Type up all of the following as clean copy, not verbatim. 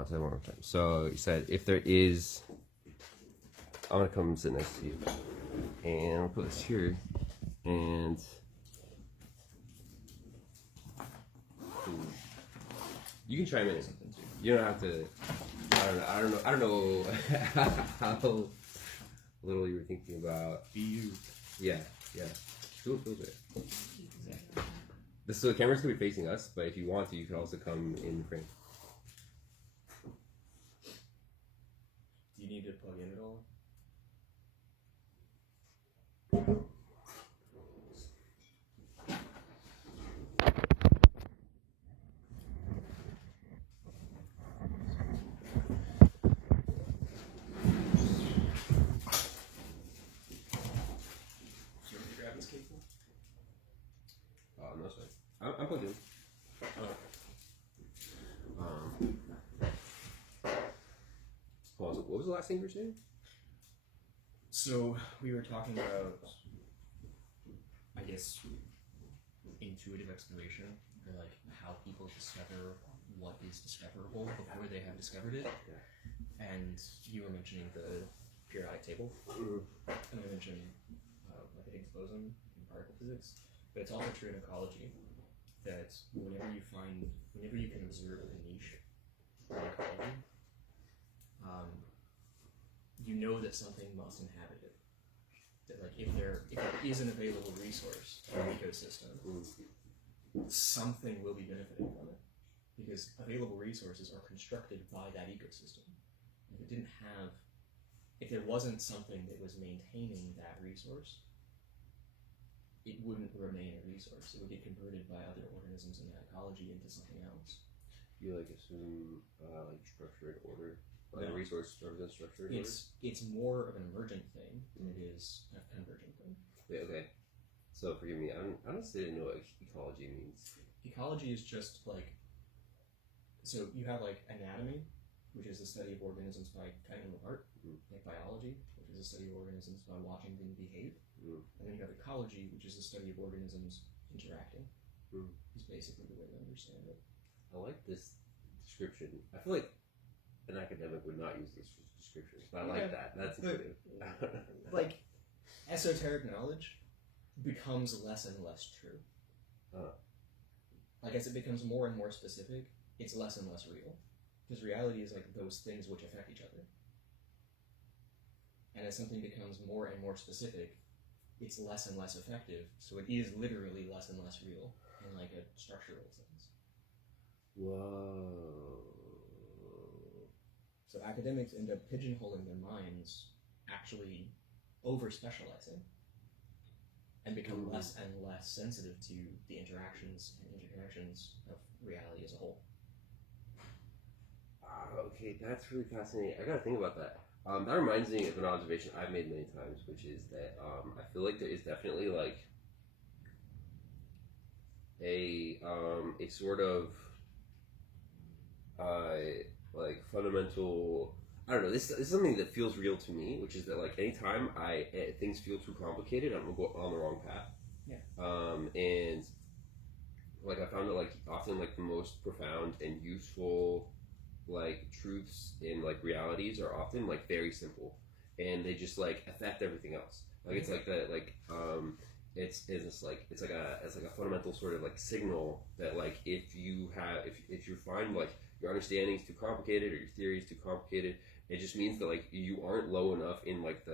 on, say it one more time. So you said if there is, I'm gonna come sit next to you, and I'll put this here, and you can chime in or something too. You don't have to. I don't know how little you were thinking about. Be you. Yeah. Do what feels right. Exactly. So the camera's gonna be facing us, but if you want to, you can also come in the frame. Do you need to plug in at all? No, sorry. I'm plugged in. Hold on, so what was the last thing you were saying? So we were talking about, I guess, intuitive exploration, or like how people discover what is discoverable before they have discovered it. Yeah. And you were mentioning the periodic table, and I mentioned like the Higgs boson in particle physics. But it's also true in ecology that whenever you can observe a niche in ecology, you know that something must inhabit it. That like if there is an available resource in an ecosystem, something will be benefiting from it, because available resources are constructed by that ecosystem. If there wasn't something that was maintaining that resource, it wouldn't remain a resource. It would get converted by other organisms in that ecology into something else. You like assume like structure and order. Like a resource represents structure and order? It's more of an emergent thing than it is a convergent thing. Wait, okay. So forgive me, I honestly didn't know what ecology means. Ecology is just like, so you have like anatomy, which is the study of organisms by cutting them apart, like biology, which is the study of organisms by watching them behave. And then you have ecology, which is the study of organisms interacting. Is basically the way to understand it. I like this description. I feel like an academic would not use this description, but I like that. That's intuitive. Like, esoteric knowledge becomes less and less true. Like, as it becomes more and more specific, it's less and less real. Because reality is like those things which affect each other. And as something becomes more and more specific, it's less and less effective, so it is literally less and less real in like a structural sense. Whoa. So academics end up pigeonholing their minds, actually over-specializing, and become less and less sensitive to the interactions and interconnections of reality as a whole. Okay, that's really fascinating. I gotta think about that. That reminds me of an observation I've made many times, which is that I feel like there is definitely like a sort of like fundamental. I don't know. This is something that feels real to me, which is that like anytime things feel too complicated, I'm gonna go on the wrong path. Yeah. And like I found that like often like the most profound and useful like truths and like realities are often like very simple, and they just like affect everything else. Like it's like that like it's like a fundamental sort of like signal that like if you find like your understanding is too complicated or your theory is too complicated, it just means that like you aren't low enough in like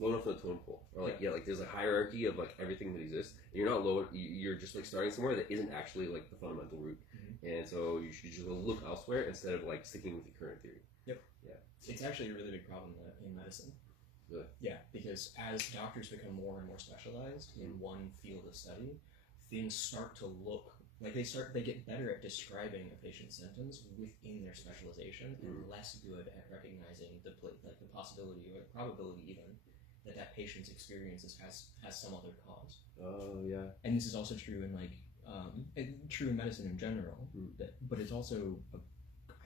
low enough in the totem pole, or like like there's a hierarchy of like everything that exists, and you're not low. You're just like starting somewhere that isn't actually like the fundamental root, and so you should just look elsewhere instead of like sticking with your current theory. Yep. Yeah. It's actually a really big problem in medicine. Really? Yeah, because as doctors become more and more specialized in one field of study, things start to look like they get better at describing a patient's symptoms within their specialization, and less good at recognizing the possibility or the probability even that patient's experiences has some other cause. Oh yeah. And this is also true in like true in medicine in general, but it's also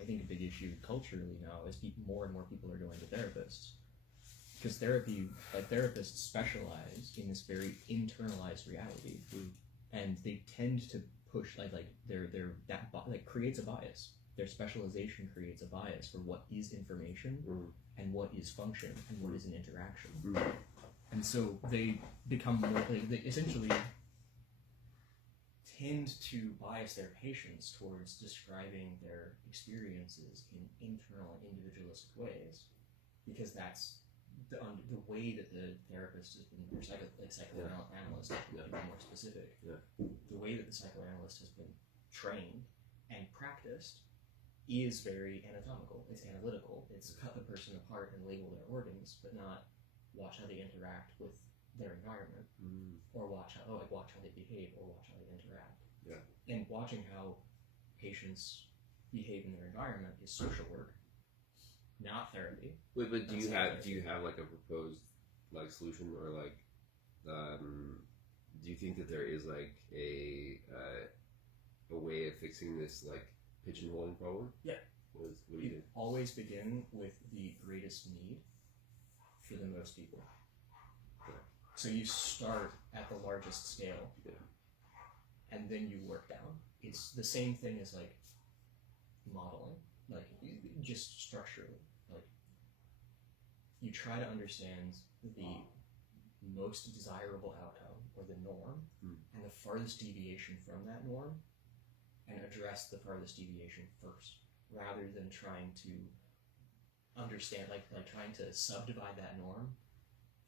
I think a big issue culturally now is more and more people are going to therapists. Because therapists specialize in this very internalized reality, and they tend to push that creates a bias their specialization creates a bias for what is information and what is function and what is an interaction. And so they become more, they essentially tend to bias their patients towards describing their experiences in internal and individualistic ways, because that's the way that the therapist has been, or psychoanalyst, to be more specific, the way that the psychoanalyst has been trained and practiced is very anatomical. It's analytical. It's cut the person apart and label their organs, but not watch how they interact with their environment, or watch how they behave, or watch how they interact. And watching how patients behave in their environment is social work, not therapy. Wait, but do you have like a proposed like solution, or like do you think that there is like a way of fixing this like pigeonholing problem? Yeah. What do you think? Always begin with the greatest need for the most people. So you start at the largest scale, and then you work down. It's the same thing as like modeling, like just structurally. Like you try to understand the most desirable outcome, or the norm, and the farthest deviation from that norm, and address the farthest deviation first, rather than trying to understand, like trying to subdivide that norm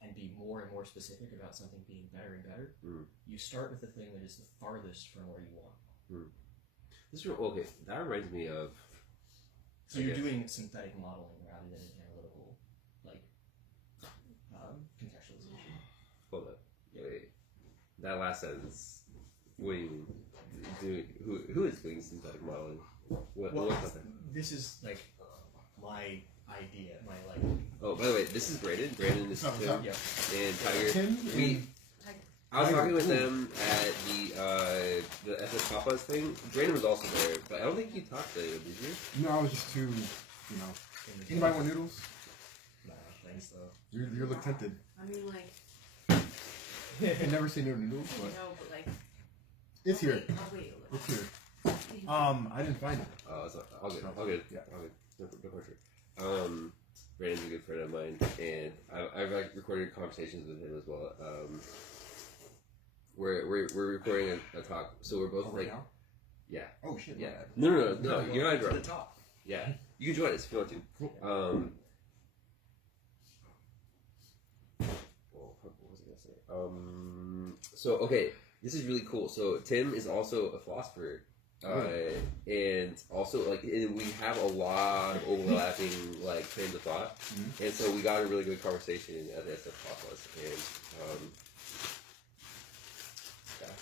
and be more and more specific about something being better and better. You start with the thing that is the farthest from where you want. Okay, that reminds me of... So you're doing synthetic modeling rather than analytical, like, contextualization. Hold up. Wait. That last sentence, what do you mean? Who is doing synthetic modeling? What's that? This is, like, my idea, my, like... Oh, by the way, this is Brandon. Brandon is Tim. And Tiger. Tim? I was talking with them at the SS Papas thing. Brandon was also there, but I don't think you talked to him, did you? No, I was just too, Anybody want noodles? Nah, thanks though. You look tempted. I mean, like... I never say no to noodles, but... No, but like... It's here. I'll wait a It's here. I didn't find it. Oh, it's all good. All good. Yeah. All good. No pressure. Brandon's a good friend of mine, and I've like recorded conversations with him as well. We're recording a talk, so we're both right like, now? Yeah. Oh shit. Yeah. No, you're not To the drunk. top. Yeah, you can join us if you want to. Cool. Well, what was I gonna say? So okay, this is really cool. So Tim is also a philosopher. And also like we have a lot of overlapping like trains of thought, and so we got a really good conversation at the SF Papas, and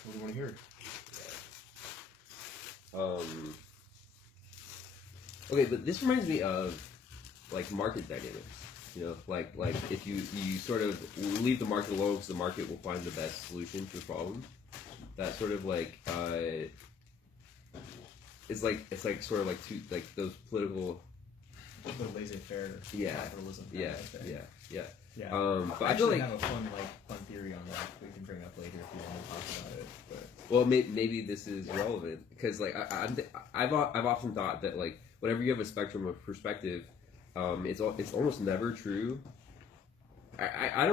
What do you want to hear? Okay, but this reminds me of like market dynamics. Like if you sort of leave the market alone, because the market will find the best solution to the problem. That sort of like it's like sort of like those political. The laissez-faire capitalism. Yeah. But I I feel like have a fun theory on that we can bring up later if you want to talk about it. But well, maybe this is relevant because like I've often thought that like whenever you have a spectrum of perspective, it's almost never true. I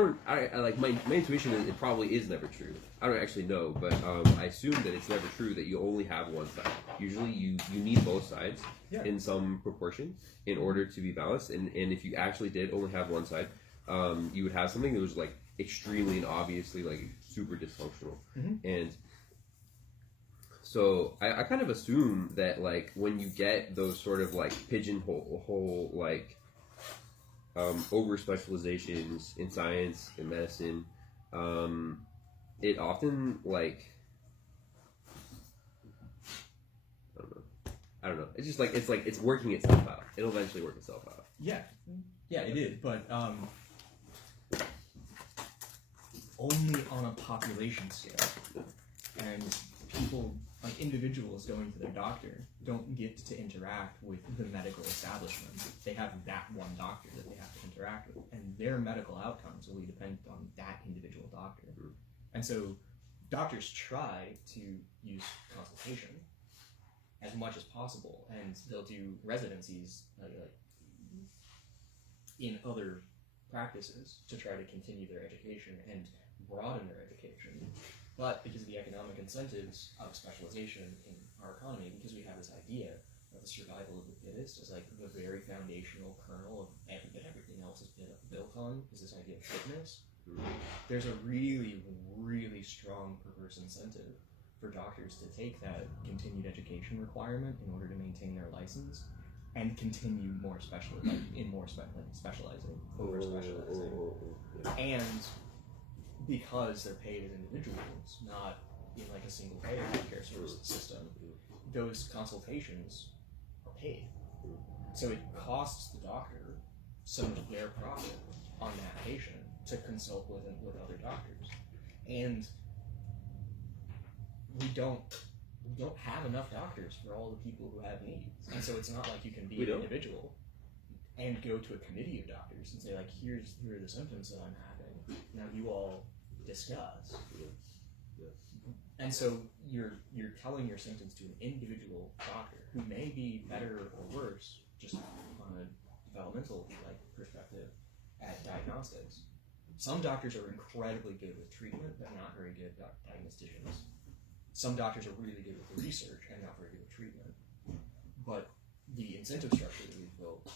like my intuition is it probably is never true. I don't actually know, but I assume that it's never true that you only have one side. Usually you need both sides in some proportion in order to be balanced. And if you actually did only have one side, you would have something that was like extremely and obviously like super dysfunctional. And so I kind of assume that like when you get those sort of like pigeonhole like over specializations in science and medicine, it often like I don't know. It's just like it's working itself out. It'll eventually work itself out. yeah, it is, but only on a population scale, and people like individuals going to their doctor don't get to interact with the medical establishment. They have that one doctor that they have to interact with, and their medical outcomes will be dependent on that individual doctor. And so doctors try to use consultation, as much as possible, and they'll do residencies like in other practices to try to continue their education and broaden their education. But because of the economic incentives of specialization in our economy, because we have this idea of the survival of the fittest as like the very foundational kernel of that everything else is built on, is this idea of fitness. There's a really, really strong perverse incentive for doctors to take that continued education requirement in order to maintain their license and continue more specializing, over specializing. And because they're paid as individuals, not in like a single payer healthcare system, those consultations are paid. So it costs the doctor some of their profit on that patient to consult with other doctors. And we don't have enough doctors for all the people who have needs. And so it's not like you can be an individual and go to a committee of doctors and say, like, here are the symptoms that I'm having. Now you all discuss. And so you're telling your symptoms to an individual doctor who may be better or worse, just on a developmental perspective, at diagnostics. Some doctors are incredibly good with treatment, but not very good diagnosticians. Some doctors are really good with the research and not very good with treatment. But the incentive structure that we've built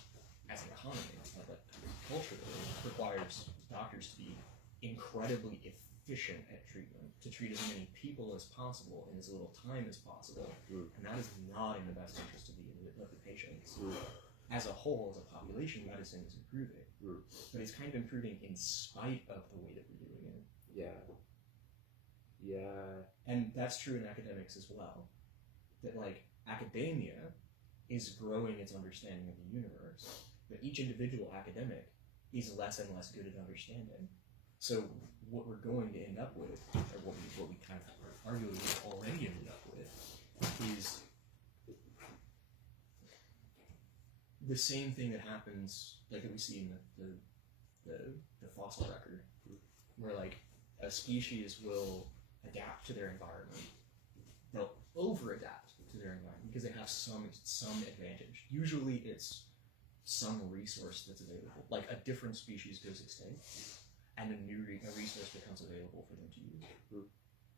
as an economy, like culturally, requires doctors to be incredibly efficient at treatment, to treat as many people as possible in as little time as possible. And that is not in the best interest of the patients. As a whole, as a population, medicine is improving. But it's kind of improving in spite of the way that we're doing it. Yeah. And that's true in academics as well. That like academia is growing its understanding of the universe, but each individual academic is less and less good at understanding. So what we're going to end up with, or what we kind of arguably already ended up with, is the same thing that happens, like that we see in the fossil record, where like a species will adapt to their environment. They'll over-adapt to their environment because they have some advantage. Usually it's some resource that's available. Like a different species goes extinct, and a new resource becomes available for them to use.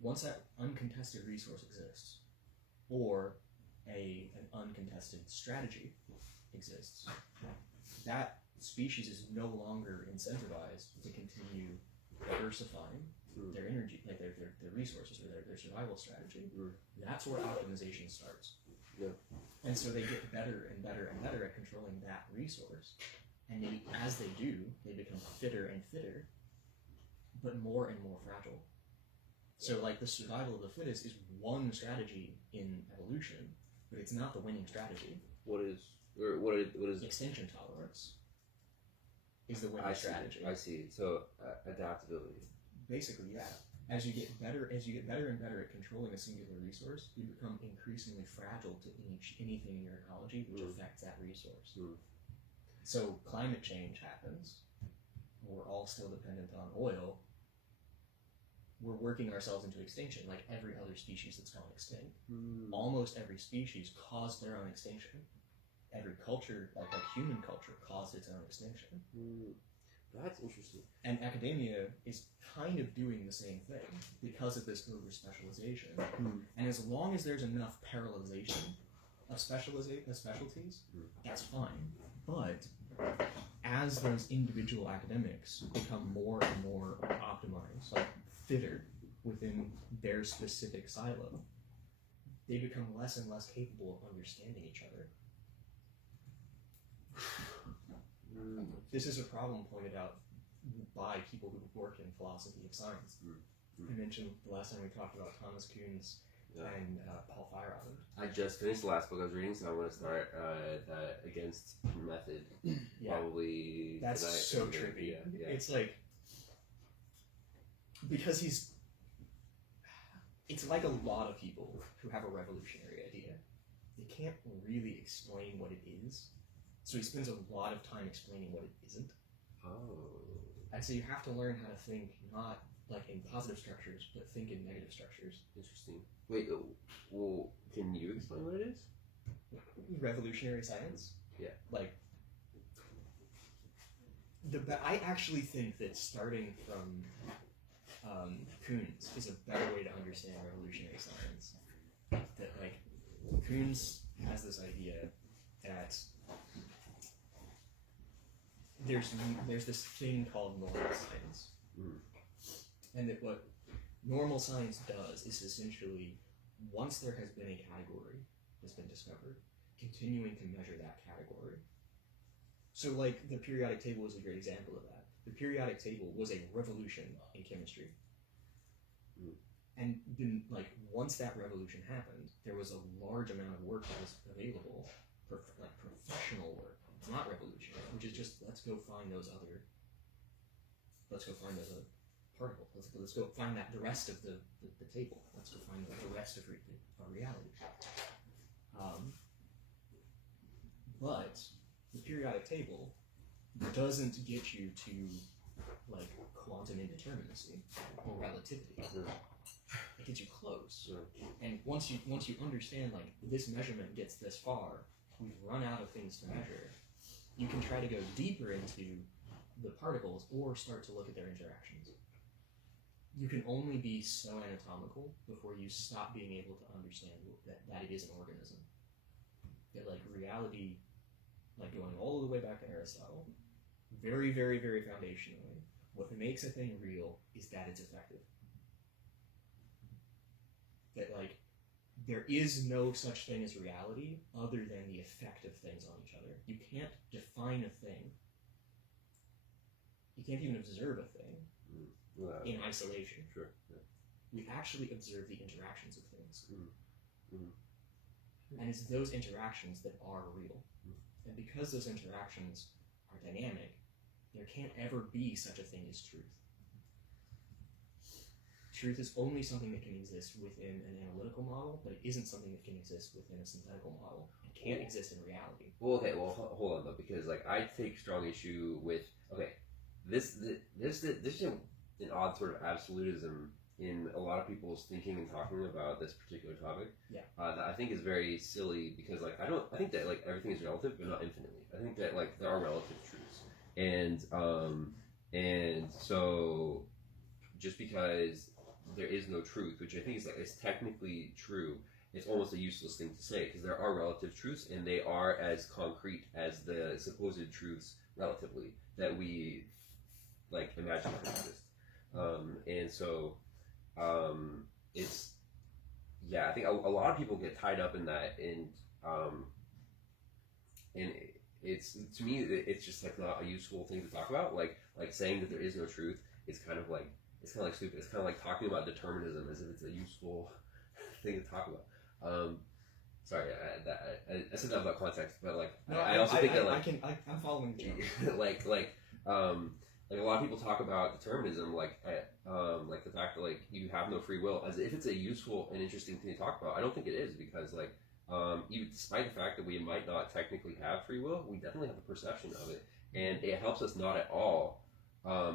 Once that uncontested resource exists, or an uncontested strategy exists, that species is no longer incentivized to continue diversifying their energy, like their resources or their survival strategy. That's where optimization starts. And so they get better and better and better at controlling that resource. And as they do, they become fitter and fitter, but more and more fragile. So like the survival of the fittest is one strategy in evolution, but it's not the winning strategy. What is extinction tolerance is the winning strategy. I see. So adaptability. Basically, yeah. As you get better and better at controlling a singular resource, you become increasingly fragile to anything in your ecology which affects that resource. So climate change happens. We're all still dependent on oil. We're working ourselves into extinction, like every other species that's gone extinct. Almost every species caused their own extinction. Every culture, like human culture, caused its own extinction. That's interesting. And academia is kind of doing the same thing because of this over-specialization. And as long as there's enough parallelization of specialties, that's fine. But as those individual academics become more and more optimized, like fitter within their specific silo, they become less and less capable of understanding each other. This is a problem pointed out by people who work in philosophy of science. I mentioned the last time we talked about Thomas Kuhn's and Paul Feyerabend. I just finished the last book I was reading, so I'm going to start that Against Method. Probably. That's so trippy. It's like, because it's like a lot of people who have a revolutionary idea. They can't really explain what it is. So he spends a lot of time explaining what it isn't. Oh. And so you have to learn how to think not like in positive structures, but think in negative structures. Interesting. Wait, well, can you explain what it is? Revolutionary science. Yeah. Like, I actually think that starting from Kuhn's is a better way to understand revolutionary science. That like Kuhn's has this idea that there's this thing called normal science, and that what normal science does is essentially, once there has been a category that's been discovered, continuing to measure that category. So like the periodic table is a great example of that. The periodic table was a revolution in chemistry. And then, like, once that revolution happened, there was a large amount of work that was available, like professional work. It's not revolutionary, which is just let's go find those other particles. Let's go find the rest of the table. Let's go find the rest of reality. But the periodic table doesn't get you to like quantum indeterminacy or relativity. It gets you close. And once you understand like this measurement gets this far, we've run out of things to measure, you can try to go deeper into the particles or start to look at their interactions. You can only be so anatomical before you stop being able to understand that it is an organism. That like reality, like going all the way back to Aristotle, very, very, very foundationally, what makes a thing real is that it's effective. That like there is no such thing as reality other than the effect of things on each other. You can't define a thing. You can't even observe a thing in isolation. Sure. Yeah. We actually observe the interactions of things. And it's those interactions that are real. And because those interactions are dynamic, there can't ever be such a thing as truth. Truth is only something that can exist within an analytical model, but it isn't something that can exist within a synthetical model. It can't exist in reality. Well, okay, hold on though, because like I take strong issue with this is an odd sort of absolutism in a lot of people's thinking and talking about this particular topic. Yeah. That I think is very silly because like I think that like everything is relative, but not infinitely. I think that like there are relative truths, and so just because there is no truth, which I think is technically true, it's almost a useless thing to say because there are relative truths and they are as concrete as the supposed truths relatively that we like imagine could exist. And so it's I think a lot of people get tied up in that, and it's to me it's just like not a useful thing to talk about. Like saying that there is no truth is kind of like stupid. It's kind of like talking about determinism as if it's a useful thing to taltalk about. Sorry, I said that without context, but like no, I also think that like I'm following you. like a lot of people talk about determinism, like the fact that like you have no free will, as if it's a useful and interesting thing to talk about. I don't think it is, because like even despite the fact that we might not technically have free will, we definitely have a perception of it, and it helps us not at all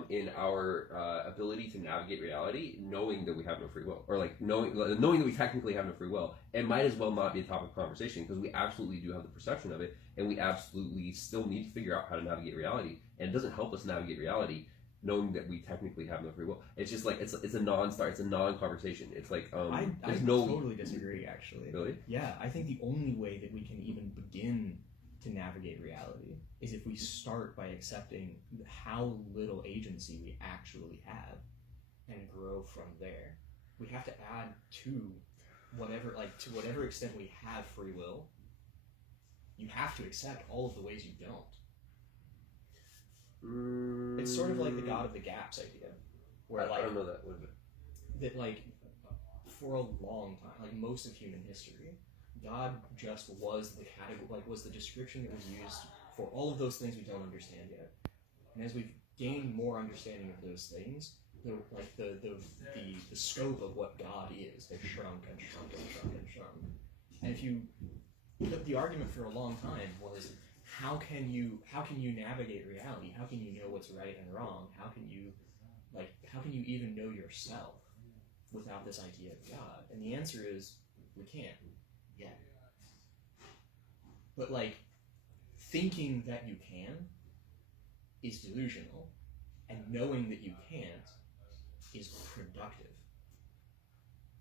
in our ability to navigate reality, knowing that we have no free will, or like knowing that we technically have no free will. It might as well not be a topic of conversation because we absolutely do have the perception of it, and we absolutely still need to figure out how to navigate reality. And it doesn't help us navigate reality knowing that we technically have no free will. It's just like it's a non-start. It's a non-conversation. It's like I totally disagree. Actually, really? Yeah, I think the only way that we can even begin to navigate reality is if we start by accepting how little agency we actually have and grow from there. We have to add to whatever extent we have free will, you have to accept all of the ways you don't. It's sort of like the God of the gaps idea, where I don't know that. What is it? That like for a long time, like most of human history, God just was the category, like was the description that was used for all of those things we don't understand yet. And as we've gained more understanding of those things, the scope of what God is has shrunk and shrunk and shrunk and shrunk. And if you, the argument for a long time was, how can you navigate reality? How can you know what's right and wrong? How can you like, how can you even know yourself without this idea of God? And the answer is, we can't yet. But, like, thinking that you can is delusional, and knowing that you can't is productive.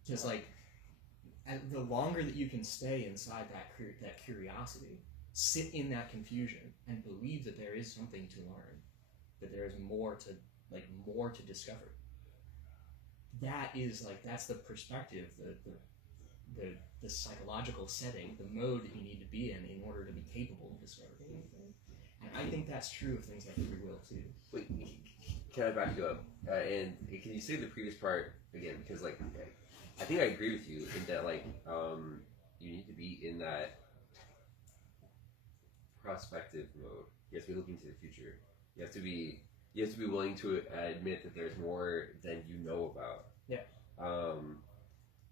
Because, like, the longer that you can stay inside that curiosity, sit in that confusion, and believe that there is something to learn, that there is more to discover. That is, like, that's the perspective, the psychological setting, the mode that you need to be in order to be capable of discovering anything. And I think that's true of things like free will too. Wait, can I back you up? And can you say the previous part again? Because, like, I think I agree with you in that, like, you need to be in that prospective mode. You have to be looking to the future. You have to be willing to admit that there's more than you know about. Yeah.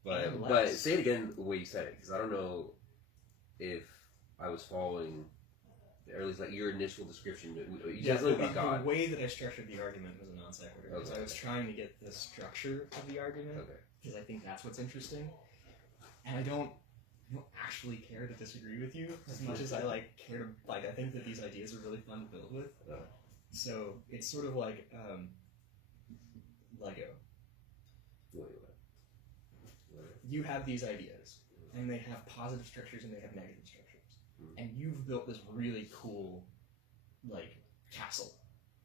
But say it again the way you said it, because I don't know if I was following, or at least like your initial description. The way that I structured the argument was a non sequitur, because I was trying to get the structure of the argument, because I think that's what's interesting, and I don't actually care to disagree with you as much as I care to, I think that these ideas are really fun to build with. So it's sort of like Lego. You have these ideas, and they have positive structures and they have negative structures, and you've built this really cool, like, castle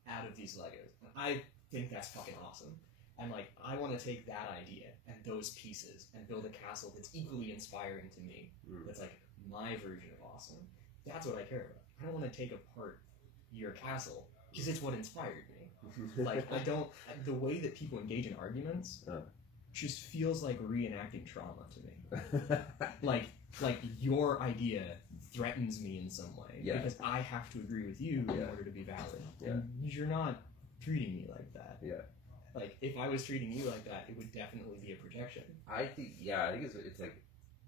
out of these Legos. And I think that's fucking awesome. And, like, I want to take that idea and those pieces and build a castle that's equally inspiring to me. That's like my version of awesome. That's what I care about. I don't want to take apart your castle because it's what inspired me. Like, the way that people engage in arguments just feels like reenacting trauma to me. like your idea threatens me in some way because I have to agree with you in order to be valid. And you're not treating me like that. Like, if I was treating you like that, it would definitely be a projection. I think it's like.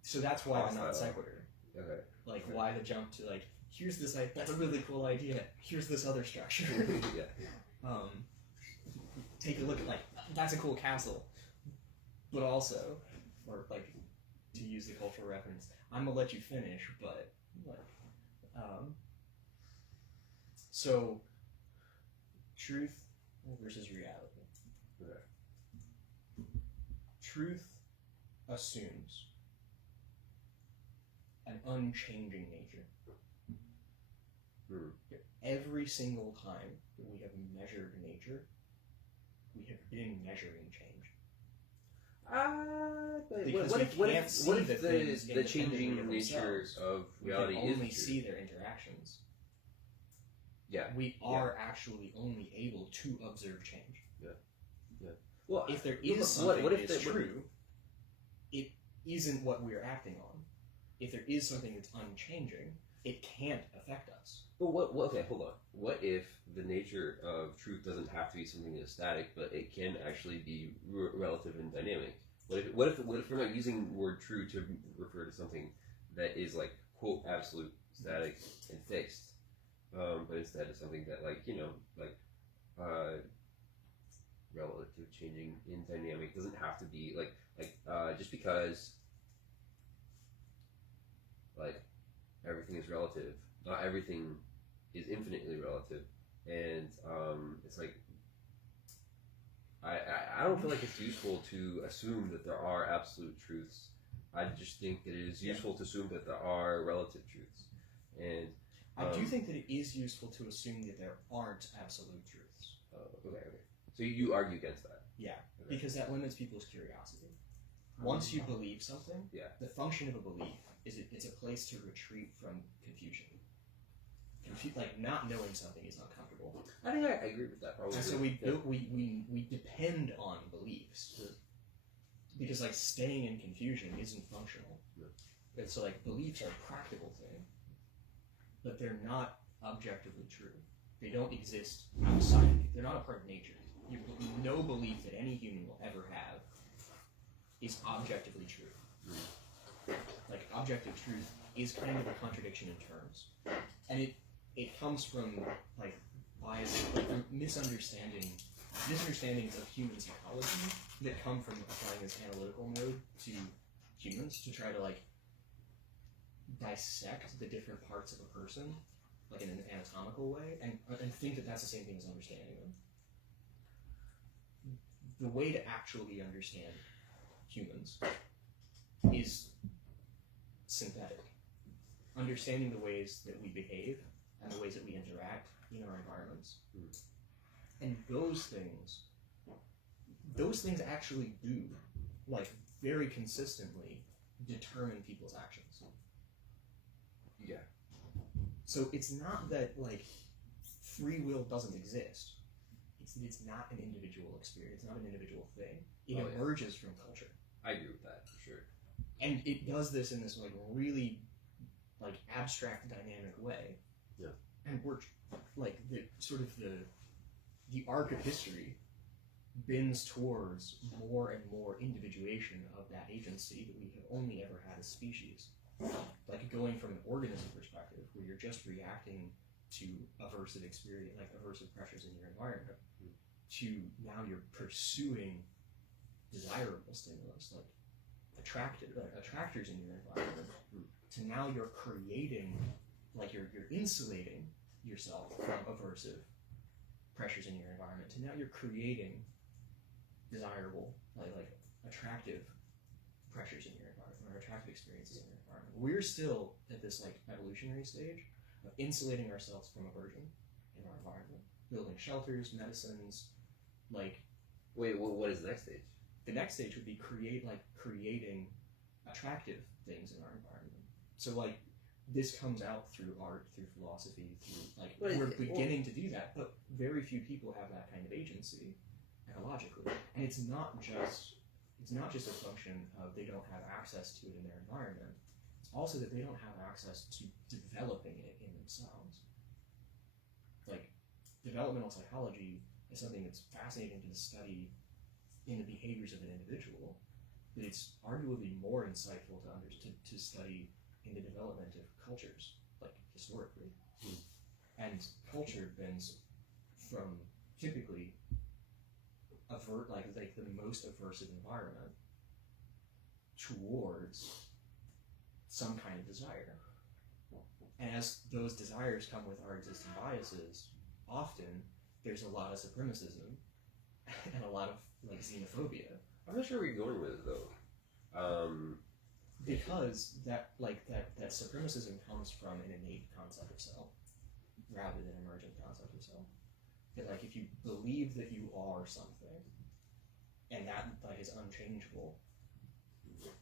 So that's why I'm not sequitur. Okay. Like, why the jump to, like, here's this, that's a really cool idea, here's this other structure. Take a look at, like, that's a cool castle. But also, or, like, to use the cultural reference, I'm gonna let you finish, but, like, so, truth versus reality. Truth assumes an unchanging nature. Every single time that we have measured nature, we have been measuring change. But what if the changing nature of reality we is only see their interactions? Yeah. We are actually only able to observe change. Well, if there is something that is true, it isn't what we're acting on. If there is something that's unchanging, it can't affect us. Well, okay, hold on. What if the nature of truth doesn't have to be something that's static, but it can actually be relative and dynamic? What if we're not using the word true to refer to something that is, like, quote, absolute, static, and fixed, but instead of something that, like, relative, changing, in dynamic, doesn't have to be like just because, like, everything is relative, not everything is infinitely relative, and it's like I don't feel like it's useful to assume that there are absolute truths. I just think that it is useful to assume that there are relative truths, and I do think that it is useful to assume that there aren't absolute truths. Okay. So you argue against that? Yeah, because that limits people's curiosity. Once you believe something, the function of a belief is it's a place to retreat from confusion. Like, not knowing something is uncomfortable. I think I agree with that. Probably. And so we depend on beliefs because, like, staying in confusion isn't functional. And so, like, beliefs are a practical thing, but they're not objectively true. They don't exist outside. They're not a part of nature. No belief that any human will ever have is objectively true. Like, objective truth is kind of a contradiction in terms. And it comes from, like, biases, like misunderstandings of human psychology that come from applying this analytical mode to humans to try to like dissect the different parts of a person, like in an anatomical way, and think that that's the same thing as understanding them. The way to actually understand humans is synthetic. Understanding the ways that we behave and the ways that we interact in our environments. And those things actually do, like, very consistently determine people's actions. Yeah. So it's not that, like, free will doesn't exist. It's not an individual experience, not an individual thing. It emerges from culture. I agree with that, for sure. And it does this in this, like, really, like, abstract, dynamic way. Yeah. And we're, like, the arc of history bends towards more and more individuation of that agency that we have only ever had as species. Like, going from an organism perspective, where you're just reacting to aversive experience, like aversive pressures in your environment, to now you're pursuing desirable stimulus, like attractors in your environment, to now you're creating, like you're insulating yourself from aversive pressures in your environment, to now you're creating desirable, like attractive pressures in your environment, or attractive experiences in your environment. We're still at this like evolutionary stage of insulating ourselves from aversion in our environment, building shelters, medicines, like. Wait, what is the next stage? The next stage would be creating attractive things in our environment. So like this comes out through art, through philosophy, through like we're beginning to do that, but very few people have that kind of agency analogically. And it's not just a function of they don't have access to it in their environment. It's also that they don't have access to developing it in themselves. Like developmental psychology is something that's fascinating to study in the behaviors of an individual, but it's arguably more insightful to study in the development of cultures, like historically. And culture bends from typically like the most aversive environment towards some kind of desire. And as those desires come with our existing biases, often there's a lot of supremacism and a lot of like xenophobia. I'm not sure where you're going with it though. Because that supremacism comes from an innate concept of self rather than an emergent concept of self. That like if you believe that you are something and that like is unchangeable,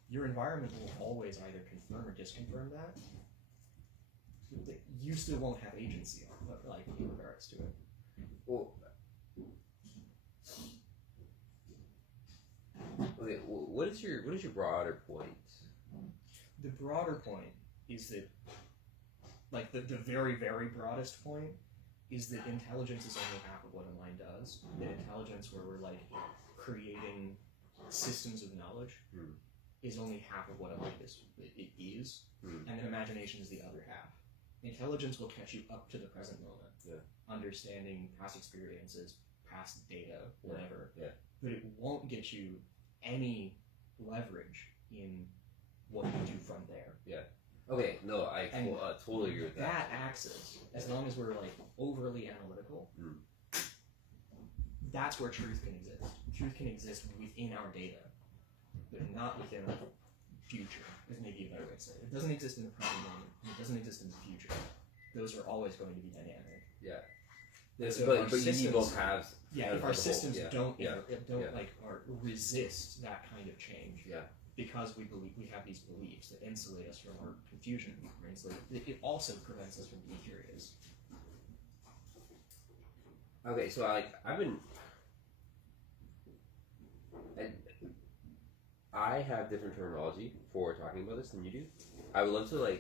your environment will always either confirm or disconfirm that. You still won't have agency on, but like in regards to it. Well, okay. What is your broader point? The broader point is that, like the very very broadest point, is that intelligence is only half of what a mind does. That intelligence, where we're like creating systems of knowledge, is only half of what a mind is. And then imagination is the other half. Intelligence will catch you up to the present moment, understanding past experiences, past data, whatever. But it won't get you any leverage in what you do from there. Okay, no, I totally agree with that. That axis, as long as we're like overly analytical, that's where truth can exist. Truth can exist within our data, but not within our future, is maybe a better way to say it. It doesn't exist in the present moment, and it doesn't exist in the future. Those are always going to be dynamic. So but you need both halves. If our systems don't resist that kind of change, because we have these beliefs that insulate us from our confusion, it also prevents us from being curious. Okay, so I have different terminology for talking about this than you do. I would love to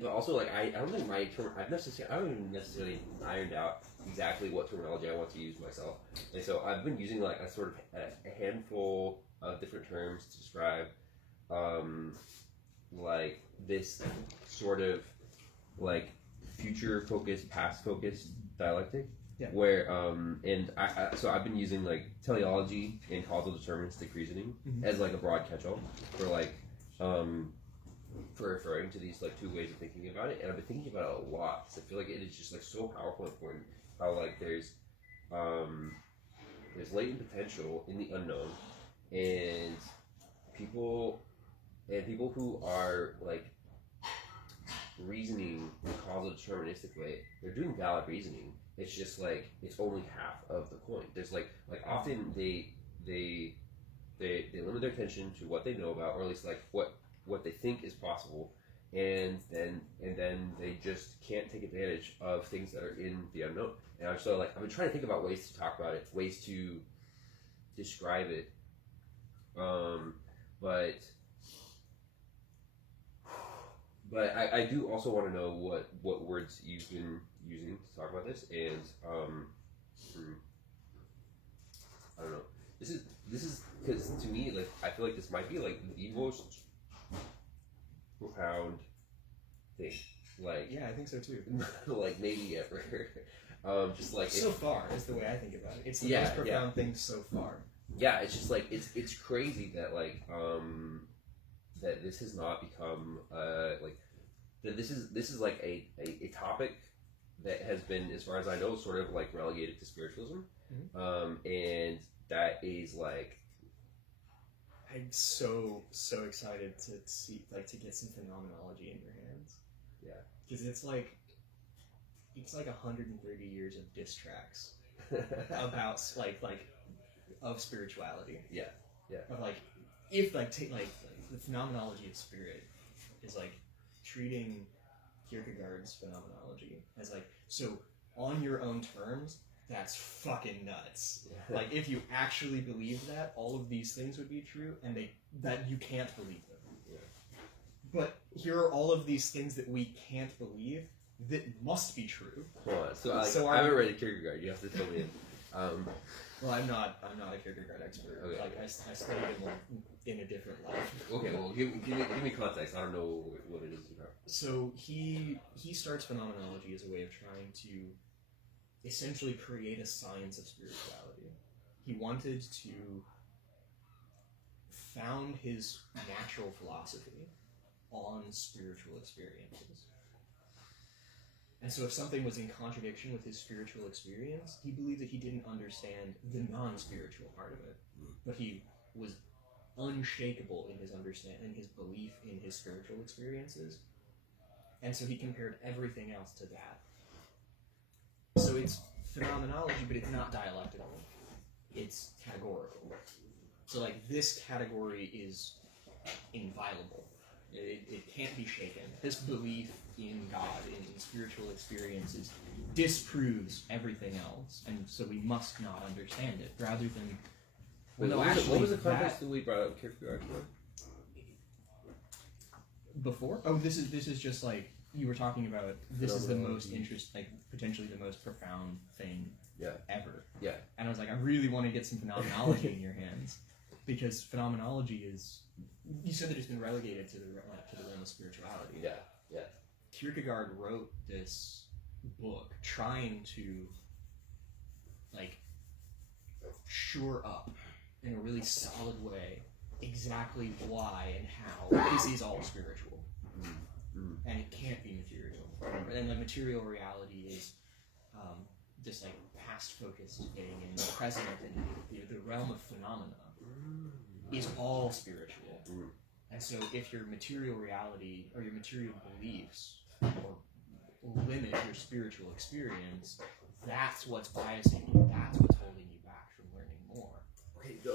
but also I don't think my term I haven't even necessarily ironed out exactly what terminology I want to use myself. And so I've been using like a sort of a handful of different terms to describe like this sort of like future focused, past focused dialectic. Yeah. Where and so I've been using like teleology and causal deterministic reasoning as like a broad catch-all for like for referring to these like two ways of thinking about it, and I've been thinking about it a lot because I feel like it is just like so powerful and important. How like there's latent potential in the unknown, and people who are like reasoning in a causal deterministic way, they're doing valid reasoning. It's just like it's only half of the coin. There's like often they limit their attention to what they know about, or at least like what they think is possible, and then they just can't take advantage of things that are in the unknown. And I'm so like I've been trying to think about ways to talk about it, ways to describe it, but I do also want to know what words you've been using to talk about this, and I don't know. This is because to me, like I feel like this might be like the most profound thing. Like Yeah, I think so too. like maybe ever. Just like So far is the way I think about it. It's the most profound thing so far. Yeah, it's just like it's crazy that like that this has not become like that this is like a topic that has been, as far as I know, sort of like relegated to spiritualism, and that is like I'm so excited to see to get some phenomenology in your hands. Yeah, because it's like 130 years of diss tracks about of spirituality. Yeah. Of like if take the phenomenology of spirit is like treating Kierkegaard's phenomenology as like, so on your own terms, that's fucking nuts. Like if you actually believe that all of these things would be true, and that you can't believe them. Yeah. But here are all of these things that we can't believe that must be true. Hold on. So I haven't read Kierkegaard. You have to fill me in. Well, I'm not a Kierkegaard expert. Okay. Like I studied him in a different life. Okay, well, give me context. I don't know what it is. So he starts phenomenology as a way of trying to essentially create a science of spirituality. He wanted to found his natural philosophy on spiritual experiences. And so if something was in contradiction with his spiritual experience, he believed that he didn't understand the non-spiritual part of it. But he was unshakable in his understanding, his belief in his spiritual experiences. And so he compared everything else to that. So it's phenomenology, but it's not dialectical. It's categorical. So like this category is inviolable. It can't be shaken. This belief in God, in spiritual experiences, disproves everything else, and so we must not understand it, rather than... Wait, what was the context that we brought up Kierkegaard for? Before? Oh, this is just like, you were talking about, this is the most potentially the most profound thing ever. Yeah. And I was like, I really want to get some phenomenology in your hands, because phenomenology is... You said that it's been relegated to the realm of spirituality. Yeah. Kierkegaard wrote this book trying to, shore up in a really solid way exactly why and how this is all spiritual. And it can't be material. And material reality is just past-focused thing, and the present and the realm of phenomena is all spiritual. And so if your material reality or your material beliefs or limit your spiritual experience, that's what's biasing you, that's what's holding you back from learning more. Okay, no.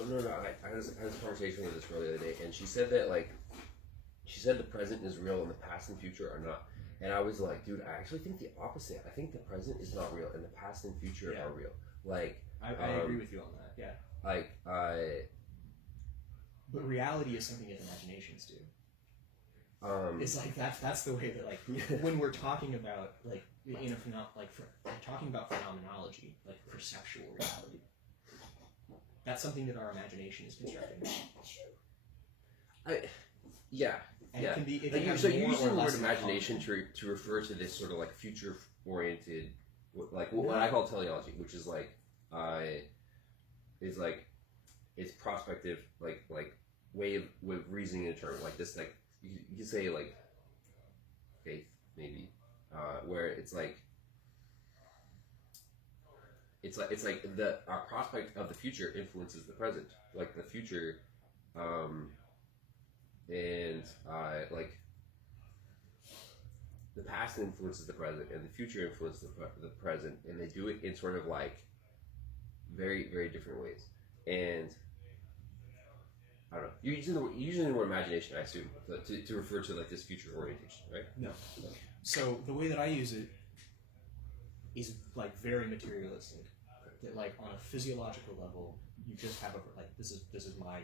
I had this conversation with this girl the other day, and she said that she said the present is real and the past and future are not. And I was like, dude, I actually think the opposite. I think the present is not real and the past and future are real. I agree with you on that. Yeah. But reality is something that imaginations do. It's that's the way that when we're talking about talking about phenomenology, perceptual reality, that's something that our imagination is constructing. And yeah. it can be. It Like can have so you're more using or the word less in imagination common. to refer to this sort of like future oriented, like what I call teleology, which is like is like it's prospective, like way of reasoning in terms like this, like you could say like faith maybe, where it's like the our prospect of the future influences the present, like the future, and like the past influences the present and the future influences the present, and they do it in sort of like very very different ways. And I don't know. You're using the word imagination, I assume, to refer to like this future orientation, right? No. So the way that I use it is like very materialistic. That like on a physiological level, you just have a like this is my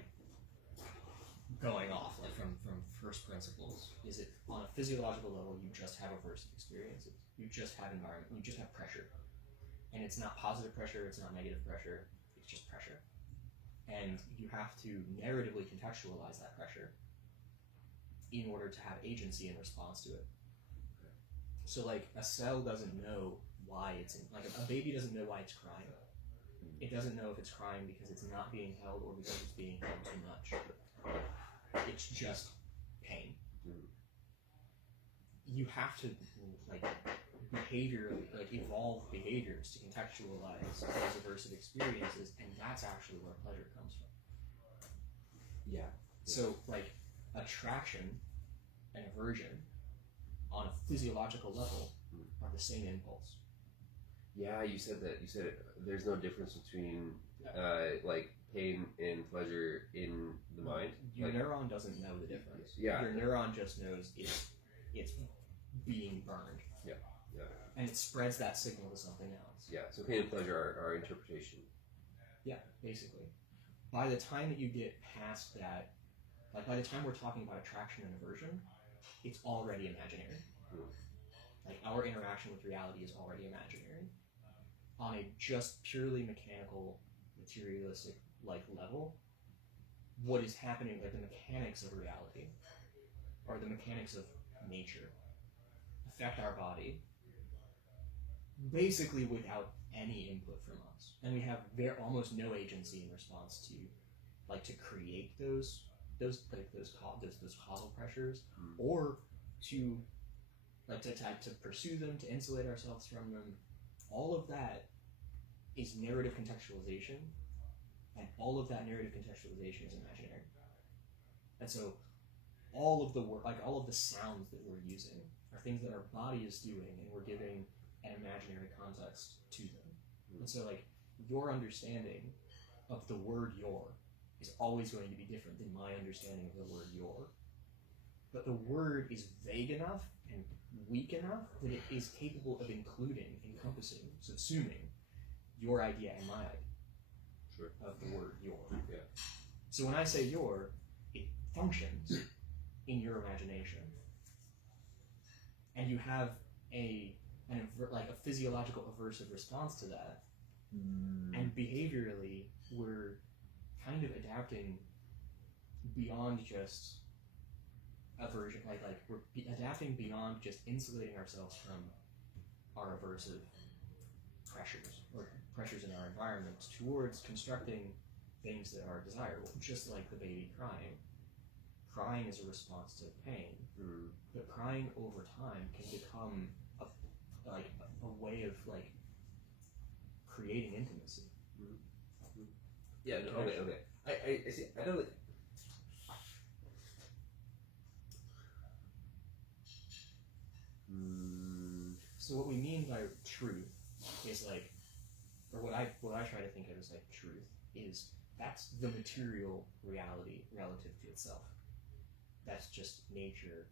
going off like from first principles. Is it on a physiological level you just have aversive experiences. You just have environment. You just have pressure, and it's not positive pressure. It's not negative pressure. It's just pressure. And you have to narratively contextualize that pressure in order to have agency in response to it. So, like, a cell doesn't know why it's in, like, a baby doesn't know why it's crying. It doesn't know if it's crying because it's not being held or because it's being held too much. It's just pain. You have to, like, evolve behaviors to contextualize those aversive experiences, and that's actually where pleasure comes from. Yeah. So, like, attraction and aversion on a physiological level are the same impulse. Yeah, you said that. You said it, there's no difference between like pain and pleasure in the mind. Your like, neuron doesn't know the difference. Yeah. Your neuron just knows it's being burned. Yeah. Yeah. And it spreads that signal to something else. Yeah. So pain and pleasure are interpretation. Yeah, basically. By the time that you get past that, like by the time we're talking about attraction and aversion, it's already imaginary. Like our interaction with reality is already imaginary. On a just purely mechanical, materialistic like level, what is happening, like the mechanics of reality, or the mechanics of nature, affect our body basically without any input from us. And we have almost no agency in response to, like, to create those causal pressures, or to like to pursue them, to insulate ourselves from them. All of that is narrative contextualization, and all of that narrative contextualization is imaginary. And so all of the work, like all of the sounds that we're using are things that our body is doing, and we're giving an imaginary context to them. And so, like, your understanding of the word your is always going to be different than my understanding of the word your. But the word is vague enough and weak enough that it is capable of including, encompassing, subsuming your idea and my idea of the word your. Yeah. So when I say your, it functions in your imagination. And you have a physiological aversive response to that. And behaviorally, we're kind of adapting beyond just aversion, like we're adapting beyond just insulating ourselves from our aversive pressures or pressures in our environment towards constructing things that are desirable, just like the baby crying. Crying is a response to pain, but crying over time can become a way of like creating intimacy. Yeah. No, okay. I see. I don't. So what we mean by truth is like, or what I try to think of as like truth is that's the material reality relative to itself. That's just nature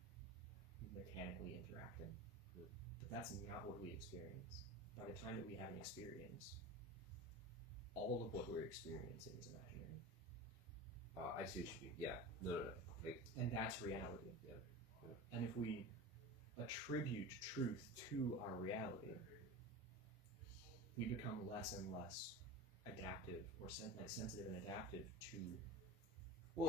mechanically interacting. But that's not what we experience. By the time that we have an experience, all of what we're experiencing is imaginary. I see what you mean. Yeah. No. Like, and that's reality. Yeah. And if we attribute truth to our reality, we become less and less adaptive or sensitive and adaptive to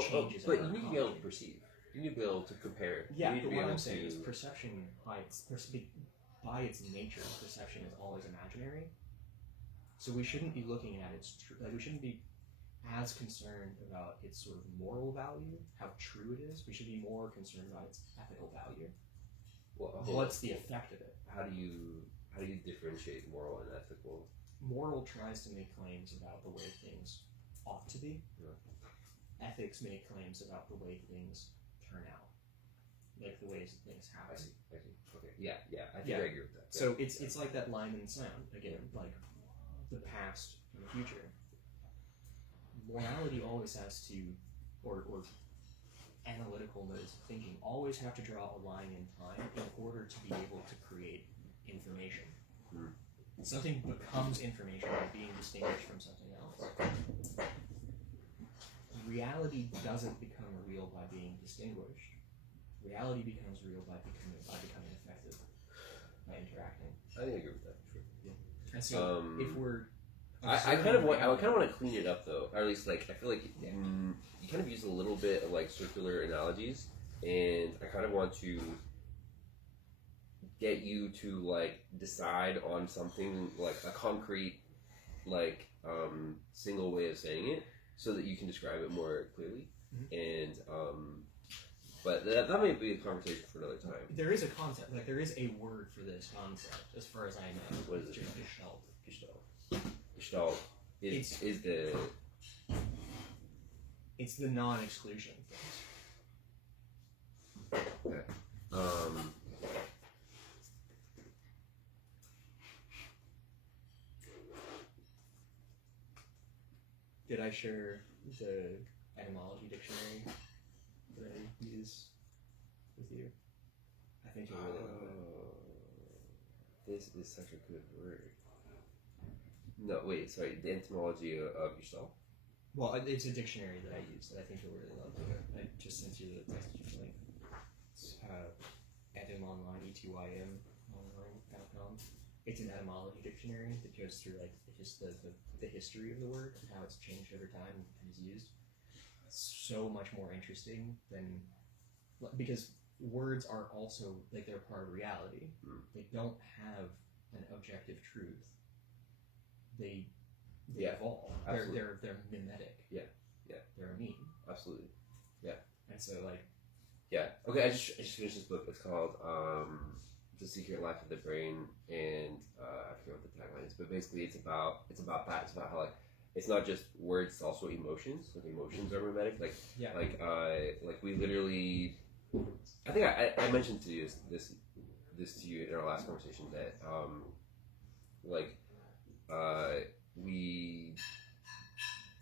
changes. But you need to be able to perceive, You need to be able to compare. Yeah, you need but to be what able I'm saying to... is perception by its nature, perception is always imaginary. So we shouldn't be looking at its we shouldn't be as concerned about its sort of moral value, how true it is. We should be more concerned about its ethical value. Well, what's the effect of it? How do you differentiate moral and ethical? Moral tries to make claims about the way things ought to be. Yeah. Ethics make claims about the way things turn out, like the ways things happen. I see. Okay. Yeah. I think I agree with that. So it's like that line in sound again, like the past and the future. Morality always has to, or analytical modes of thinking always have to draw a line in time in order to be able to create information. Something becomes information by being distinguished from something else. Reality doesn't become real by being distinguished. Reality becomes real by becoming effective, by interacting. I think I agree with that. Sure. Yeah. And so if we're I kind of want to clean it up though, or at least like I feel like you kind of use a little bit of like circular analogies, and I kind of want to get you to like decide on something like a concrete like single way of saying it, so that you can describe it more clearly. And but that might be a conversation for another time. There is a concept, like there is a word for this concept, as far as I know. What is it? Gestalt. Gestalt is the... It's the non-exclusion thing. Okay. Did I share the etymology dictionary that I use with you? I think you'll really love it. This is such a good word. No, wait, sorry, the etymology of yourself? Well, it's a dictionary that I use that I think you'll really love. I just sent you the text link. It's etymon, E-T-Y-M, online.com. It's an etymology dictionary that goes through like just the history of the word and how it's changed over time and is used. It's so much more interesting than, because words are also like they're part of reality. They don't have an objective truth. They evolve. They're mimetic. Yeah. They're a meme. Absolutely. Yeah. And so like. Yeah. Okay. I just finished this book. It's called The Secret Life of the Brain, and I forget what the tagline is, but basically it's about that. It's about how like it's not just words; it's also emotions. Like emotions are mimetic. Like we literally. I think I mentioned to you this to you in our last conversation that we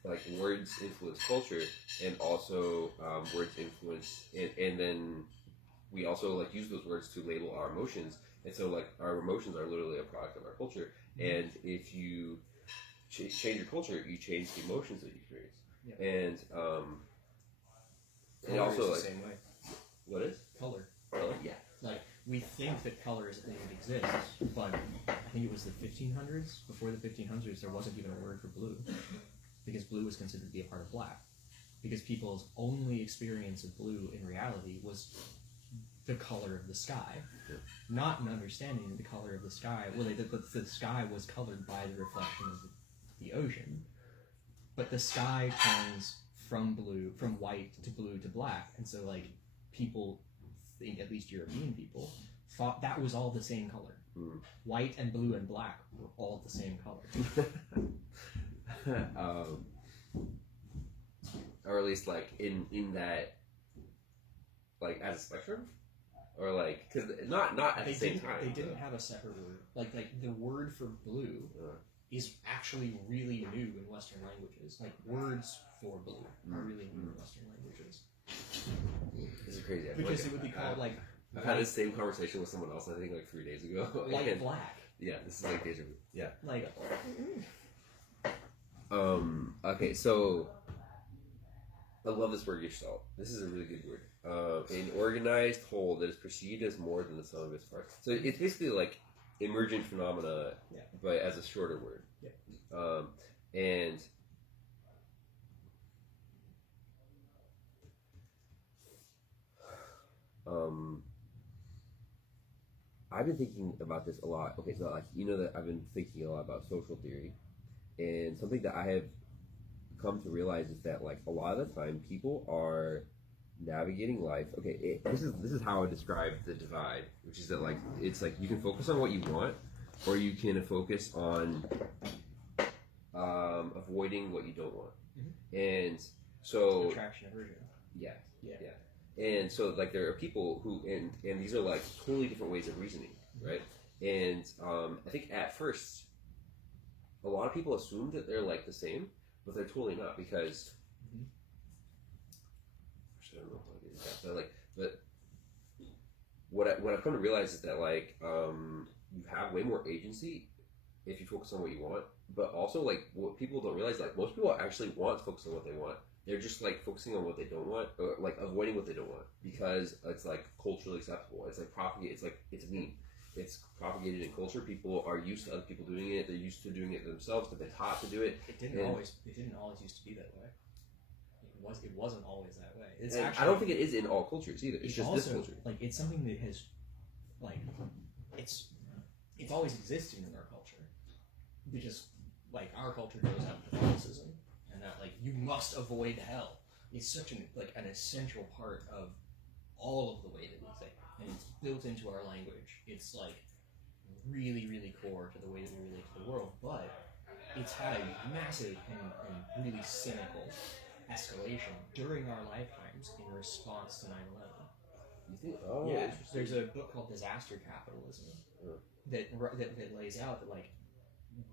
like words influence culture, and also words influence and then we also like use those words to label our emotions, and so like our emotions are literally a product of our culture, and if you change your culture, you change the emotions that you experience. And also like the same way. What is Color? Yeah. Like we think that color is a thing that exists, but I think it was the 1500s. Before the 1500s, there wasn't even a word for blue, because blue was considered to be a part of black. Because people's only experience of blue in reality was the color of the sky, not an understanding of the color of the sky. Well, the sky was colored by the reflection of the ocean, but the sky turns from white to blue to black, and so like people think, at least European people, thought that was all the same color. White and blue and black were all the same color. Or at least like in that, like as a spectrum, or like because not at the same time. They didn't have a separate word. Like the word for blue is actually really new in Western languages. Like words for blue are really new in Western languages. This is crazy. Because it would be called like. I've had this same conversation with someone else. I think like 3 days ago. White and black. Yeah, this is like deja vu. Yeah. Like. Okay, so I love this word gestalt. This is a really good word. An organized whole that is perceived as more than the sum of its parts. So it's basically like emergent phenomena, but as a shorter word. Yeah. And Um, I've been thinking about this a lot. Okay, so like that I've been thinking a lot about social theory, and something that I have come to realize is that like a lot of the time people are navigating life. Okay, this is how I describe the divide, which is that like it's like you can focus on what you want, or you can focus on avoiding what you don't want. And so attraction aversion. Yeah. And so like there are people who and these are like totally different ways of reasoning, right? And I think at first a lot of people assume that they're like the same, but they're totally not because I don't know how to get that, but what I've come to realize is that like you have way more agency if you focus on what you want, but also like what people don't realize, like most people actually want to focus on what they want. They're just like focusing on what they don't want, or like avoiding what they don't want because it's like culturally acceptable. It's like propagated. It's like it's meme. It's propagated in culture. People are used to other people doing it. They're used to doing it themselves. They've been taught to do it. It didn't always used to be that way. It wasn't always that way. It's and actually, I don't think it is in all cultures either. It's just also, this culture. Like it's something that has, like, it's always existed in our culture. Because like our culture goes out to Catholicism, and that like you must avoid hell. It's such an essential part of all of the way that we think, and it's built into our language. It's like really, really core to the way that we relate to the world, but it's had a massive and really cynical escalation during our lifetimes in response to 9/11. You think? Oh, yeah. There's a book called Disaster Capitalism that lays out that like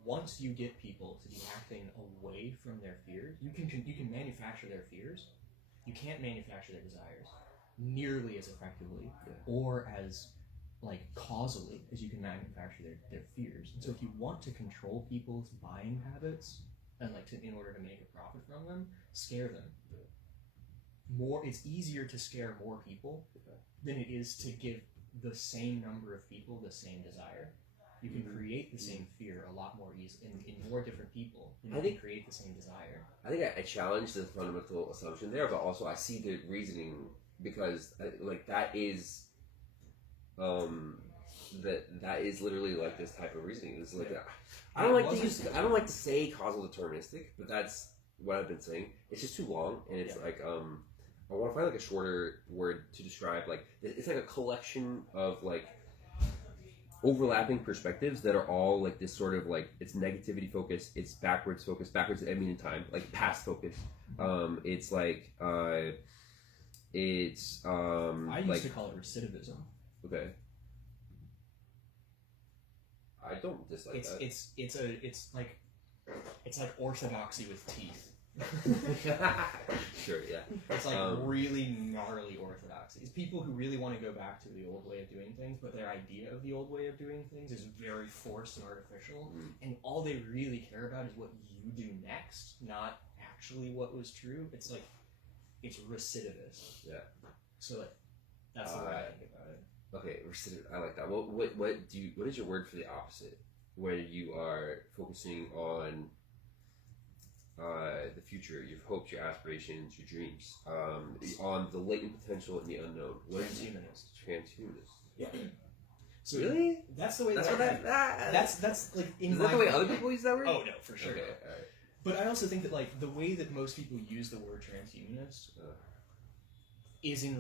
once you get people to be acting away from their fears, you can manufacture their fears. You can't manufacture their desires nearly as effectively or as like causally as you can manufacture their fears. And so if you want to control people's buying habits and like in order to make a profit from them, scare them. It's easier to scare more people than it is to give the same number of people the same desire. You can create the same fear a lot more easily in more different people. You can create the same desire. I think I challenge the fundamental assumption there, but also I see the reasoning because like that is literally like this type of reasoning. It's like I don't like to say causal deterministic, but that's what I've been saying. It's just too long, and it's like I want to find like a shorter word to describe like it's like a collection of like overlapping perspectives that are all like this sort of like it's negativity focused, it's backwards focused, I mean in time, like past focused. It's like it's I used to call it recidivism. Okay. I don't dislike that. It's like orthodoxy with teeth. Sure, yeah. It's like really gnarly orthodoxy. It's people who really want to go back to the old way of doing things, but their idea of the old way of doing things is very forced and artificial, and all they really care about is what you do next, not actually what was true. It's like, it's recidivist. Yeah. So like, that's the way I think about it. Okay, recidivist. I like that. What is your word for the opposite? When you are focusing on the future, your hopes, your aspirations, your dreams, on the latent potential and the unknown. Transhumanist. Transhumanist. Yeah. So really? That's the way. That's that's like. Is that the way other people use that word? Oh no, for sure. Okay, all right. But I also think that like the way that most people use the word transhumanist is in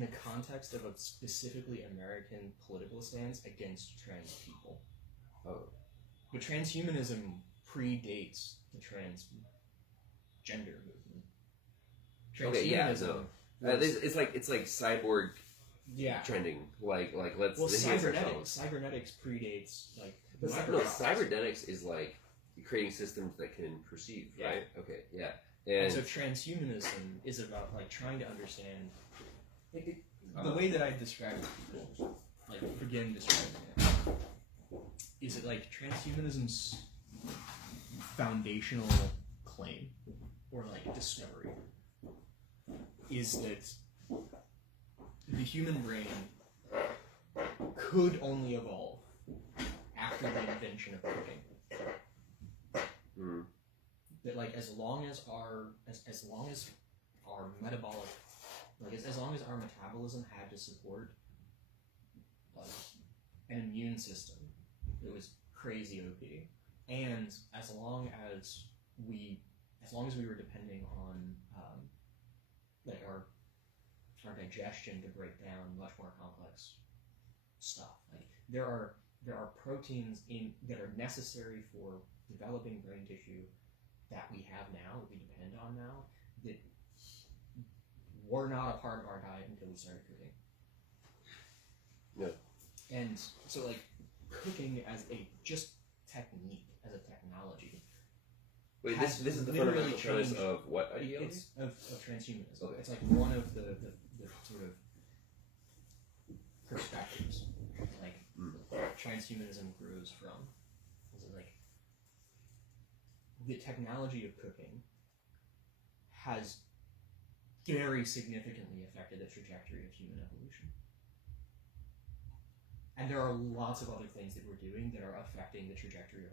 the context of a specifically American political stance against trans people. Oh. But transhumanism predates the transgender movement. Okay, yeah, so it's like cyborg trending. Like let's cybernetics predates like cybernetics is like creating systems that can perceive, right? Okay, yeah. And so transhumanism is about like trying to understand the way that I describe it to people, like begin describing it, is it like transhumanism's foundational claim or like discovery is that the human brain could only evolve after the invention of coding. That like as long as our metabolic Like as long as our metabolism had to support like an immune system, it was crazy OP. And as long as we were depending on like our digestion to break down much more complex stuff, like there are proteins that are necessary for developing brain tissue that we have now, that we depend on now, that were not a part of our diet until we started cooking. Yeah. And so like cooking as a just technique, as a technology. Wait, this is the fundamental premise of what ideology? It's of transhumanism. Okay. It's like one of the sort of perspectives. Like transhumanism grows from. Is it like the technology of cooking has very significantly affected the trajectory of human evolution. And there are lots of other things that we're doing that are affecting the trajectory of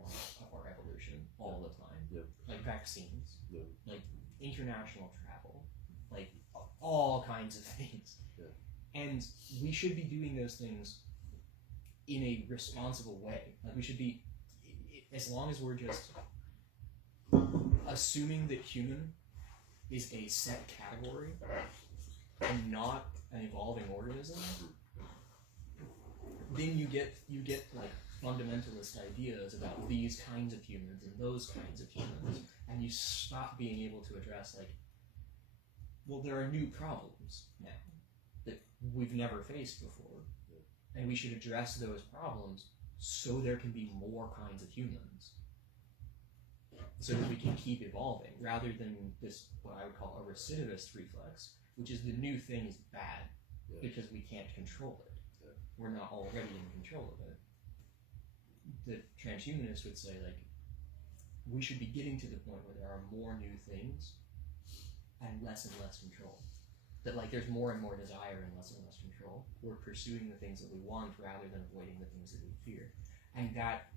our evolution all the time. Yeah. Like vaccines, Yeah. like international travel, like all kinds of things. Yeah. And we should be doing those things in a responsible way. Like we should be, as long as we're just assuming that human is a set category and not an evolving organism, then you get like fundamentalist ideas about these kinds of humans and those kinds of humans, and you stop being able to address like, well, there are new problems now that we've never faced before, and we should address those problems so there can be more kinds of humans, so that we can keep evolving, rather than this, what I would call a recidivist reflex, which is the new thing is bad because we can't control it. We're not already in control of it. The transhumanists would say, like, we should be getting to the point where there are more new things and less control. That, like, there's more and more desire and less control. We're pursuing the things that we want rather than avoiding the things that we fear. And that,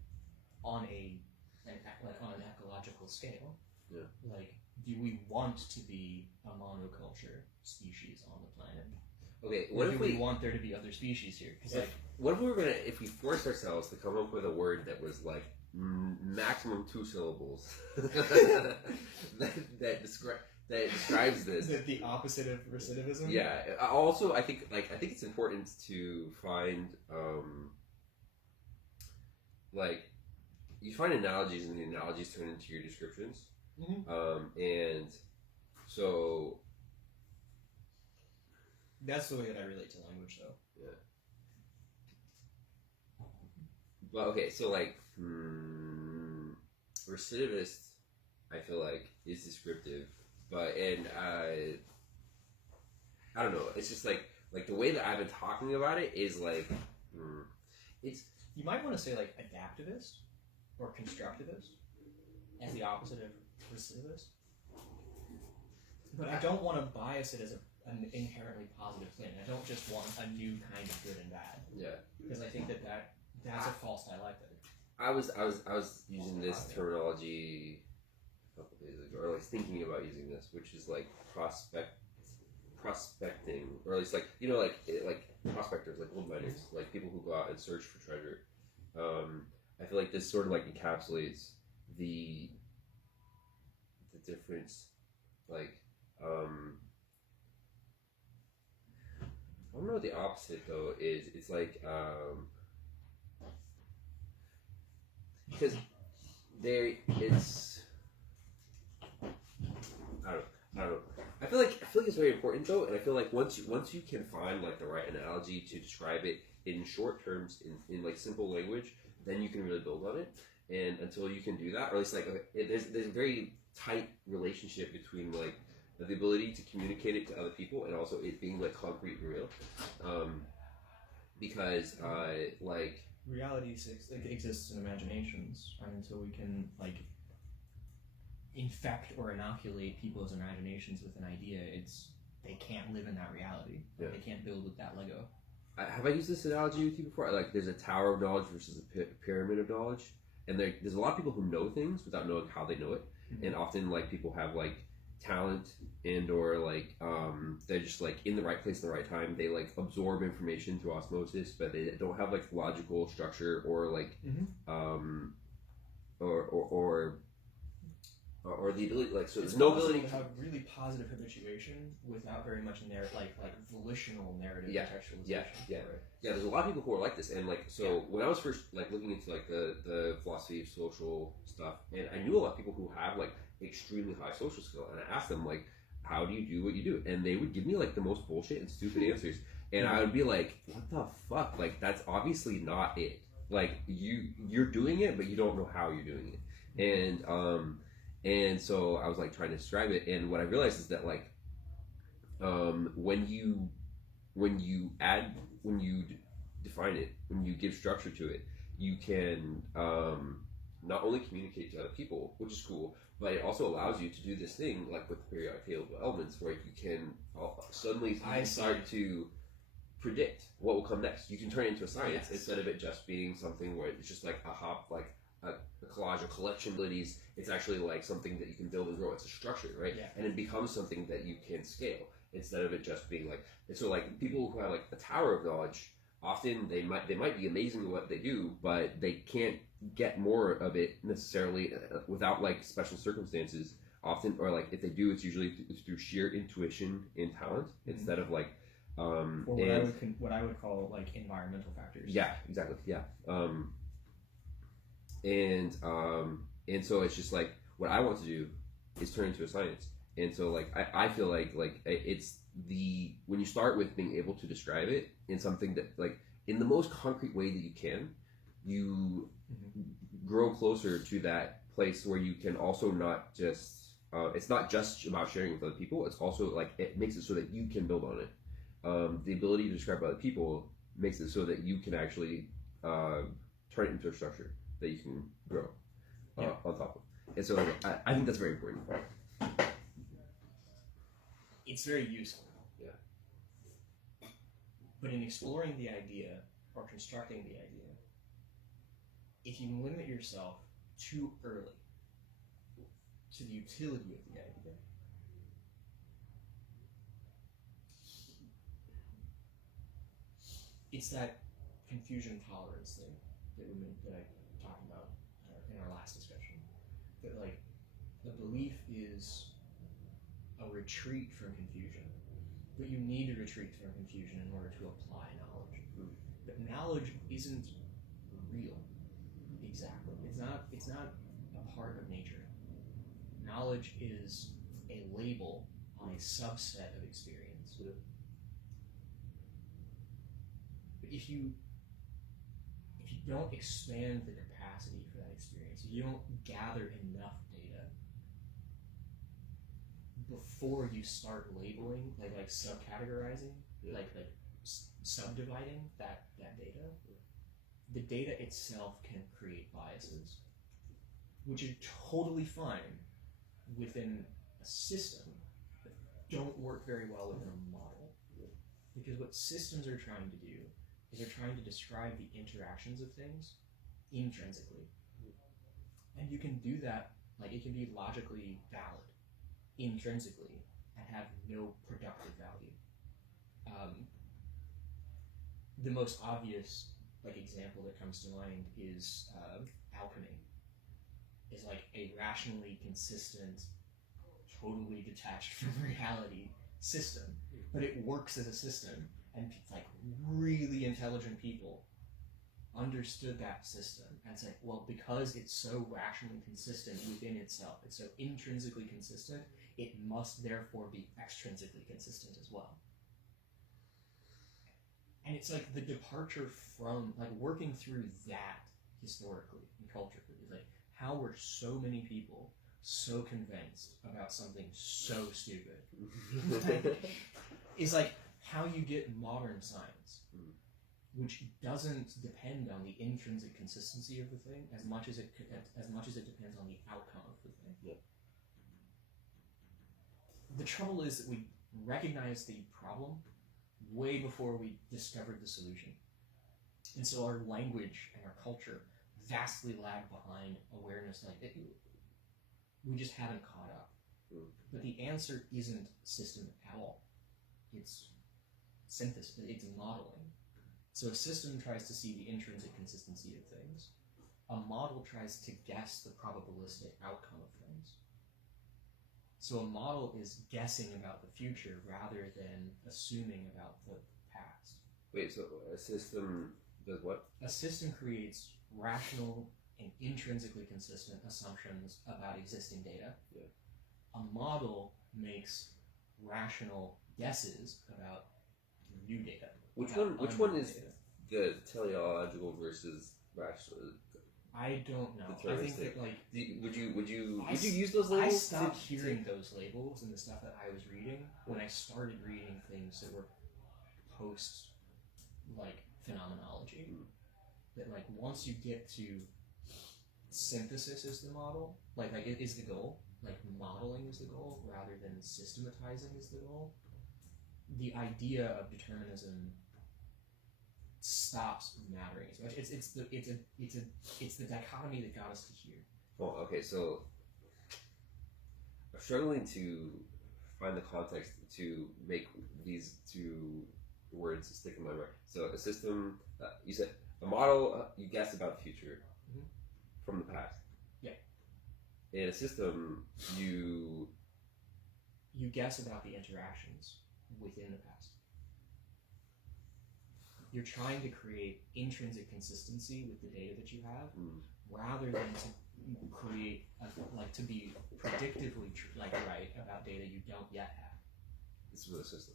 on an ecological scale, like, do we want to be a monoculture species on the planet? Okay, what if we want there to be other species here? Because like, what if we were gonna, if we forced ourselves to come up with a word that was like maximum 2 syllables that describes this? The opposite of recidivism. Yeah. Also, I think it's important to find like you find analogies, and the analogies turn into your descriptions. Mm-hmm. And so. That's the way that I relate to language, though. Yeah. Well, okay, so like, recidivist, I feel like, is descriptive, but, and, I don't know, it's just like the way that I've been talking about it is like, it's... You might want to say, like, adaptivist, or constructivist, as the opposite of recidivist. But I don't want to bias it as an inherently positive thing. I don't just want a new kind of good and bad. Yeah. Because I think that's a false dialectic. I was using this terminology a couple days ago, or like thinking about using this, which is like prospecting, or at least like, you know, like prospectors, like gold miners, like people who go out and search for treasure. I feel like this sort of like encapsulates the difference, like. I don't know what the opposite though is. It's like because it's I don't know. I feel like it's very important though, and I feel like once you can find like the right analogy to describe it in short terms, in like simple language, then you can really build on it. And until you can do that, or at least like there's a very tight relationship between like the ability to communicate it to other people and also it being like concrete and real, because like reality exists in imaginations, and until we can like infect or inoculate people's imaginations with an idea, they can't live in that reality. Yeah. They can't build with that Lego. Have I used this analogy with you before? Like there's a tower of knowledge versus a pyramid of knowledge, and there's a lot of people who know things without knowing how they know it, and often like people have like talent and or like they're just like in the right place in the right time. They like absorb information through osmosis, but they don't have like logical structure or like or the ability like so. It's There's no ability to have really positive habituation without very much like volitional narrative contextualization. Yeah. Right. Yeah, there's a lot of people who are like this, and like so when I was first like looking into like the philosophy of social stuff, and I knew a lot of people who have like extremely high social skill, and I asked them like, how do you do what you do? And they would give me like the most bullshit and stupid answers, and I would be like, what the fuck? Like that's obviously not it. Like you're doing it, but you don't know how you're doing it, and so I was like trying to describe it, and what I realized is that like when you define it, when you give structure to it, you can not only communicate to other people, which is cool, but it also allows you to do this thing like with the periodic table of elements, where you can suddenly start to predict what will come next. You can turn it into a science instead of it just being something where it's just like a collage of collection abilities. It's actually like something that you can build and grow. It's a structure, right? Yeah. And it becomes something that you can scale instead of it just being like. And so like people who have like a tower of knowledge, often they might be amazing at what they do, but they can't get more of it necessarily without like special circumstances. Often, or like if they do, it's usually through sheer intuition and talent instead of like. Or what I would call like environmental factors. Yeah, exactly. Yeah. And so it's just like what I want to do is turn into a science. And so like I feel like it's when you start with being able to describe it in something that like in the most concrete way that you can, you grow closer to that place where you can also not just it's not just about sharing with other people. It's also like it makes it so that you can build on it. The ability to describe other people makes it so that you can actually turn it into a structure that you can grow on top of. And so I think that's very important. It's very useful. Yeah. But in exploring the idea or constructing the idea, if you limit yourself too early to the utility of the idea, it's that confusion tolerance thing that I talked about in our last discussion. That like the belief is a retreat from confusion, but you need to retreat from confusion in order to apply knowledge. But knowledge isn't real. Exactly. It's not a part of nature. Knowledge is a label on a subset of experience. But if you don't expand the capacity for that experience, if you don't gather enough data before you start labeling, like subcategorizing, like subdividing that data, the data itself can create biases, which are totally fine within a system, but don't work very well within a model. Because what systems are trying to do is they're trying to describe the interactions of things intrinsically. And you can do that, like it can be logically valid intrinsically and have no productive value. The most obvious example that comes to mind is alchemy. Is like a rationally consistent, totally detached from reality system, but it works as a system, and like really intelligent people understood that system and said, well, because it's so rationally consistent within itself, it's so intrinsically consistent, it must therefore be extrinsically consistent as well. And it's like the departure from like working through that historically and culturally, like how were so many people so convinced about something so stupid is like how you get modern science, which doesn't depend on the intrinsic consistency of the thing as much as it depends on the outcome of the thing. Yep. The trouble is that we recognize the problem way before we discovered the solution, and so our language and our culture vastly lag behind awareness. Like we just haven't caught up. But the answer isn't system at all. It's synthesis, it's modeling. So a system tries to see the intrinsic consistency of things. A model tries to guess the probabilistic outcome of things. So a model is guessing about the future rather than assuming about the past. Wait, so a system does what? A system creates rational and intrinsically consistent assumptions about existing data. Yeah. A model makes rational guesses about new data. Which one is the teleological versus rational? I don't know. I think that would you use those labels? I stopped hearing those labels in the stuff that I was reading when I started reading things that were post phenomenology. That once you get to synthesis is the model, it is the goal. Modeling is the goal rather than systematizing is the goal. The idea of determinism stops mattering as much. It's the dichotomy that got us to here. Well, okay, so I'm struggling to find the context to make these two words stick in my mind. So a system, you said a model, you guess about the future from the past. Yeah. In a system, you guess about the interactions within the past. You're trying to create intrinsic consistency with the data that you have, rather than to create to be predictively right about data you don't yet have. This was a system.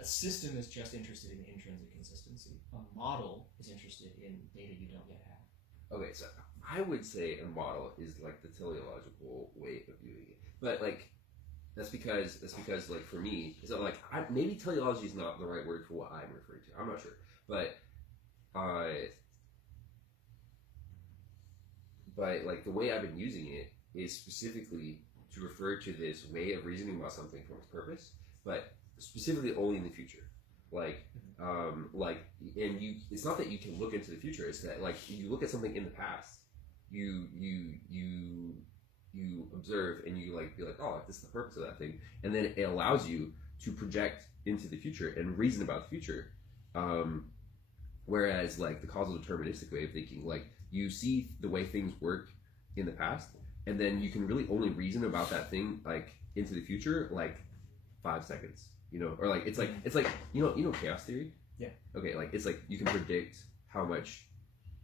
A system is just interested in intrinsic consistency. A model is interested in data you don't yet have. Okay, so I would say a model is the teleological way of viewing it, but that's because for me, it's not maybe teleology is not the right word for what I'm referring to. I'm not sure, but the way I've been using it is specifically to refer to this way of reasoning about something from its purpose, but specifically only in the future. And it's not that you can look into the future. It's that you look at something in the past, you observe and you be oh, this is the purpose of that thing, and then it allows you to project into the future and reason about the future. Whereas the causal deterministic way of thinking, you see the way things work in the past, and then you can really only reason about that thing into the future 5 seconds. Or it's chaos theory. Yeah. Okay, it's you can predict how much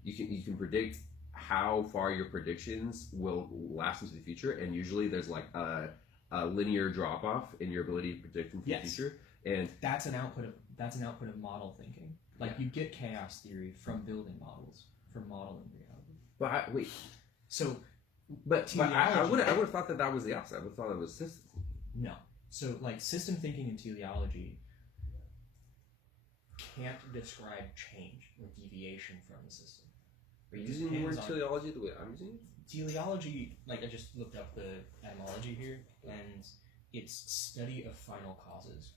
you can predict how far your predictions will last into the future, and usually there's a linear drop off in your ability to predict into the future, and that's an output of model thinking. You get chaos theory from building models, from modeling reality. But wait, so I would have thought that was the opposite. I would have thought it was system. No. So system thinking and teleology can't describe change or deviation from the system. Are you using the word teleology the way I'm using it? Teleology, I just looked up the etymology here, and it's study of final causes.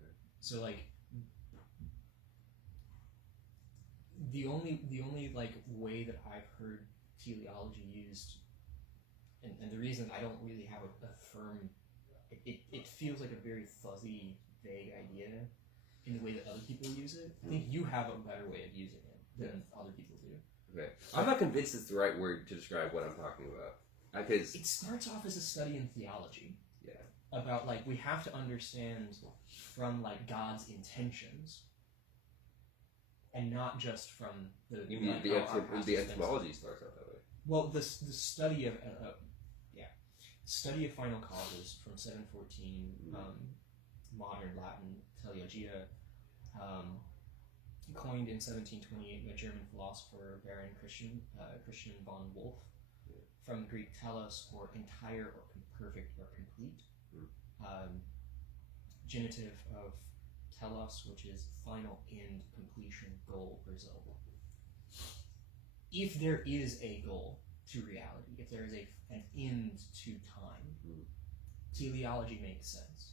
Okay. So the only way that I've heard teleology used, and the reason I don't really have a firm, it feels like a very fuzzy, vague idea in the way that other people use it. I think you have a better way of using it than other people do. Okay. I'm not convinced it's the right word to describe what I'm talking about. Because it starts off as a study in theology. Yeah. About we have to understand from God's intentions, and not just from the. You mean the etymology starts out that way? Well, the study of study of final causes from 714 modern Latin teleologia. Coined in 1728 by German philosopher Baron Christian von Wolff, from the Greek telos, or entire or perfect or complete, genitive of telos, which is final, end, completion, goal, result. If there is a goal to reality, if there is an end to time, teleology makes sense.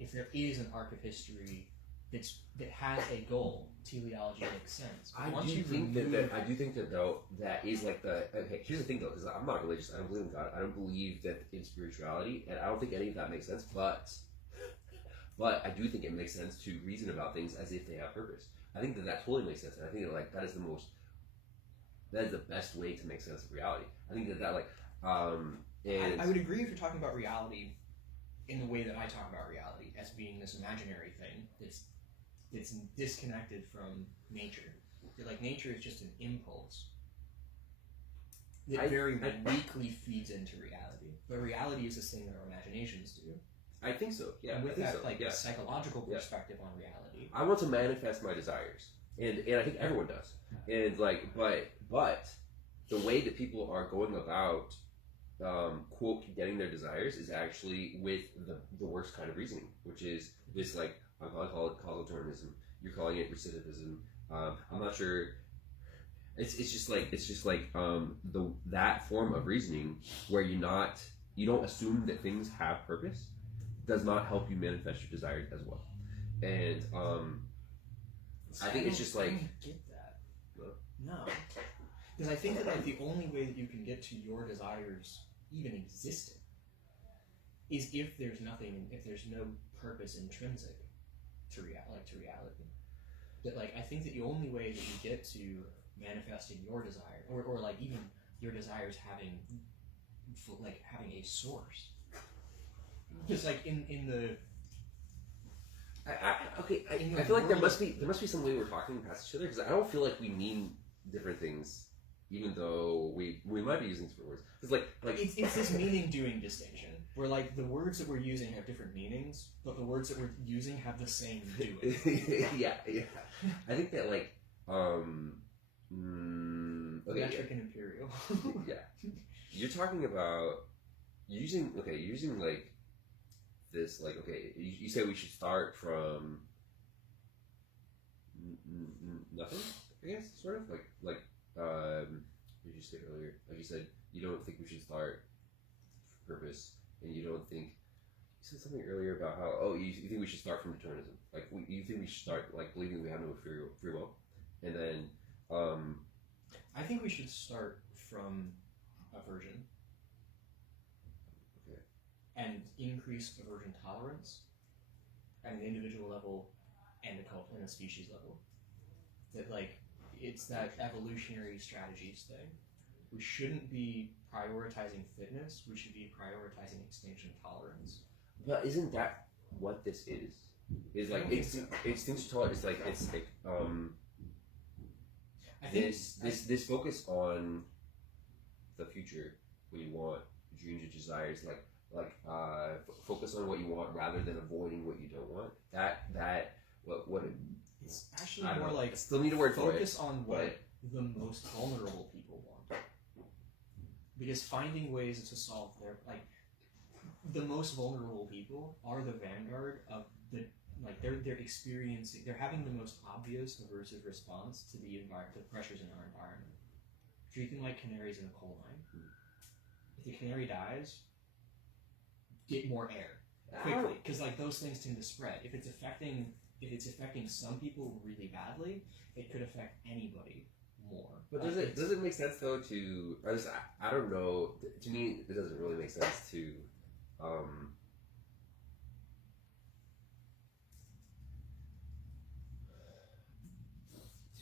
If there is an arc of history that has a goal, teleology makes sense. But I do think that though that is like the okay. Here's the thing though, because I'm not religious. I don't believe in God. I don't believe that in spirituality, and I don't think any of that makes sense. But I do think it makes sense to reason about things as if they have purpose. I think that totally makes sense, and I think that like that is the best way to make sense of reality. I think that like and I would agree if you're talking about reality in the way that I talk about reality as being this imaginary thing that's disconnected from nature. Like nature is just an impulse that very weakly feeds into reality. But reality is this thing that our imaginations do. I think so. Yeah. And with I think that so. like Yeah. psychological perspective on reality. I want to manifest my desires, and I think everyone does. And like, but the way that people are going about quote getting their desires is actually with the worst kind of reasoning, which is this like I call it causal determinism. You're calling it recidivism. I'm not sure. It's just like that form of reasoning where you don't assume that things have purpose does not help you manifest your desires as well. And I think it's just like I don't get that. No, because I think that like the only way that you can get to your desires even existing is if there's no purpose intrinsic to reality. That like I think that the only way that you get to manifesting your desire, or like even your desires having a source, just like in the. I feel like there must be some way we're talking past each other because I don't feel like we mean different things, even though we might be using different words. Because like it's this meaning doing distinction where like the words that we're using have different meanings, but the words that we're using have the same doing. yeah. I think that like metric and imperial. Yeah, you're talking about using like this like you say we should start from nothing, I guess, sort of like you just said earlier, like you said you don't think we should start purpose, and you don't think you said something earlier about how you think we should start from determinism, like you think we should start like believing we have no free will, and then I think we should start from aversion. Okay. And increase aversion tolerance at an individual level and a species level. That like it's that evolutionary strategies thing. We shouldn't be prioritizing fitness. We should be prioritizing extinction tolerance. But isn't that what this is? Is like extinction tolerance is like it's like I think this focus on the future, what you want, dreams, your desires, focus on what you want rather than avoiding what you don't want. It's actually more like I still need a word for it. Focus on what the most vulnerable people want, because finding ways to solve the most vulnerable people are the vanguard of the they're having the most obvious aversive response to the pressures in our environment. Treat them like canaries in a coal mine. If the canary dies, get more air quickly, because those things tend to spread. If it's affecting some people really badly, it could affect anybody more. But does it make sense though to? I don't know. To me, it doesn't really make sense to.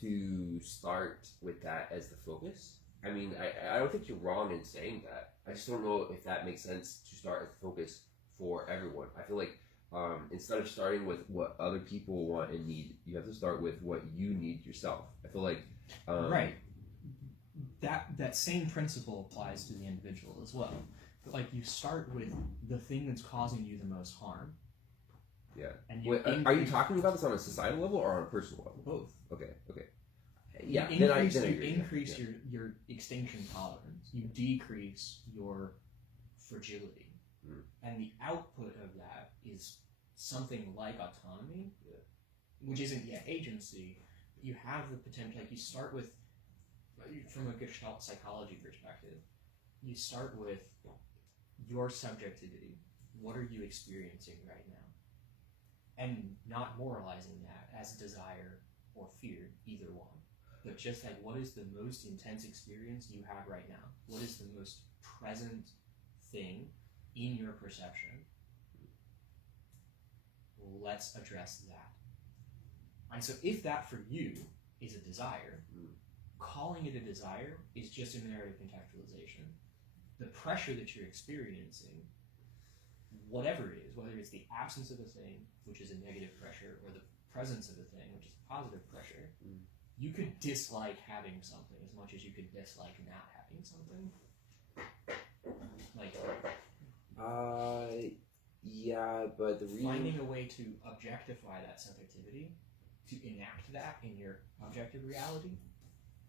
To start with that as the focus. I mean, I don't think you're wrong in saying that. I just don't know if that makes sense to start as the focus for everyone. I feel like instead of starting with what other people want and need, you have to start with what you need yourself. I feel like right. That same principle applies to the individual as well. But you start with the thing that's causing you the most harm. Yeah. And are you talking about this on a societal level or on a personal level? Both. Okay. Yeah. You I increase your extinction tolerance. You decrease your fragility. Mm. And the output of that is something like autonomy, which isn't yet agency. But you have the potential. You start with, from a Gestalt psychology perspective, you start with your subjectivity. What are you experiencing right now? and not moralizing that as desire or fear, either one, but just like, what is the most intense experience you have right now? What is the most present thing in your perception? Let's address that. And so if that for you is a desire, calling it a desire is just a matter of contextualization. The pressure that you're experiencing, whatever it is, whether it's the absence of a thing, which is a negative pressure, or the presence of a thing, which is positive pressure, you could dislike having something as much as you could dislike not having something. Like, yeah, but the reason... finding a way to objectify that subjectivity, to enact that in your objective reality,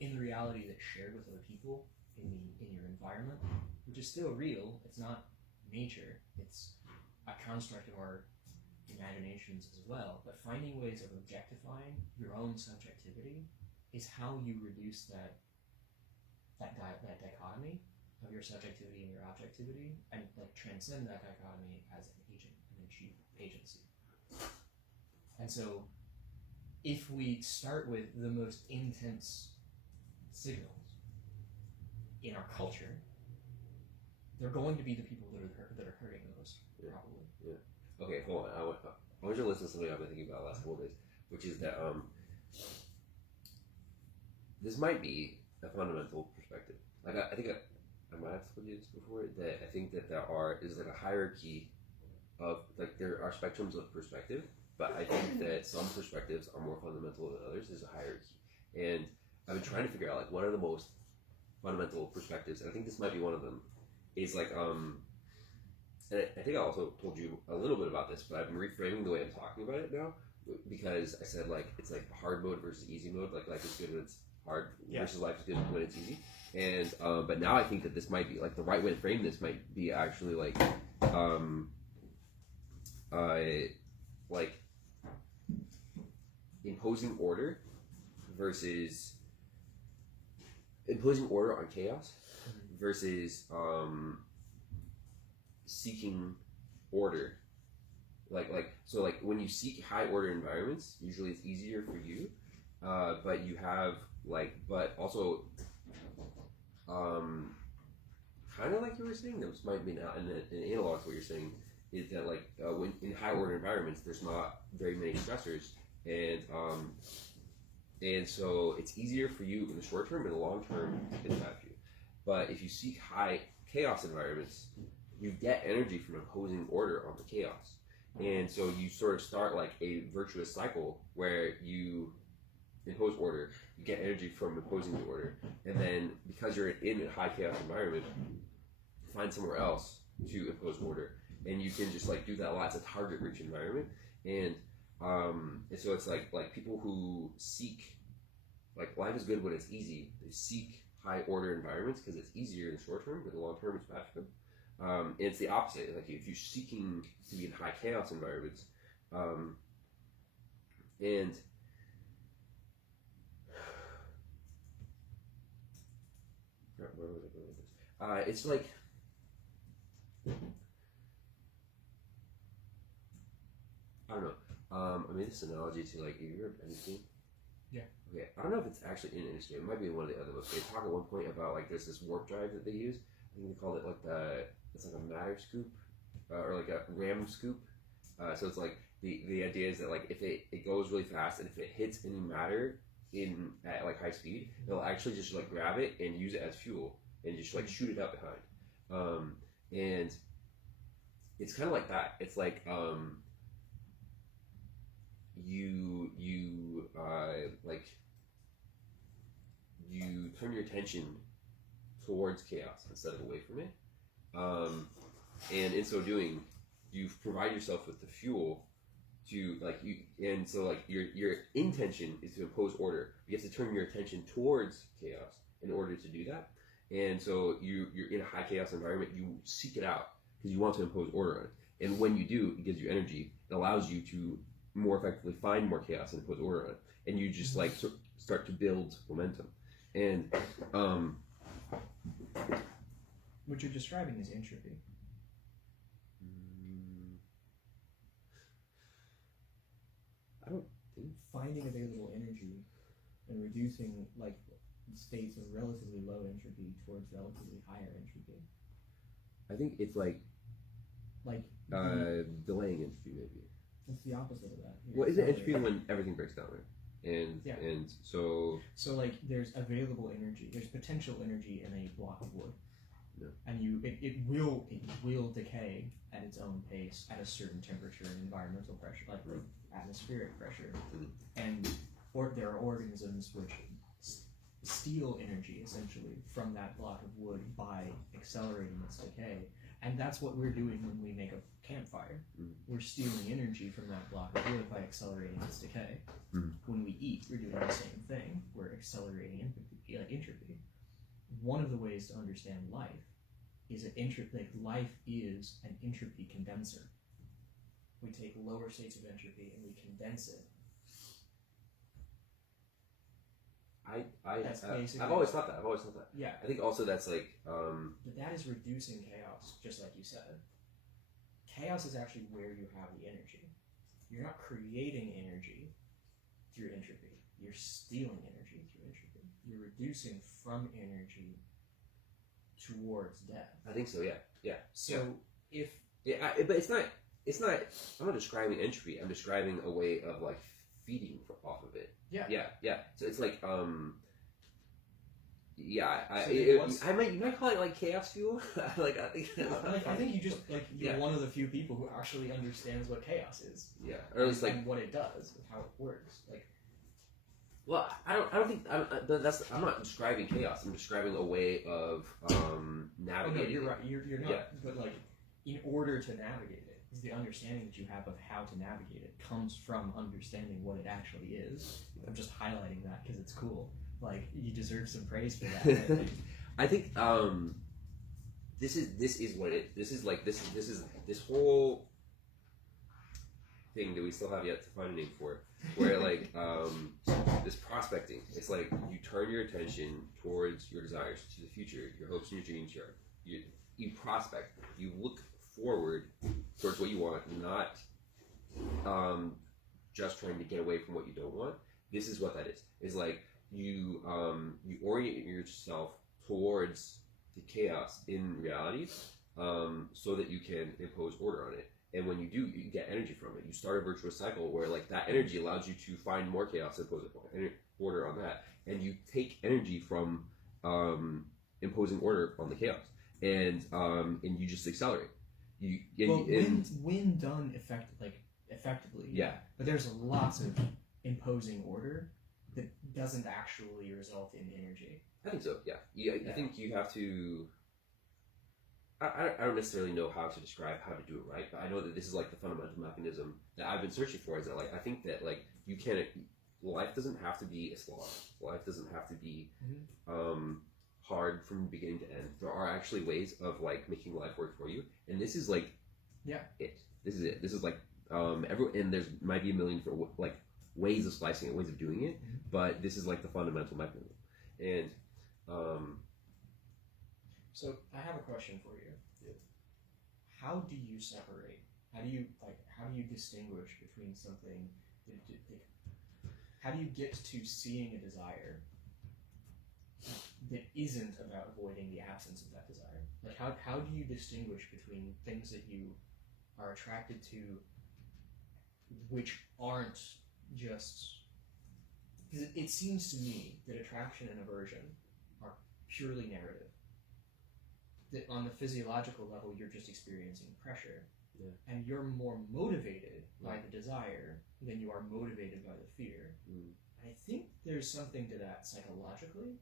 in the reality that's shared with other people, in your environment, which is still real. It's not nature. It's a construct of our imaginations as well. But finding ways of objectifying your own subjectivity is how you reduce that dichotomy of your subjectivity and your objectivity, and like transcend that dichotomy as an agent and achieve agency. And so, if we start with the most intense signals in our culture, they're going to be the people that are hurting the most, probably. Yeah. Okay, hold on. I want you to listen to something I've been thinking about the last couple of days, which is that this might be a fundamental perspective. Like I think I might have told you this before, that I think that is like a hierarchy of, like, there are spectrums of perspective, but I think that some perspectives are more fundamental than others. There's a hierarchy, and I've been trying to figure out, like, what are the most fundamental perspectives, and I think this might be one of them. Is like and I think I also told you a little bit about this, but I'm reframing the way I'm talking about it now, because I said, like, it's like hard mode versus easy mode. Like, life is good when it's hard versus life is good when it's easy. And but now I think that this might be, like, the right way to frame this might be actually like imposing order on chaos versus seeking order. So when you seek high order environments, usually it's easier for you, but you have but also kind of like you were saying, this might be an analog to what you're saying, is that when in high order environments there's not very many stressors, and so it's easier for you in the short term, but in the long term it's bad for you. But if you seek high chaos environments, you get energy from imposing order on the chaos, and so you sort of start like a virtuous cycle where you impose order, you get energy from imposing the order, and then because you're in a high chaos environment, find somewhere else to impose order, and you can just do that a lot. It's a target rich environment, and so it's like people who seek, life is good when it's easy. They seek high order environments because it's easier in the short term, but in the long term it's bad for them. And it's the opposite. Like, if you're seeking to be in high chaos environments, and where was I going with this? It's like, I don't know. I made this analogy to, have you heard of anything? Yeah. Okay. I don't know if it's actually in industry. It might be in one of the other books. They talk at one point about there's this warp drive that they use. I think they called it it's like a matter scoop, or like a RAM scoop. So it's the idea is that if it goes really fast, and if it hits any matter at high speed, it'll actually just grab it and use it as fuel and just shoot it out behind. And it's kind of like that. It's you turn your attention towards chaos instead of away from it, and in so doing, you provide yourself with the fuel to your intention is to impose order. You have to turn your attention towards chaos in order to do that, and so you're in a high chaos environment. You seek it out because you want to impose order on it, and when you do, it gives you energy. It allows you to more effectively find more chaos and impose order on it, and you just start to build momentum. And what you're describing is entropy. I don't think. Finding available energy and reducing like states of relatively low entropy towards relatively higher entropy. I think it's like delaying entropy maybe. It's the opposite of that. Well, isn't entropy when everything breaks down, right? And so like there's available energy, there's potential energy in a block of wood. Yeah. And it will decay at its own pace at a certain temperature and environmental pressure, like atmospheric pressure. And there are organisms which steal energy essentially from that block of wood by accelerating its decay. And that's what we're doing when we make a campfire. We're stealing energy from that block of wood by accelerating its decay. When we eat, we're doing the same thing. We're accelerating entropy. One of the ways to understand life is that life is an entropy condenser. We take lower states of entropy and we condense it. I've always thought that. Yeah. I think also that's like. But that is reducing chaos, just like you said. Chaos is actually where you have the energy. You're not creating energy through entropy. You're stealing energy through entropy. You're reducing from energy towards death. I think so. Yeah. So if but it's not. I'm not describing entropy. I'm describing a way of like feeding off of it. Yeah. So it's like you might call it like chaos fuel. I think you just you're one of the few people who actually understands what chaos is. Yeah, or at least and what it does, and how it works. Well, I don't think I'm not describing chaos. I'm describing a way of navigating. Oh, no, you're right. You're not. Yeah. But in order to navigate it, the understanding that you have of how to navigate it comes from understanding what it actually is. I'm just highlighting that because it's cool. You deserve some praise for that. I think this is what it. This is this whole thing that we still have yet to find a name for. Where this prospecting, it's like you turn your attention towards your desires, to the future, your hopes and your dreams. You prospect. You look forward towards what you want, not just trying to get away from what you don't want. This is what that is. It's like you orient yourself towards the chaos in reality, so that you can impose order on it. And when you do, you get energy from it. You start a virtuous cycle where that energy allows you to find more chaos and impose order on that. And you take energy from imposing order on the chaos, and you just accelerate. When done effectively. Yeah. But there's lots of imposing order that doesn't actually result in energy. I think so. Yeah. I think you have to. I don't necessarily know how to describe how to do it right, but I know that this is the fundamental mechanism that I've been searching for. Is that I think that you can't. Life doesn't have to be a slog. Life doesn't have to be hard from beginning to end. There are actually ways of making life work for you, and this is it. This is it. This is and there's might be a million ways of slicing it, ways of doing it, but this is the fundamental mechanism, and. So I have a question for you. Yeah. How do you separate? How do you distinguish between something? How do you get to seeing a desire that isn't about avoiding the absence of that desire? How do you distinguish between things that you are attracted to, which aren't just? Because it seems to me that attraction and aversion are purely narrative. That on the physiological level, you're just experiencing pressure, and you're more motivated by the desire than you are motivated by the fear. I think there's something to that psychologically.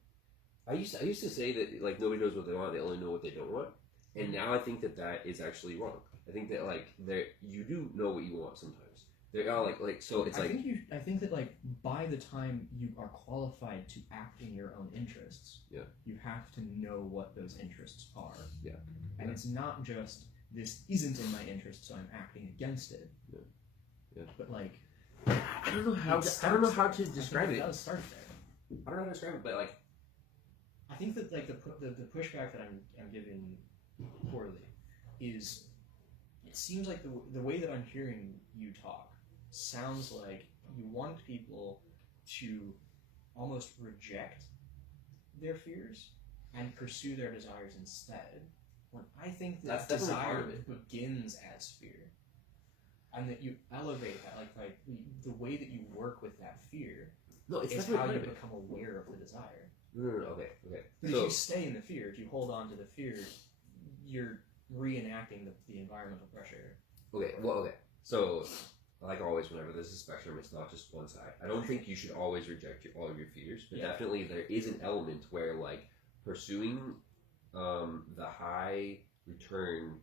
I used to say that nobody knows what they want; they only know what they don't want. And now I think that is actually wrong. I think that you do know what you want sometimes. There are so it's I think that by the time you are qualified to act in your own interests, you have to know what those interests are. Yeah. And it's not just this isn't in my interest, so I'm acting against it. Yeah. But I don't know how to describe it. It does start there. I don't know how to describe it, but I think that the pushback that I'm giving poorly is it seems like the way that I'm hearing you talk sounds like you want people to almost reject their fears and pursue their desires instead. When I think that That's definitely part desire of it. begins as fear, and that you elevate that, like the way that you work with that fear No, it's is definitely how part you of it. become aware of the desire. No, okay. But if you stay in the fear, if you hold on to the fear, you're reenacting the environmental pressure. Okay. So, like always, whenever there's a spectrum, it's not just one side. I don't think you should always reject all of your fears, but definitely there is an element where, like, pursuing the high return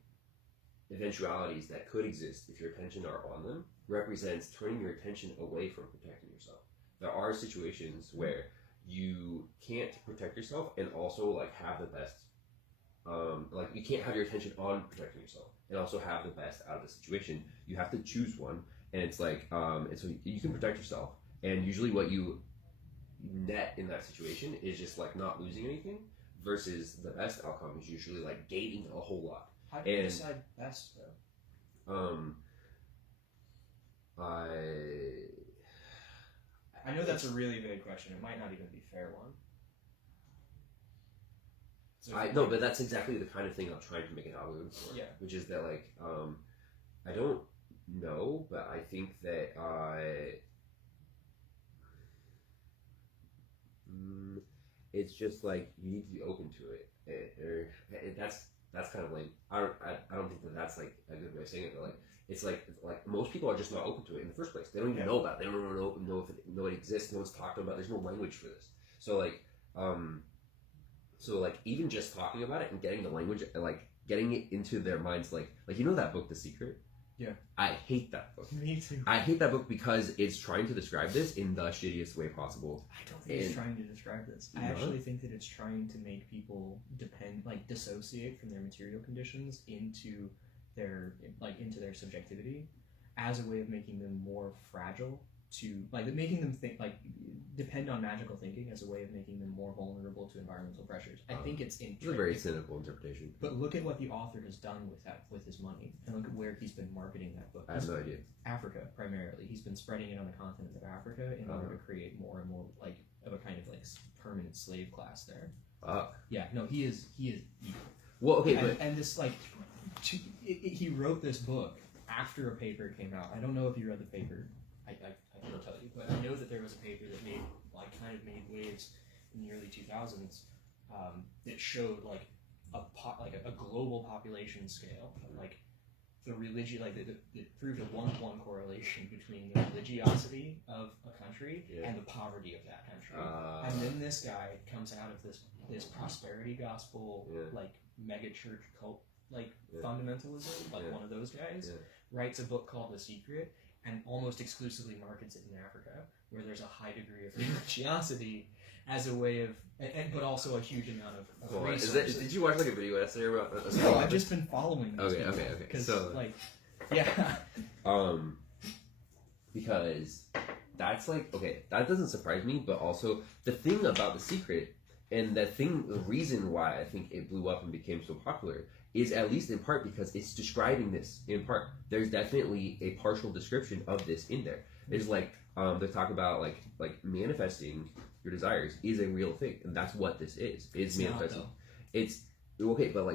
eventualities that could exist if your attention are on them represents turning your attention away from protecting yourself. There are situations where you can't protect yourself and also like have the best like you can't have your attention on protecting yourself and also have the best out of the situation. You have to choose one, and it's like and so you can protect yourself, and usually what you net in that situation is just like not losing anything, versus the best outcome is usually like gaining a whole lot. How do you decide best though? I know that's a really vague question. It might not even be a fair one. So No, but that's exactly the kind of thing I'm trying to make an algorithm for. Yeah. Which is that like I don't know, but I think that it's just like you need to be open to it. That's kind of like I don't think that that's like a good way of saying it, but like it's like most people are just not open to it in the first place. They don't even know about it. They don't know if it exists. No one's talking about it. There's no language for this. So like even just talking about it and getting the language, like getting it into their minds, like you know that book, The Secret. Yeah. I hate that book. Me too. I hate that book because it's trying to describe this in the shittiest way possible. I don't think it's trying to describe this. I No? actually think that it's trying to make people dissociate from their material conditions into their subjectivity as a way of making them more fragile to making them think depend on magical thinking as a way of making them more vulnerable to environmental pressures. I think it's It's a very cynical interpretation. But look at what the author has done with his money, and look at where he's been marketing that book. I have no idea. Africa primarily. He's been spreading it on the continent of Africa in order to create more and more of a kind of permanent slave class there. Yeah, no, he is evil. Well, okay, and this he wrote this book after a paper came out. I don't know if you read the paper. I can't tell you, but I know that there was a paper that made waves in the early 2000s that showed a global population scale, the religion, it proved a 1-to-1 correlation between the religiosity of a country and the poverty of that country. And then this guy comes out of this prosperity gospel mega church cult fundamentalism, one of those guys, writes a book called The Secret, and almost exclusively markets it in Africa, where there's a high degree of religiosity as a way of, but also a huge amount of resources. Did you watch a video essay about that? No, I've just been following this. Okay. So, yeah. Because that's that doesn't surprise me, but also the thing about The Secret, and the reason why I think it blew up and became so popular is at least in part because it's describing this in part. There's definitely a partial description of this in there. There's they talk about manifesting your desires is a real thing, and that's what this is. It's manifesting. It's okay, but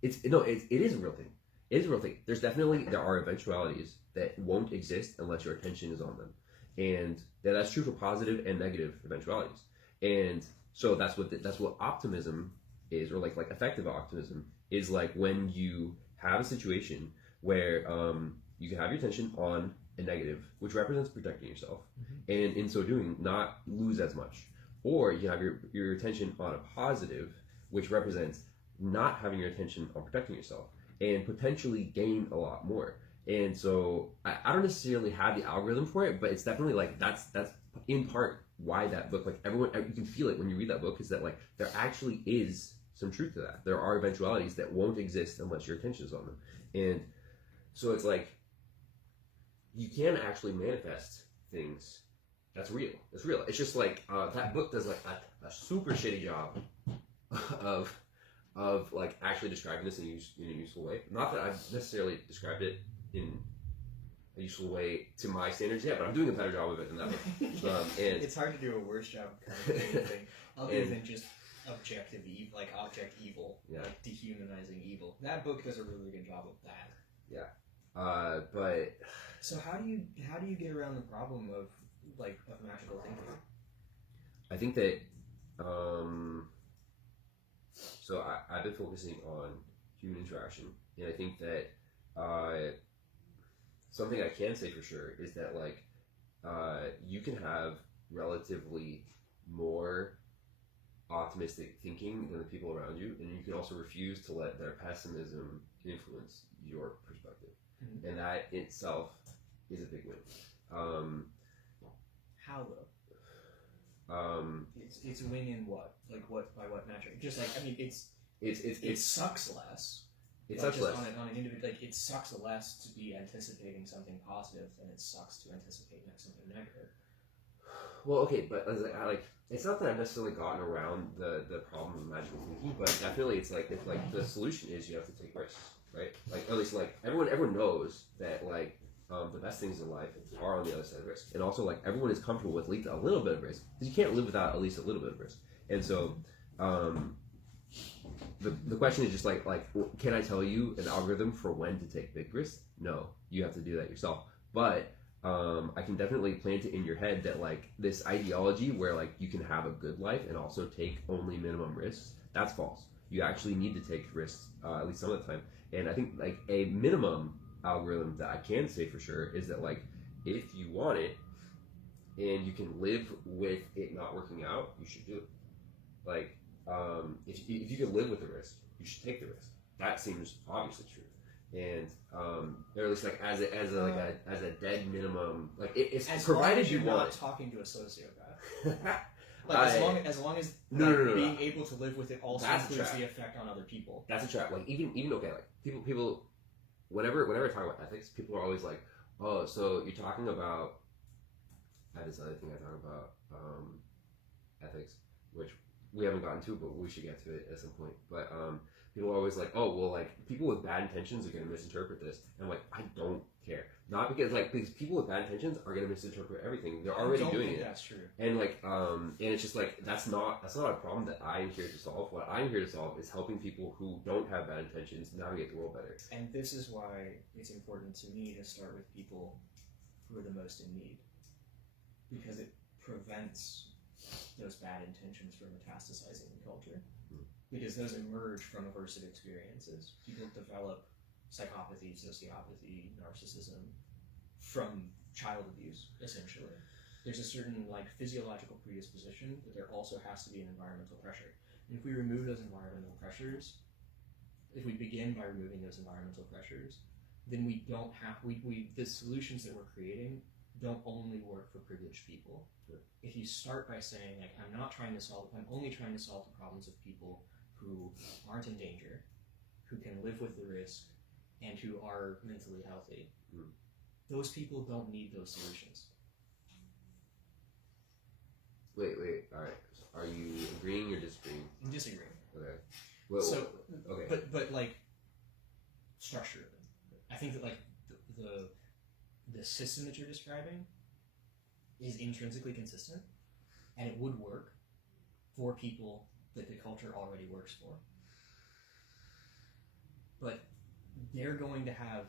it is a real thing. It is a real thing. There are eventualities that won't exist unless your attention is on them, and that's true for positive and negative eventualities. And so that's what optimism is, or effective optimism is, when you have a situation where you can have your attention on a negative, which represents protecting yourself, and in so doing not lose as much, or you have your attention on a positive, which represents not having your attention on protecting yourself and potentially gain a lot more. And so I don't necessarily have the algorithm for it, but it's definitely that's in part why that book, everyone, you can feel it when you read that book, is that there actually is some truth to that. There are eventualities that won't exist unless your attention is on them. And so it's you can actually manifest things that's real. It's real. It's just that book does a super shitty job of actually describing this in a useful way. Not that I've necessarily described it in a useful way to my standards yet, but I'm doing a better job of it than that. And it's hard to do a worse job of kind of anything other than just objective evil, like object evil, like dehumanizing evil. That book does a really good job of that. Yeah. But so how do you get around the problem of magical thinking? I think that so I've been focusing on human interaction, and I think that something I can say for sure is that like you can have relatively more optimistic thinking than the people around you, and you can also refuse to let their pessimism influence your perspective, and that itself is a big win. How though? It's a win in what? Like what? By what metric? Just like it sucks less. It sucks less on an individual. Like it sucks less to be anticipating something positive than it sucks to anticipate something negative. Well, okay, but it's not that I've necessarily gotten around the problem of magical thinking, but definitely it's like if like the solution is you have to take risks, right? Like at least like everyone knows that like the best things in life are on the other side of risk, and also like everyone is comfortable with at least a little bit of risk because you can't live without at least a little bit of risk. And so the question is just like can I tell you an algorithm for when to take big risks? No, you have to do that yourself. But I can definitely plant it in your head that like this ideology where like you can have a good life and also take only minimum risks, that's false. You actually need to take risks at least some of the time. And I think like a minimum algorithm that I can say for sure is that like if you want it and you can live with it not working out, you should do it. Like if you can live with the risk, you should take the risk. That seems obviously true. And or at least like as a dead minimum, like it's as provided long as you you're want not it. talking to a sociopath. Like as long as no. being able to live with it also includes the effect on other people. That's a trap. Like even okay, like people whenever I talk about ethics, people are always like, oh, so you're talking about I have this other thing I talk about ethics, which we haven't gotten to, but we should get to it at some point. But people are always like, oh, well, like people with bad intentions are going to misinterpret this, and I'm like, I don't care. Not because because people with bad intentions are going to misinterpret everything. They're already doing it. That's true. And like and it's just like that's not a problem that I'm here to solve. What I'm here to solve is helping people who don't have bad intentions navigate the world better. And this is why it's important to me to start with people who are the most in need, because it prevents those bad intentions from metastasizing in culture. Because those emerge from aversive experiences. People develop psychopathy, sociopathy, narcissism from child abuse, essentially. There's a certain physiological predisposition, but there also has to be an environmental pressure. And if we remove those environmental pressures, if we begin by removing those environmental pressures, then we don't have the solutions that we're creating don't only work for privileged people. If you start by saying I'm only trying to solve the problems of people who aren't in danger, who can live with the risk, and who are mentally healthy, those people don't need those solutions. Wait, all right. Are you agreeing or disagreeing? I'm disagreeing. Okay. Well, okay. But structurally, I think that the system that you're describing is intrinsically consistent, and it would work for people that the culture already works for. But they're going to have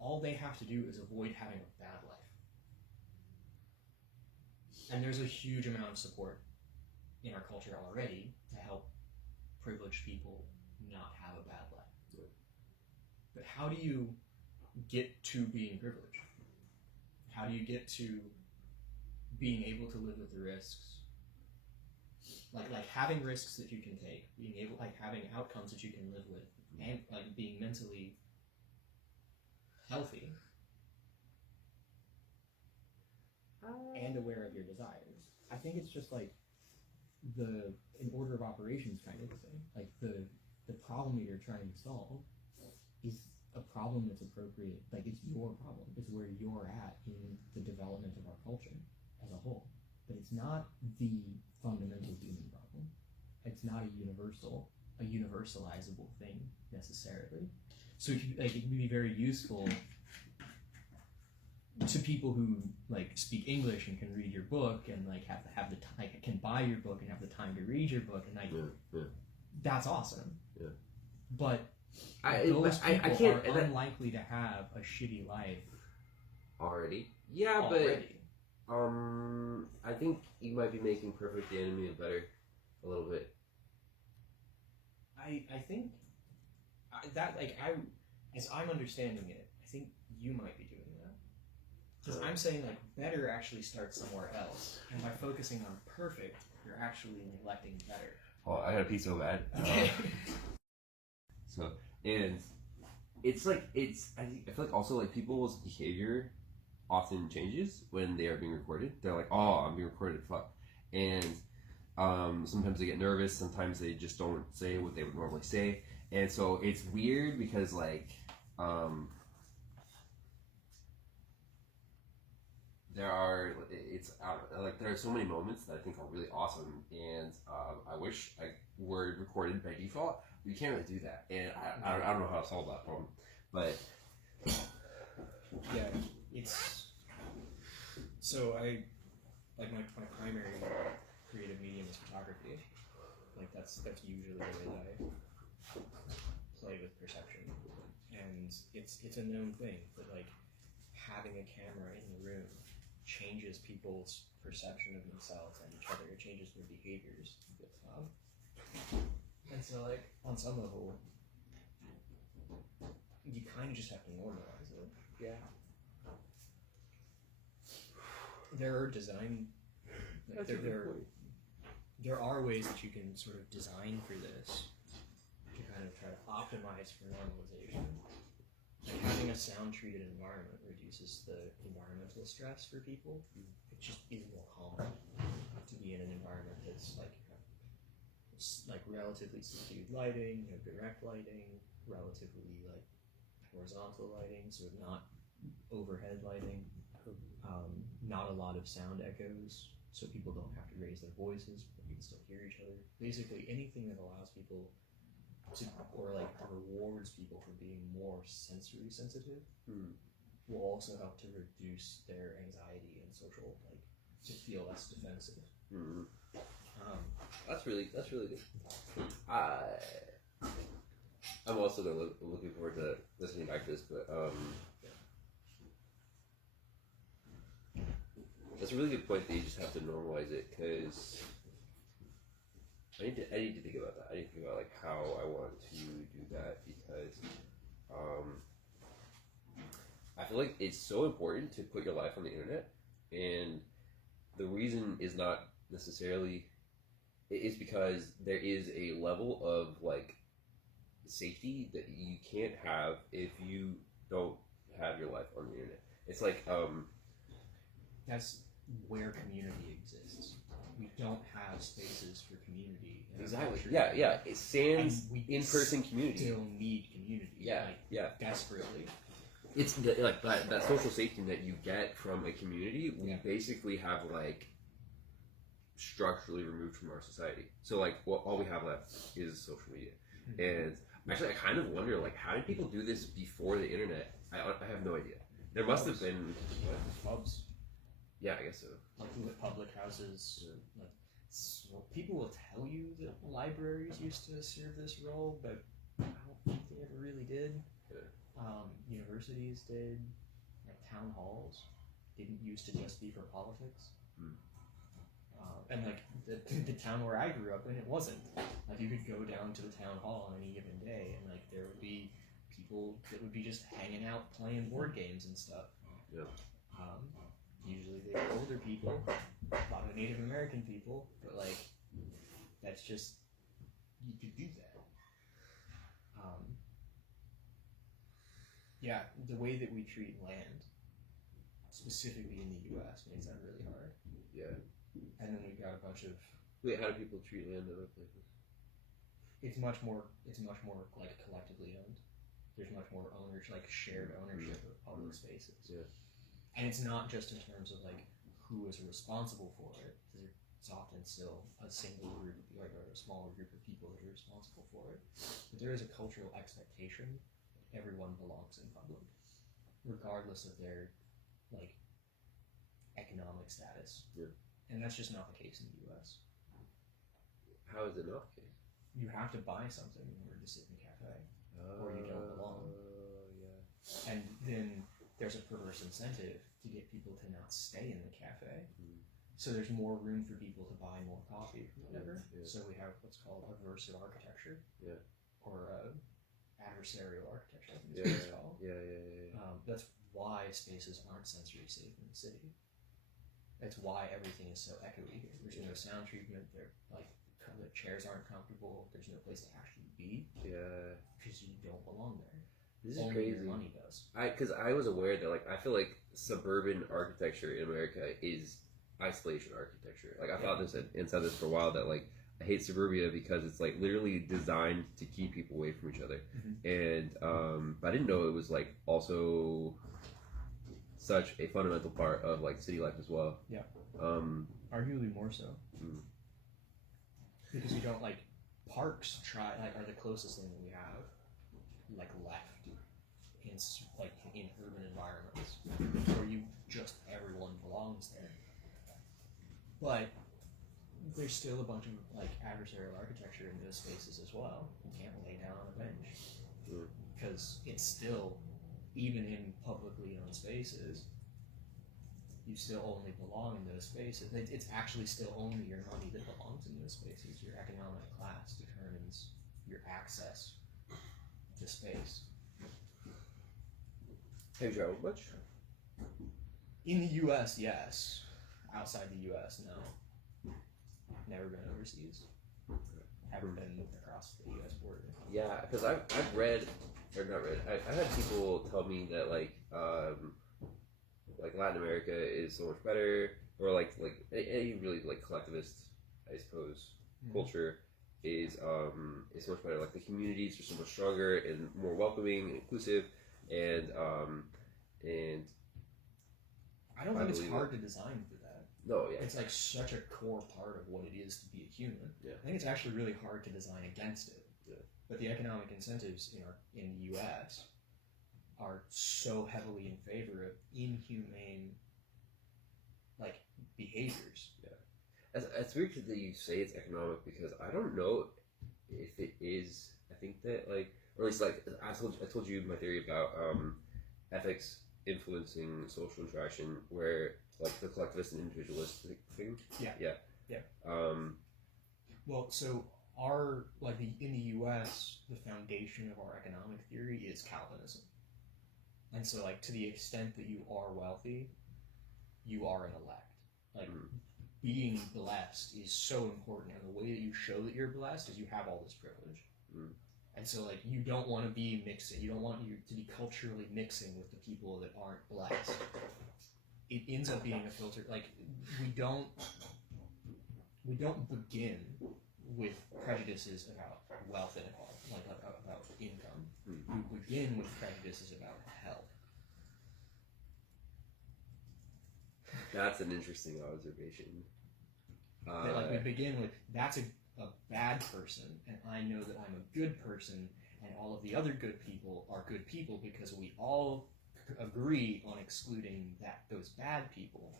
all they have to do is avoid having a bad life. And there's a huge amount of support in our culture already to help privileged people not have a bad life. But how do you get to being privileged? How do you get to being able to live with the risks? Like having risks that you can take, being able having outcomes that you can live with, and being mentally healthy and aware of your desires. I think it's just an order of operations kind of thing. The problem that you're trying to solve is a problem that's appropriate. It's your problem. It's where you're at in the development of our culture as a whole. But it's not the fundamental human problem. It's not a universalizable thing necessarily. So if you, like, it can be very useful to people who like speak English and can read your book and like have the time, can buy your book and have the time to read your book, and like that's awesome. Yeah. But those people are unlikely to have a shitty life already. Yeah, already. But I think you might be making Perfect the Enemy better a little bit. I think that like as I'm understanding it, I think you might be doing that. Because I'm saying like better actually starts somewhere else, and by focusing on perfect, you're actually neglecting better. Oh, I got a piece so bad. So and it's like I feel like also like people's behavior often changes when they are being recorded. They're like, oh, I'm being recorded, fuck, and sometimes they get nervous. Sometimes they just don't say what they would normally say, and so it's weird because like there are so many moments that I think are really awesome, and I wish I were recorded by default. You can't really do that, and I don't know how to solve that problem, but yeah, it's so I like my primary creative medium is photography. Like that's usually the way that I play with perception, and it's a known thing that like having a camera in the room changes people's perception of themselves and each other. It changes their behaviors. And so like on some level, you kind of just have to normalize it. yeah, There are design. Like, there are ways that you can sort of design for this to kind of try to optimize for normalization. Like having a sound treated environment reduces the environmental stress for people. It just is more common to be in an environment that's like relatively subdued lighting, direct lighting, relatively like horizontal lighting, so not overhead lighting, not a lot of sound echoes, so people don't have to raise their voices, but you can still hear each other. Basically, anything that allows people to, or like rewards people for being more sensory sensitive, will also help to reduce their anxiety and social, like, to feel less defensive. That's really good. I'm also looking forward to listening back to this, but that's a really good point that you just have to normalize it, because I need to think about that. I need to think about like how I want to do that, because I feel like it's so important to put your life on the internet, and the reason is not necessarily, it is because there is a level of like safety that you can't have if you don't have your life on the internet. It's like that's where community exists. We don't have spaces for community. Exactly. Yeah. It sans in-person community. Still need community. Yeah. Desperately. It's like that social safety net you get from a community. We basically have like structurally removed from our society. So like, all we have left is social media. And actually, I kind of wonder like, how did people do this before the internet? I have no idea. There must have been clubs. Yeah, I guess so. Like public houses. So people will tell you that libraries used to serve this role, but I don't think they ever really did. Universities did. Like town halls didn't used to just be for politics. And like the town where I grew up in, it wasn't. Like you could go down to the town hall on any given day, and like there would be people that would be just hanging out playing board games and stuff. Yeah. Usually they were older people, a lot of Native American people, but like that's just, you could do that. Yeah, the way that we treat land, specifically in the U.S., makes that really hard. Yeah. And then we've got a bunch of. Wait, how do people treat land in other places? It's much more like collectively owned. There's much more like shared ownership of public spaces. Yeah. And it's not just in terms of like who is responsible for it. It's often still a single group, or a smaller group of people that are responsible for it. But there is a cultural expectation everyone belongs in public, regardless of their like economic status. Yeah. And that's just not the case in the U.S. How is it not the case? You have to buy something in order to sit in a cafe, or you don't belong. Yeah. And then there's a perverse incentive to get people to not stay in the cafe. So there's more room for people to buy more coffee or whatever. Yeah. So we have what's called aversive architecture. Yeah. Or adversarial architecture, I think Yeah. is what it's called. Yeah. That's why spaces aren't sensory safe in the city. That's why everything is so echoey here. There's no sound treatment. The chairs aren't comfortable. There's no place to actually be. Yeah. Because you don't belong there. This is Only crazy. your money does. Because I was aware that I feel like suburban architecture in America is isolation architecture. I thought this and said this for a while that I hate suburbia because it's literally designed to keep people away from each other. And but I didn't know it was also such a fundamental part of city life as well. Yeah. Arguably more so. Because you don't parks are the closest thing that we have left in urban environments where everyone belongs there. But there's still a bunch of adversarial architecture in those spaces as well. You can't lay down on a bench because it's still, even in publicly owned spaces, you still only belong in those spaces. It's actually still only your money that belongs in those spaces. Your economic class determines your access to space. Have you traveled much? In the U.S., yes. Outside the U.S., no. Never been overseas. Haven't been across the U.S. border. Yeah, because I've read, or not read, I've had people tell me that Latin America is so much better, or any really collectivist, I suppose, culture is so much better. The communities are so much stronger and more welcoming and inclusive, and I don't think it's hard to design for that. No, yeah, it's such a core part of what it is to be a human. Yeah. I think it's actually really hard to design against it. Yeah. But the economic incentives in the U.S. are so heavily in favor of inhumane behaviors. Yeah, it's weird that you say it's economic because I don't know if it is. I think that or at least I told you my theory about ethics influencing social interaction, where the collectivist and individualistic thing. Yeah. Well, so our in the U.S. the foundation of our economic theory is Calvinism. And so, to the extent that you are wealthy, you are an elect. Being blessed is so important, and the way that you show that you're blessed is you have all this privilege. And so, you don't want to be mixing. You don't want you to be culturally mixing with the people that aren't blessed. It ends up being a filter. We don't begin with prejudices about wealth inequality, about income. We begin with prejudices about health. That's an interesting observation. We begin with, that's a bad person, and I know that I'm a good person, and all of the other good people are good people because we all agree on excluding those bad people.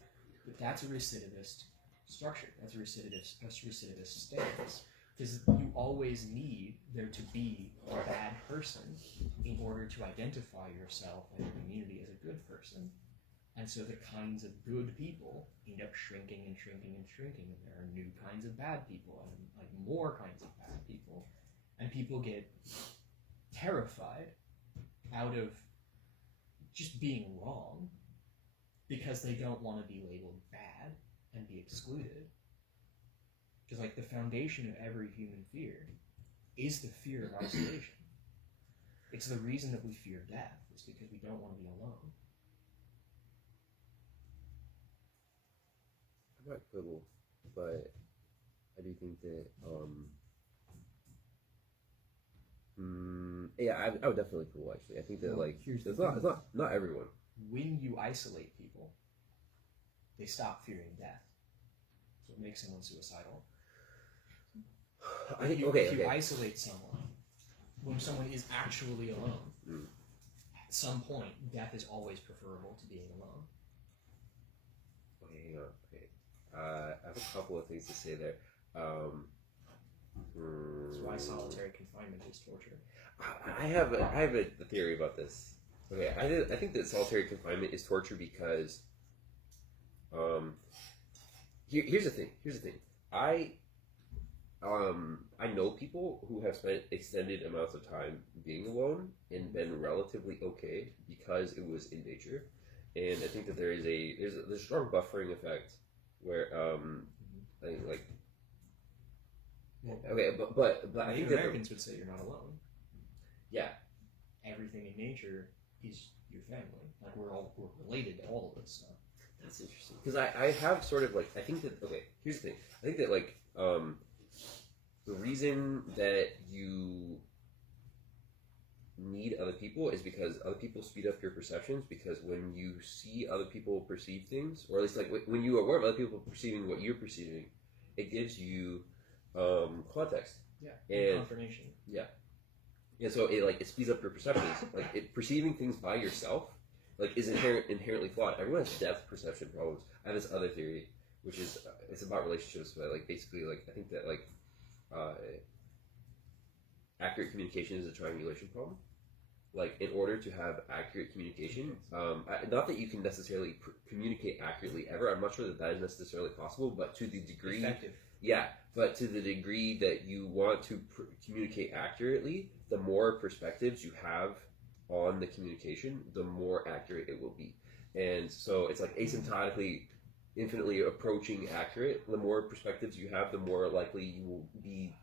But that's a recidivist structure. That's a recidivist stance. Because you always need there to be a bad person in order to identify yourself and your community as a good person. And so the kinds of good people end up shrinking and shrinking and shrinking, and there are new kinds of bad people and more kinds of bad people. And people get terrified out of just being wrong because they don't want to be labeled bad and be excluded. Because the foundation of every human fear is the fear of isolation. It's the reason that we fear death. It's because we don't want to be alone. I might quibble, but I do think that I would definitely quibble. Actually, I think that it's not everyone. When you isolate people, they stop fearing death. So it makes someone suicidal. If you isolate someone, when someone is actually alone, some point, death is always preferable to being alone. Okay, hang on. Okay. I have a couple of things to say there. That's why solitary confinement is torture. I have a theory about this. Okay, I think that solitary confinement is torture because, here's the thing. I know people who have spent extended amounts of time being alone and been relatively okay because it was in nature, and I think that there's a strong buffering effect where I think like. Okay, but I think Americans would say you're not alone. Yeah. Everything in nature is your family. Like we're related to all of this stuff. That's interesting because I have sort of like I think that here's the thing. I think that like the reason that you need other people is because other people speed up your perceptions, because when you see other people perceive things, or at least like when you are aware of other people perceiving what you're perceiving, it gives you context. Yeah. And confirmation. Yeah. And so it speeds up your perceptions. Like perceiving things by yourself is inherently flawed. Everyone has depth perception problems. I have this other theory, which is it's about relationships, but basically I think that accurate communication is a triangulation problem. Like in order to have accurate communication, not that you can necessarily communicate accurately ever. I'm not sure that is necessarily possible, but to the degree, effective. Yeah, but to the degree that you want to communicate accurately, the more perspectives you have on the communication, the more accurate it will be. And so it's like asymptotically, infinitely approaching accurate. The more perspectives you have, the more likely you will be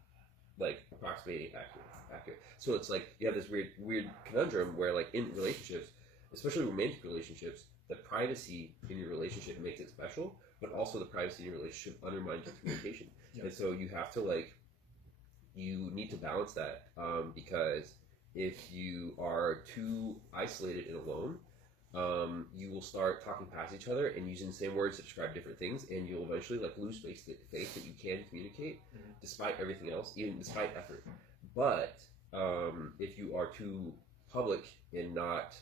approximating accurate. So it's like you have this weird conundrum where in relationships, especially romantic relationships, the privacy in your relationship makes it special, but also the privacy in your relationship undermines your communication. Yep. And so you have to you need to balance that because if you are too isolated and alone, you will start talking past each other and using the same words to describe different things, and you'll eventually lose faith that you can communicate despite everything else, even despite effort. But if you are too public and not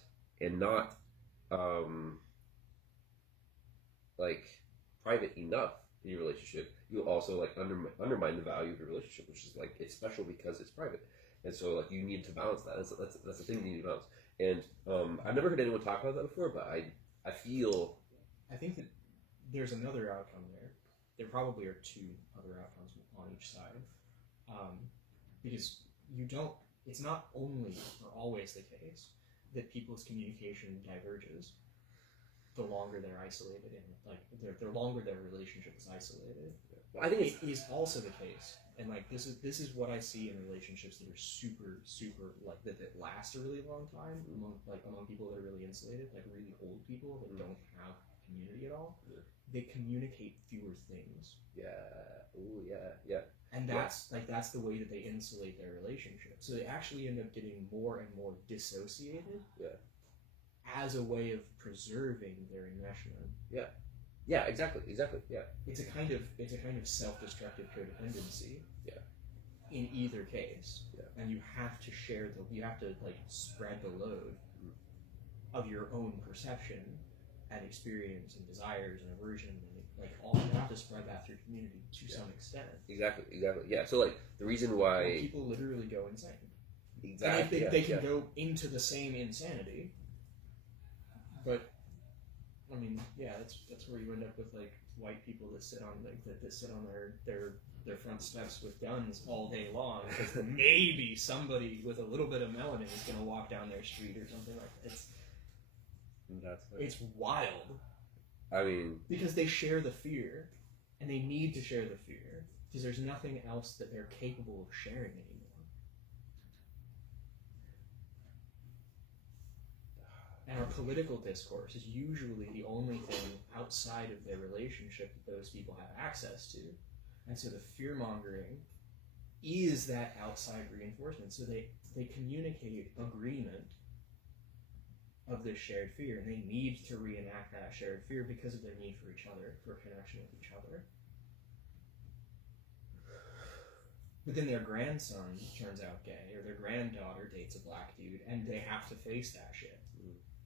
private enough in your relationship, you'll also undermine the value of your relationship, which is it's special because it's private. And so you need to balance that. That's the thing you need to balance. And I've never heard anyone talk about that before, but I think that there's another outcome there. There probably are two other outcomes on each side, because it's not only or always the case that people's communication diverges the longer they're isolated and the longer their relationship is isolated. Well, I think it is also the case, and this is what I see in relationships that are super that last a really long time among people that are really insulated, really old people that don't have community at all. Yeah. They communicate fewer things. Yeah. Ooh, yeah. And that's the way that they insulate their relationship. So they actually end up getting more and more dissociated. Yeah. As a way of preserving their enmeshment. Yeah. Yeah, exactly. Yeah. It's a kind of self-destructive codependency. Yeah. In either case. Yeah. And you have to spread the load of your own perception and experience and desires and aversion and you have to spread that through community to some extent. Exactly. Yeah. So the reason why people literally go insane. Exactly. And they can go into the same insanity. But that's where you end up with white people that sit on their front steps with guns all day long because maybe somebody with a little bit of melanin is going to walk down their street or something like that. It's wild. I mean, because they share the fear, and they need to share the fear because there's nothing else that they're capable of sharing anymore. And our political discourse is usually the only thing outside of their relationship that those people have access to. And so the fear-mongering is that outside reinforcement. So they communicate agreement of this shared fear, and they need to reenact that shared fear because of their need for each other, for connection with each other. But then their grandson turns out gay, or their granddaughter dates a black dude, and they have to face that shit.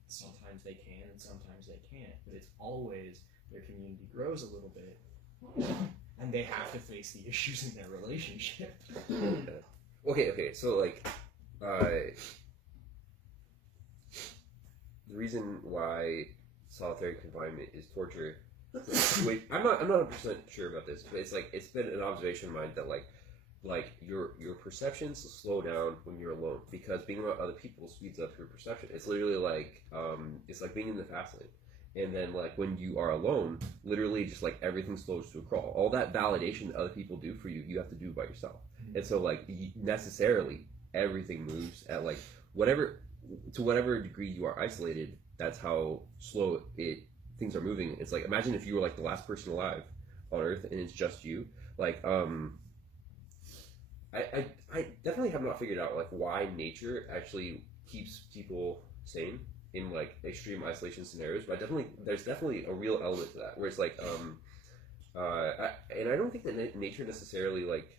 Sometimes they can, and sometimes they can't. But it's always their community grows a little bit, and they have to face the issues in their relationship. Okay. So like, the reason why solitary confinement is torture. Wait, I'm not 100% sure about this, but it's been an observation of mine that like your perceptions slow down when you're alone because being around other people speeds up your perception. It's literally like it's like being in the fast lane, and then like when you are alone, literally just like everything slows to a crawl. All that validation that other people do for you, you have to do by yourself. And so like necessarily everything moves at like whatever degree you are isolated. That's how slow things are moving. It's like imagine if you were like the last person alive on Earth and it's just you. Like I definitely have not figured out like why nature actually keeps people sane in like extreme isolation scenarios, but there's definitely a real element to that where it's like and I don't think that nature necessarily like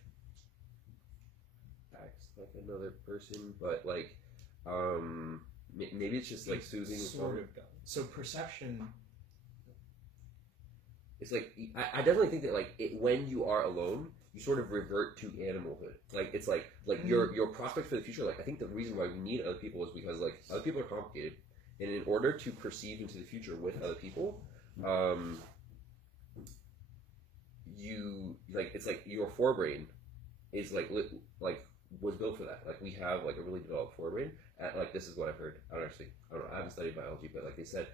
acts like another person, but like maybe it's just like soothing. Sort of does. So perception. It's like I definitely think that like when you are alone, you sort of revert to animalhood. Like it's like your prospects for the future. Like I think the reason why we need other people is because like other people are complicated, and in order to perceive into the future with other people, you like it's like your forebrain is like was built for that. Like we have like a really developed forebrain. Like this is what I've heard. I don't know. I haven't studied biology, but like they said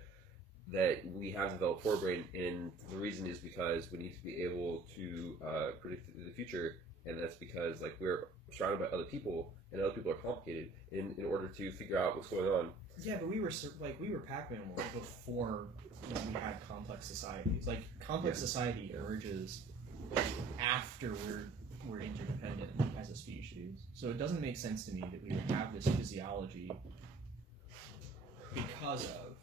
that we have developed forebrain, and the reason is because we need to be able to predict the future, and that's because like we're surrounded by other people, and other people are complicated. In order to figure out what's going on. Yeah, but we were pack mammals before we had complex societies. Like complex society emerges after we're interdependent as a species. So it doesn't make sense to me that we would have this physiology because of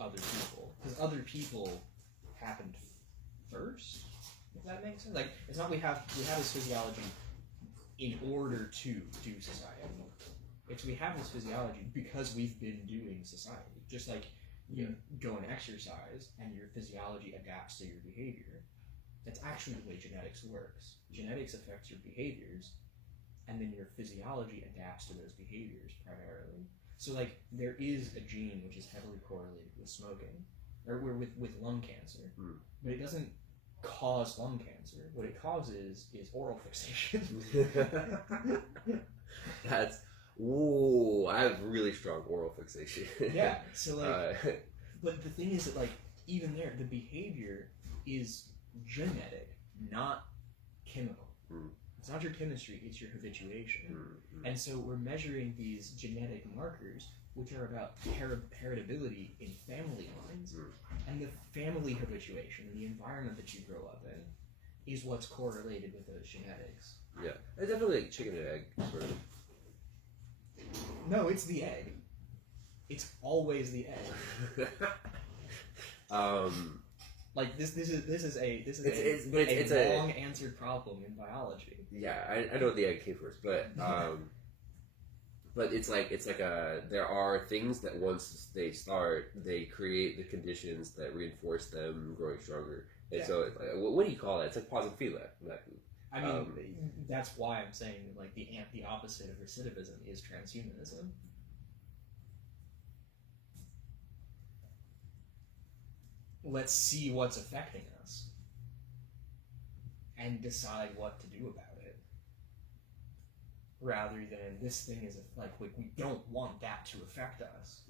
other people. Because other people happened first, if that makes sense. Like it's not we have this physiology in order to do society. It's we have this physiology because we've been doing society. Just like you go and exercise and your physiology adapts to your behavior. That's actually the way genetics works. Genetics affects your behaviors, and then your physiology adapts to those behaviors primarily. So like there is a gene which is heavily correlated with smoking, or with lung cancer, but it doesn't cause lung cancer. What it causes is oral fixation. That's I have really strong oral fixation. Yeah. So like, but the thing is that like even there, the behavior is genetic, not chemical. It's not your chemistry, it's your habituation. And so we're measuring these genetic markers, which are about heritability in family lines. And the family habituation, the environment that you grow up in, is what's correlated with those genetics. Yeah. It's definitely like chicken and egg, sort of. No, it's the egg. It's always the egg. Like this is a long answered problem in biology. Yeah, I know the egg came first, but it's like there are things that once they start, they create the conditions that reinforce them growing stronger. And so it's like, what do you call that? It's like positive feedback. I mean, that's why I'm saying like the opposite of recidivism is transhumanism. Let's see what's affecting us and decide what to do about it, rather than this thing is like we don't want that to affect us.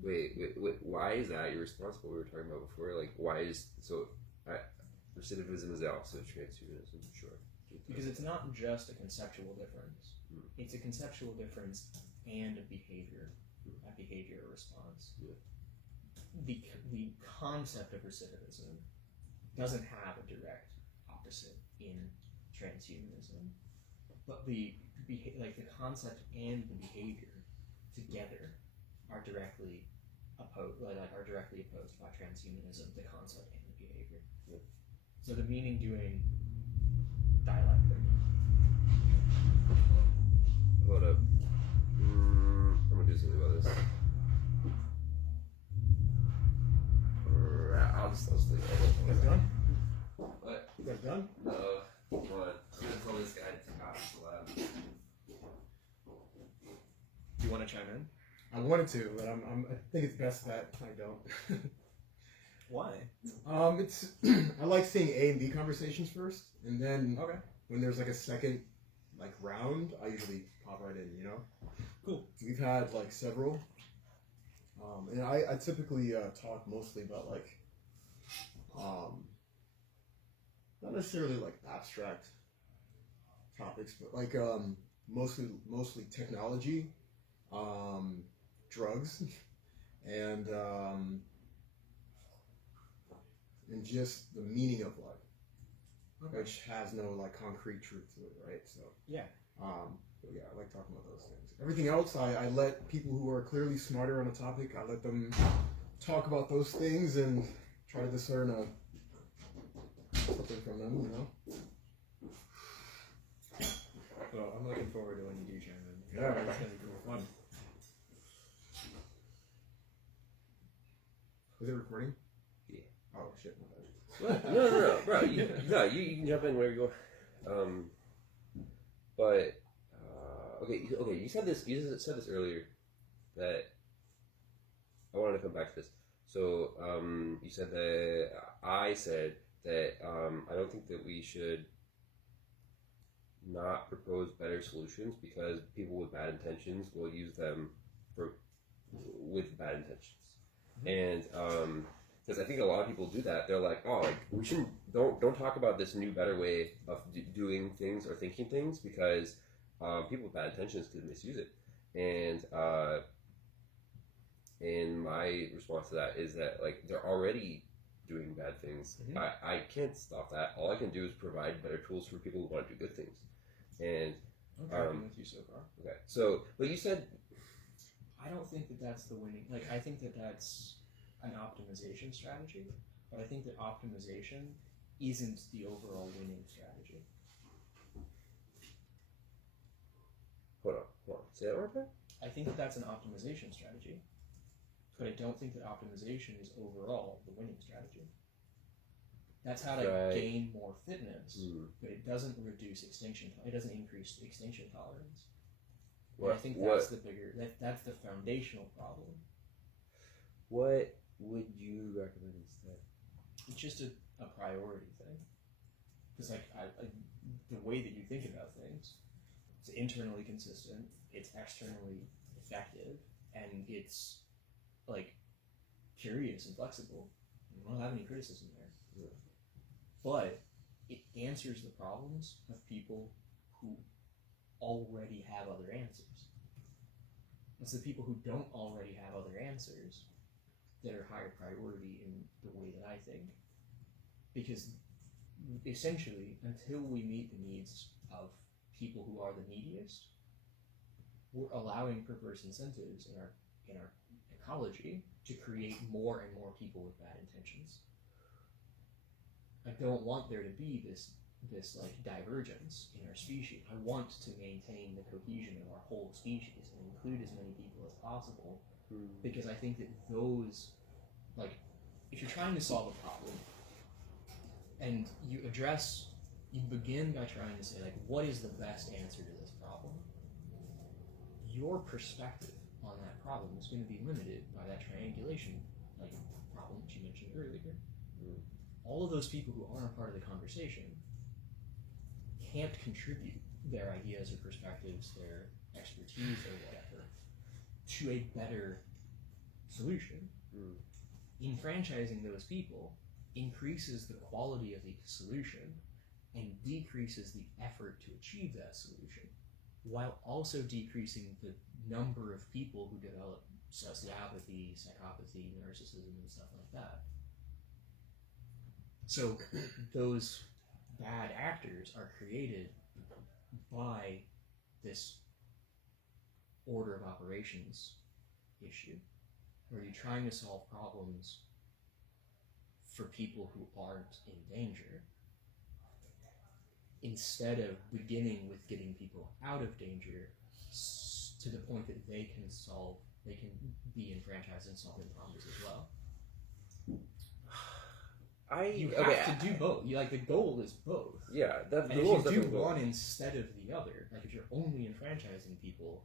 Wait, why is that irresponsible? We were talking about before. Like, why is recidivism is the opposite of transhumanism? Sure. Because it's not just a conceptual difference; it's a conceptual difference and a behavior response. Yeah. The concept of recidivism doesn't have a direct opposite in transhumanism, but the concept and the behavior together are directly opposed. Are directly opposed by transhumanism, the concept and the behavior. Yeah. So the meaning doing dialectic. Hold up. I'm gonna do something about this. I'll just leave it. You guys done? What? You guys done? No. Come on. I'm gonna tell this guy to take off the lab. Do you want to chime in? I wanted to, but I think it's best that I don't. Why? It's I like seeing A and B conversations first, and then Okay. when there's like a second like round, I usually pop right in. You know. Cool. We've had like several, and I typically talk mostly about like, not necessarily like abstract topics, but like mostly technology, drugs, and just the meaning of life, which has no like concrete truth to it, right? So Yeah. but yeah, I like talking about those things. Everything else, I let people who are clearly smarter on a topic, I let them talk about those things and try to discern something from them, you know? Well, I'm looking forward to when you do chime in. Yeah. It's gonna be cool. Fun. Is it recording? Yeah. Oh shit, my bad. What? No, bro. You can jump in where you go. But okay. You said this. You said this earlier that I wanted to come back to this. So you said that I said that I don't think that we should not propose better solutions because people with bad intentions will use them with bad intentions. And because I think a lot of people do that, they're like, oh, like we shouldn't don't talk about this new better way of doing things or thinking things because people with bad intentions could misuse it. And my response to that is that like they're already doing bad things. Mm-hmm. I can't stop that. All I can do is provide better tools for people who want to do good things. And I'm tracking with you so far. okay, so but you said. I don't think that that's the winning. Like, I think that that's an optimization strategy, but I think that optimization isn't the overall winning strategy. Hold on. Say that one more time? I think that that's an optimization strategy, but I don't think that optimization is overall the winning strategy. That's how to gain more fitness, but it doesn't reduce extinction. It doesn't increase extinction tolerance. I think that's the bigger. That's the foundational problem. What would you recommend instead? It's just a priority thing. Because like the way that you think about things, it's internally consistent, it's externally effective, and it's like curious and flexible. I don't have any criticism there. Yeah. But it answers the problems of people who already have other answers. It's the people who don't already have other answers that are higher priority in the way that I think. Because essentially, until we meet the needs of people who are the neediest, we're allowing perverse incentives in our ecology to create more and more people with bad intentions. I don't want there to be this like divergence in our species. I want to maintain the cohesion of our whole species and include as many people as possible, because I think that those, like, if you're trying to solve a problem and you begin by trying to say, like, what is the best answer to this problem? Your perspective on that problem is going to be limited by that triangulation, like, problem that you mentioned earlier. All of those people who aren't a part of the conversation can't contribute their ideas or perspectives, their expertise or whatever, to a better solution. Enfranchising those people increases the quality of the solution and decreases the effort to achieve that solution, while also decreasing the number of people who develop sociopathy, psychopathy, narcissism, and stuff like that. So those bad actors are created by this order of operations issue, where you're trying to solve problems for people who aren't in danger, instead of beginning with getting people out of danger to the point that they can be enfranchised and solving problems as well. You have to do both. The goal is both. Yeah, the and goal if is you do definitely one instead of the other, like if you're only enfranchising people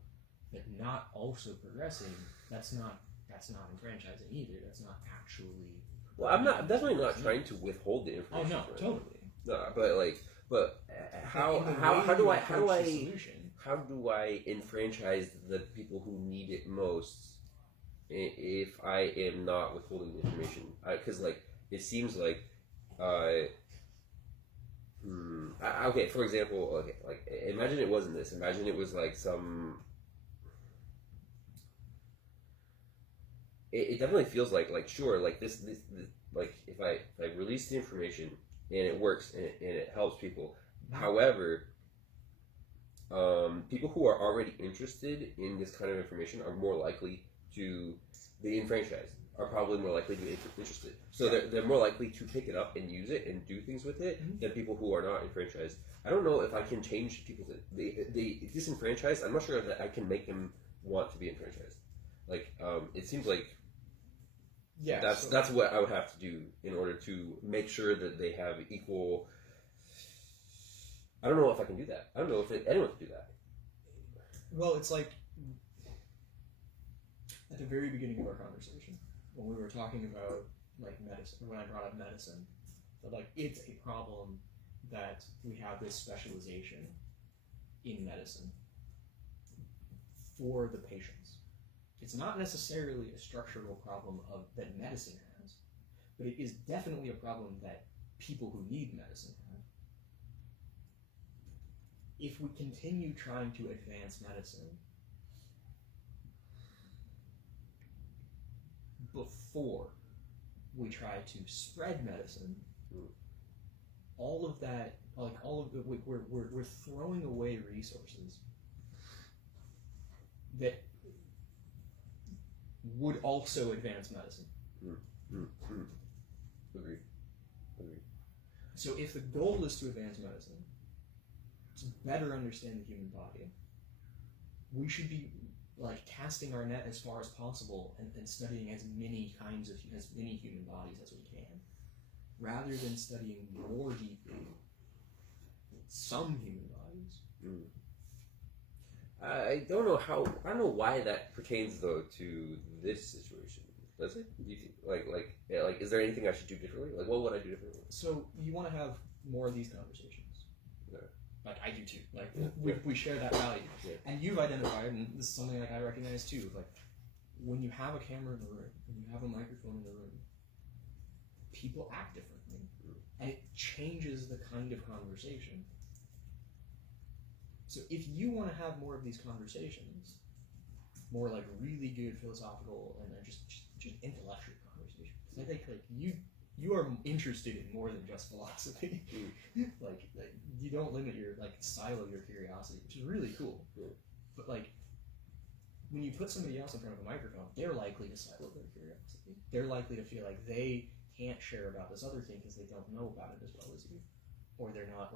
but not also progressing, that's not enfranchising either. That's not actually. Well, I'm definitely not trying to withhold the information. Oh no, totally. No, but how do I enfranchise the people who need it most if I am not withholding the information? Because it seems like, okay. For example, imagine it wasn't this. Imagine it was like some. It definitely feels like sure, this if I release the information and it works and it helps people. However, people who are already interested in this kind of information are more likely to be enfranchised. Are probably more likely to be interested. So they're more likely to pick it up and use it and do things with it than people who are not enfranchised. I don't know if I can change people that they disenfranchised. I'm not sure that I can make them want to be enfranchised. It seems like that's what I would have to do in order to make sure that they have equal. I don't know if I can do that. I don't know if anyone can do that. Well, it's like at the very beginning of our conversation, when we were talking about medicine, when I brought up medicine, that it's a problem that we have this specialization in medicine for the patients. It's not necessarily a structural problem that medicine has, but it is definitely a problem that people who need medicine have. If we continue trying to advance medicine before we try to spread medicine, all of that, we're throwing away resources that would also advance medicine. Agreed. So if the goal is to advance medicine, to better understand the human body, we should be casting our net as far as possible and studying as many human bodies as we can, rather than studying more deeply some human bodies. I don't know why that pertains though to this situation. Does it? Do you think, is there anything I should do differently? What would I do differently? So you want to have more of these conversations. I do too. We share that value. Yeah. And you've identified, and this is something I recognize too, when you have a camera in the room, when you have a microphone in the room, people act differently. And it changes the kind of conversation. So if you want to have more of these conversations, more really good philosophical and just intellectual conversations, I think you are interested in more than just philosophy. You don't limit your silo your curiosity, which is really cool. But when you put somebody else in front of a microphone, they're likely to silo their curiosity. They're likely to feel like they can't share about this other thing because they don't know about it as well as you, or they're not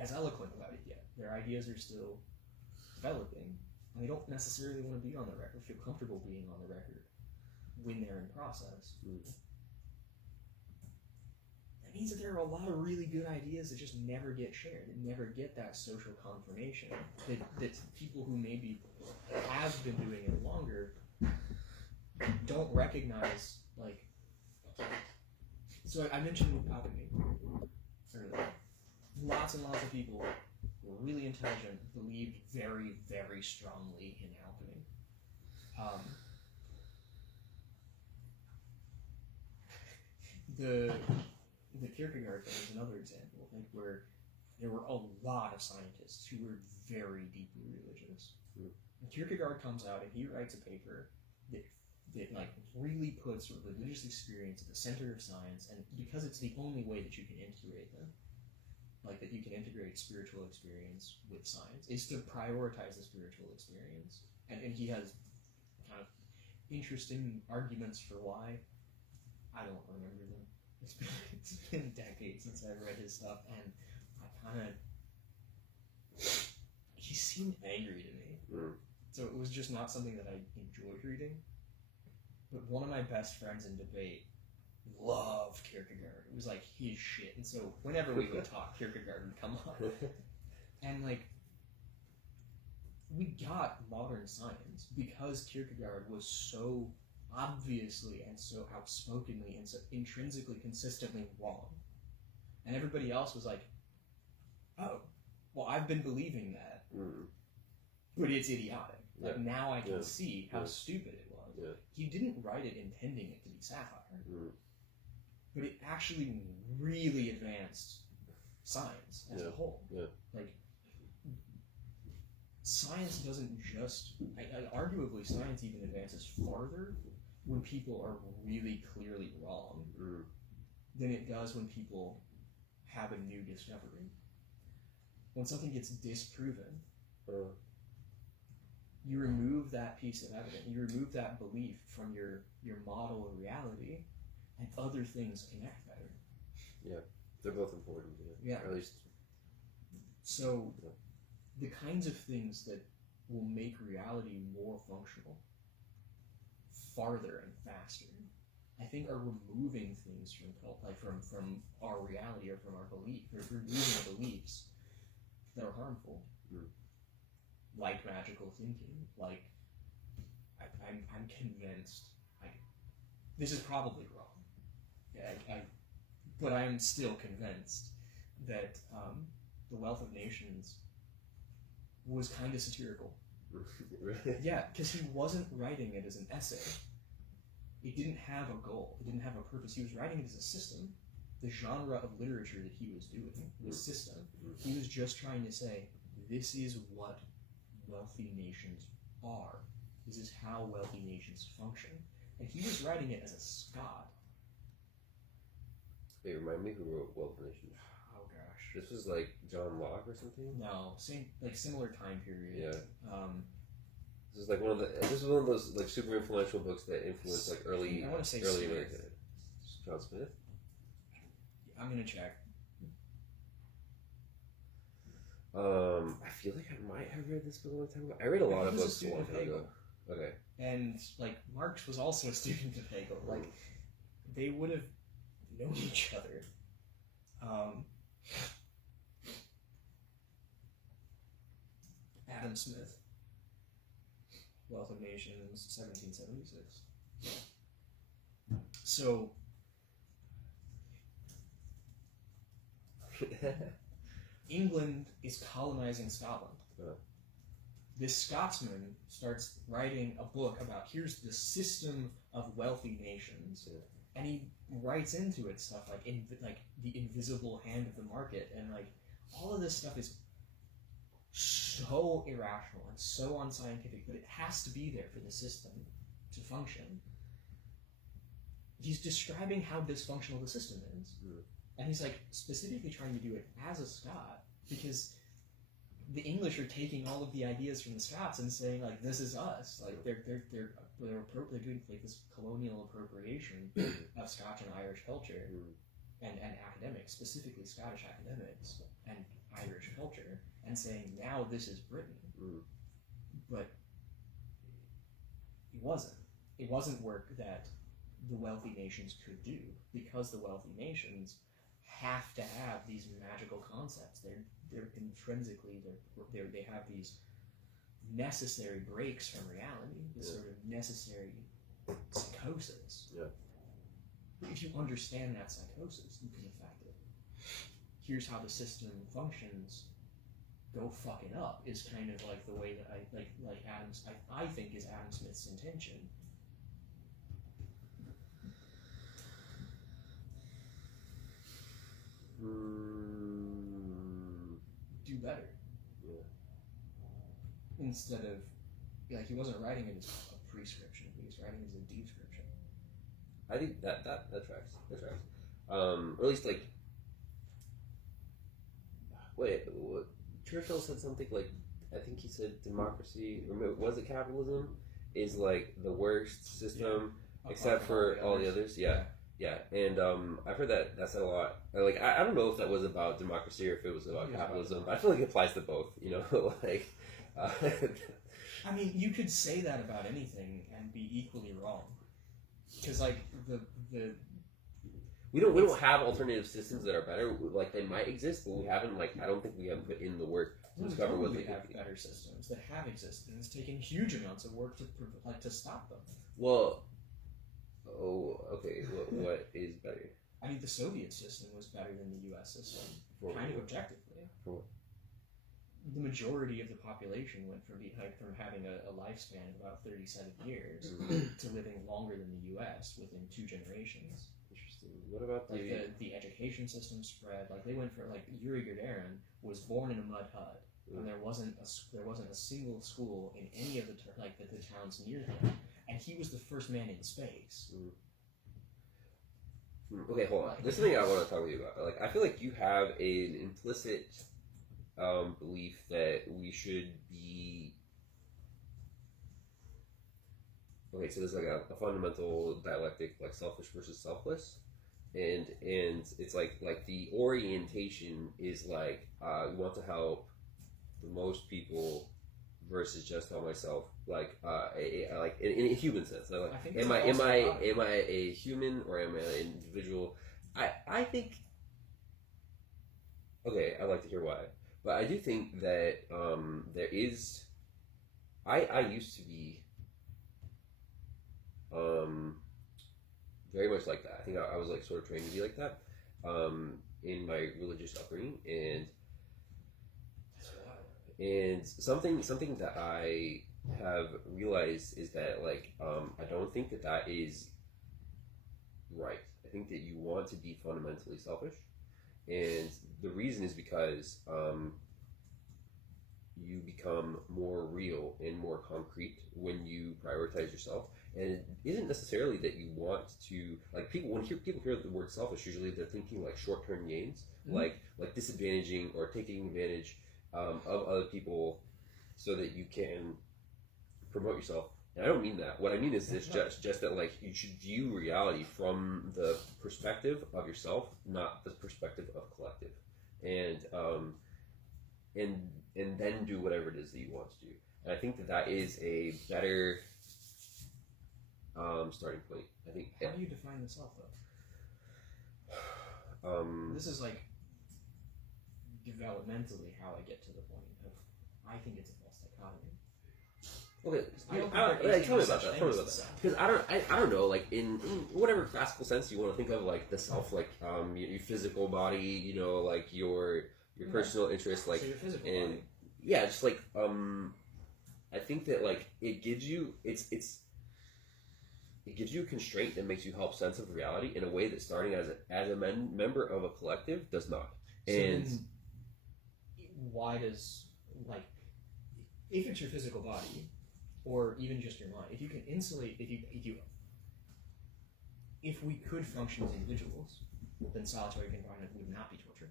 as eloquent about it yet. Their ideas are still developing, and they don't necessarily want to be on the record, feel comfortable being on the record when they're in process. That means that there are a lot of really good ideas that just never get shared, that never get that social confirmation, that people who maybe have been doing it longer don't recognize. So I mentioned alchemy earlier. Lots and lots of people who were really intelligent believed very, very strongly in alchemy. The Kierkegaard thing is another example, where there were a lot of scientists who were very deeply religious. And Kierkegaard comes out and he writes a paper that really puts religious experience at the center of science, and because it's the only way that you can integrate them, that you can integrate spiritual experience with science, is to prioritize the spiritual experience. And he has kind of interesting arguments for why. I don't remember them. it's been decades since I've read his stuff, and he seemed angry to me. So it was just not something that I enjoyed reading. But one of my best friends in debate loved Kierkegaard. It was like his shit. And so whenever we would talk, Kierkegaard would come on. And like, we got modern science because Kierkegaard was so obviously and so outspokenly and so intrinsically consistently wrong. And everybody else was like, oh, well, I've been believing that, but it's idiotic. Like, now I can see how stupid it was. Yeah. He didn't write it intending it to be satire, but it actually really advanced science as a whole. Yeah. Like, science doesn't just... arguably, science even advances farther when people are really clearly wrong than it does when people have a new discovery. When something gets disproven, you remove that piece of evidence, you remove that belief from your model of reality, and other things connect better. Yeah, they're both important. Yeah. Or at least. So, the kinds of things that will make reality more functional, farther and faster, I think are removing things from our reality or from our belief, or removing beliefs that are harmful. Like magical thinking, like I'm convinced. This is probably wrong, but I am still convinced that The Wealth of Nations was kind of satirical. Really? Yeah, because he wasn't writing it as an essay. It didn't have a goal. It didn't have a purpose. He was writing it as a system. The genre of literature that he was doing was system. He was just trying to say, this is what wealthy nations are. This is how wealthy nations function. And he was writing it as a Scot. Wait, remind me who wrote Wealth of Nations? Oh gosh. This was like John Locke or something? No, similar time period. Yeah. This is one of those like super influential books that influenced like early. I want to say early Smith. John Smith. I'm gonna check. I feel like I might have read this book a long time ago. I read a lot of books a long time ago. Okay. And like Marx was also a student of Hegel. Like they would have known each other. Adam Smith, Wealth of Nations, 1776. So England is colonizing Scotland. This Scotsman starts writing a book about here's the system of wealthy nations, and he writes into it stuff like the invisible hand of the market, and like all of this stuff is so irrational and so unscientific, but it has to be there for the system to function. He's describing how dysfunctional the system is, and he's like specifically trying to do it as a Scot because the English are taking all of the ideas from the Scots and saying like this is us. Like they're doing like this colonial appropriation of Scotch and Irish culture and academics, specifically Scottish academics and Irish culture, and saying now this is Britain. But it wasn't. It wasn't work that the wealthy nations could do because the wealthy nations have to have these magical concepts. They're intrinsically they have these necessary breaks from reality, this sort of necessary psychosis. If you understand that psychosis, you can affect it. Here's how the system functions. Go fuck it up is kind of like the way that I think is Adam Smith's intention. Do better. Instead of he wasn't writing it as a prescription, he was writing it as a description. I think that tracks. That tracks. Or at least like wait, what? Churchill said something like, I think he said democracy, or was it capitalism, is like the worst system except for all the others. Yeah. Yeah, and I've heard that said a lot. Like, I don't know if that was about democracy or if it was about capitalism, but I feel like it applies to both. You know, like. I mean, you could say that about anything and be equally wrong, because like the we don't have alternative systems that are better. Like, they might exist, but we haven't. Like, I don't think we haven't put in the work to discover what they have better systems that have existed, and it's taken huge amounts of work to stop them. Well, okay. What is better? I mean, the Soviet system was better than the U.S. system, kind of objectively. For what? The majority of the population went from having a lifespan of about 37 years to living longer than the U.S. within 2 generations. Interesting. What about the education system spread? Like, they went for, like, Yuri Gagarin was born in a mud hut, and there wasn't a single school in any of the towns near him, and he was the first man in space. Okay, hold on. There's something I want to talk to you about. Like, I feel like you have an implicit belief that we should be. Okay, so there's like a fundamental dialectic, like selfish versus selfless, and it's like the orientation is like we want to help the most people versus just help myself. Like like in a human sense. Like, am I a human or am I an individual? I think. Okay, I'd like to hear why. But I do think that there is. I used to be very much like that. I think I was like sort of trained to be like that in my religious upbringing, and something that I have realized is that like I don't think that is right. I think that you want to be fundamentally selfish. And the reason is because you become more real and more concrete when you prioritize yourself. And it isn't necessarily that you want to, like, people, when people hear the word selfish, usually they're thinking like short-term gains, like disadvantaging or taking advantage of other people so that you can promote yourself. And I don't mean that. What I mean is just that, like, you should view reality from the perspective of yourself, not the perspective of collective, and then do whatever it is that you want to do. And I think that is a better starting point. I think. How do you define the self, though? This is like developmentally how I get to the point of I think it's a false dichotomy. Okay, tell me about that. Because I don't know. Like in whatever classical sense you want to think of, like the self, like your physical body, you know, like your personal interest, like so your physical and body. Yeah, just like I think that like it gives you it gives you a constraint that makes you help sense of reality in a way that starting as a member of a collective does not. And so why does, like, if it's your physical body, or even just your mind, if you can insulate, if we could function as individuals, then solitary confinement would not be torture.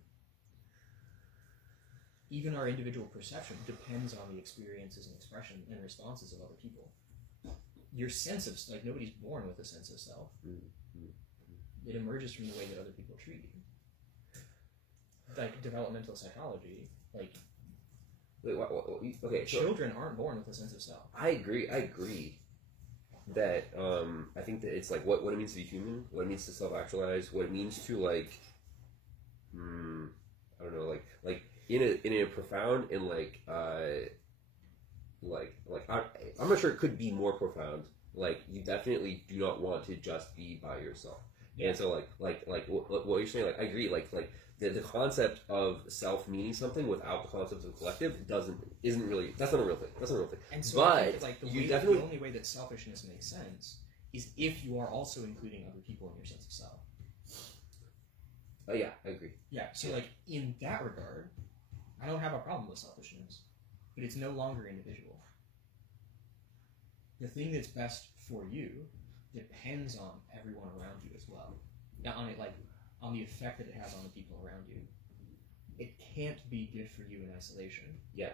Even our individual perception depends on the experiences and expression and responses of other people. Your sense of, like, nobody's born with a sense of self. It emerges from the way that other people treat you. Like developmental psychology, like. Wait, okay, children aren't born with a sense of self. I agree that I think that it's like what it means to be human, what it means to self-actualize, what it means to like I don't know, like in a profound and like I'm not sure it could be more profound. Like, you definitely do not want to just be by yourself. Yeah. And so like what you're saying, like I agree, like the concept of self meaning something without the concept of collective isn't really, that's not a real thing. And so but I think that, like, the only way that selfishness makes sense is if you are also including other people in your sense of self. Yeah, I agree. Yeah, so like in that regard, I don't have a problem with selfishness, but it's no longer individual. The thing that's best for you depends on everyone around you as well. Now, on the effect that it has on the people around you. It can't be good for you in isolation. Yeah.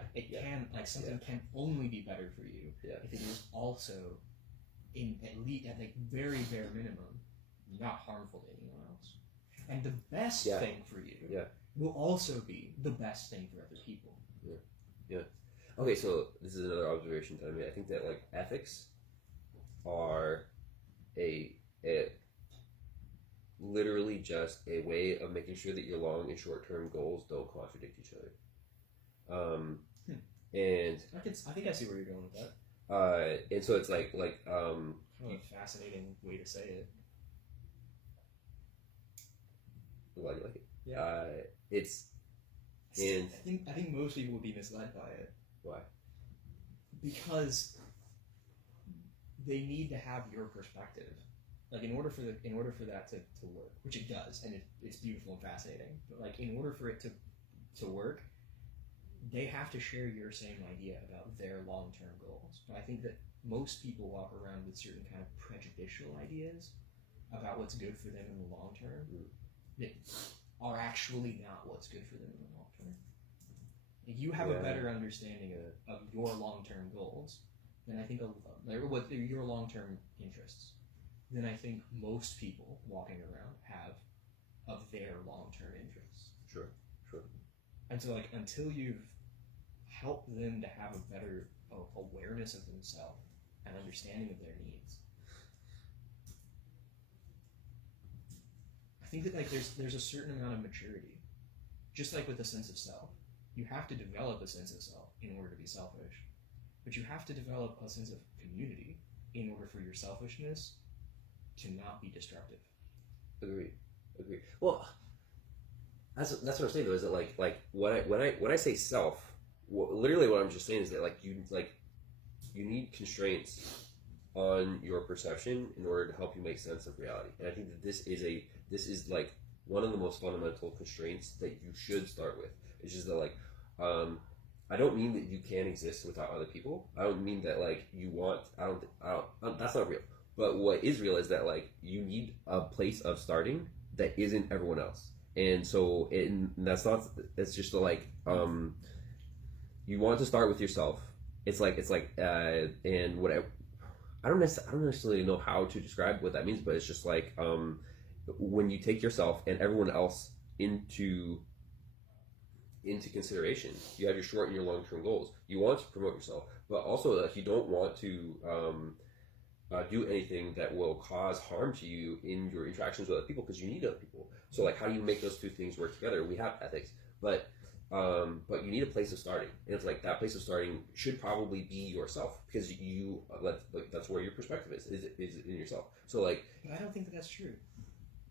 Something can only be better for you if it is also, at like very bare minimum, not harmful to anyone else. And the best Yeah. thing for you Yeah. will also be the best thing for other people. Yeah. Okay, so this is another observation that I made. I think that like ethics are a literally just a way of making sure that your long and short term goals don't contradict each other. And I think I see where you're going with that. and so it's like A fascinating way to say it. Why do you like it? Yeah. It's and I think most people would be misled by it. Why? Because they need to have your perspective. Like in order for that to work, which it does, and it's beautiful and fascinating. But like in order for it to work, they have to share your same idea about their long-term goals. But I think that most people walk around with certain kind of prejudicial ideas about what's good for them in the long term that are actually not what's good for them in the long term. If you have a better understanding of your long-term goals, then I think what your long-term interests, then I think most people walking around have of their long-term interests. Sure. And so, like, until you've helped them to have a better awareness of themselves and understanding of their needs, I think that like there's a certain amount of maturity, just like with the sense of self. You have to develop a sense of self in order to be selfish, but you have to develop a sense of community in order for your selfishness to not be destructive. Agree. Well, that's what I'm saying though. Is that like when I say self, literally what I'm just saying is that you need constraints on your perception in order to help you make sense of reality. And I think that this is like one of the most fundamental constraints that you should start with. It's just that I don't mean that you can't exist without other people. I don't mean that you want. I don't. That's not real. But what is real is that you need a place of starting that isn't everyone else. And so that's not. It's just you want to start with yourself. And whatever. I don't necessarily know how to describe what that means, but it's just when you take yourself and everyone else into consideration. You have your short and your long-term goals. You want to promote yourself, but also you don't want to do anything that will cause harm to you in your interactions with other people, because you need other people. So how do you make those two things work together? We have ethics, but you need a place of starting, and it's that place of starting should probably be yourself, because that's where your perspective is in yourself. So But I don't think that's true.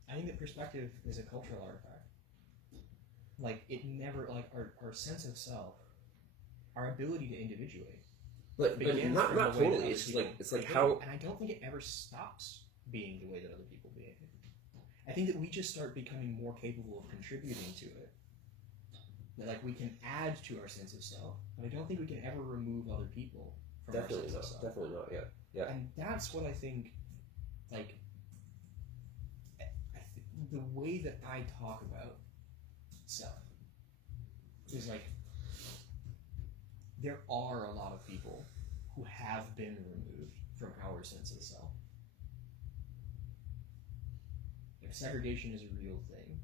I think that perspective is a cultural artifact. It never our sense of self, our ability to individuate. But not totally. It's how. And I don't think it ever stops being the way that other people behave. I think that we just start becoming more capable of contributing to it. That we can add to our sense of self, but I don't think we can ever remove other people from our sense of self. Definitely not. Yeah. And that's what I think. The way that I talk about self is there are a lot of people who have been removed from our sense of self. Segregation is a real thing,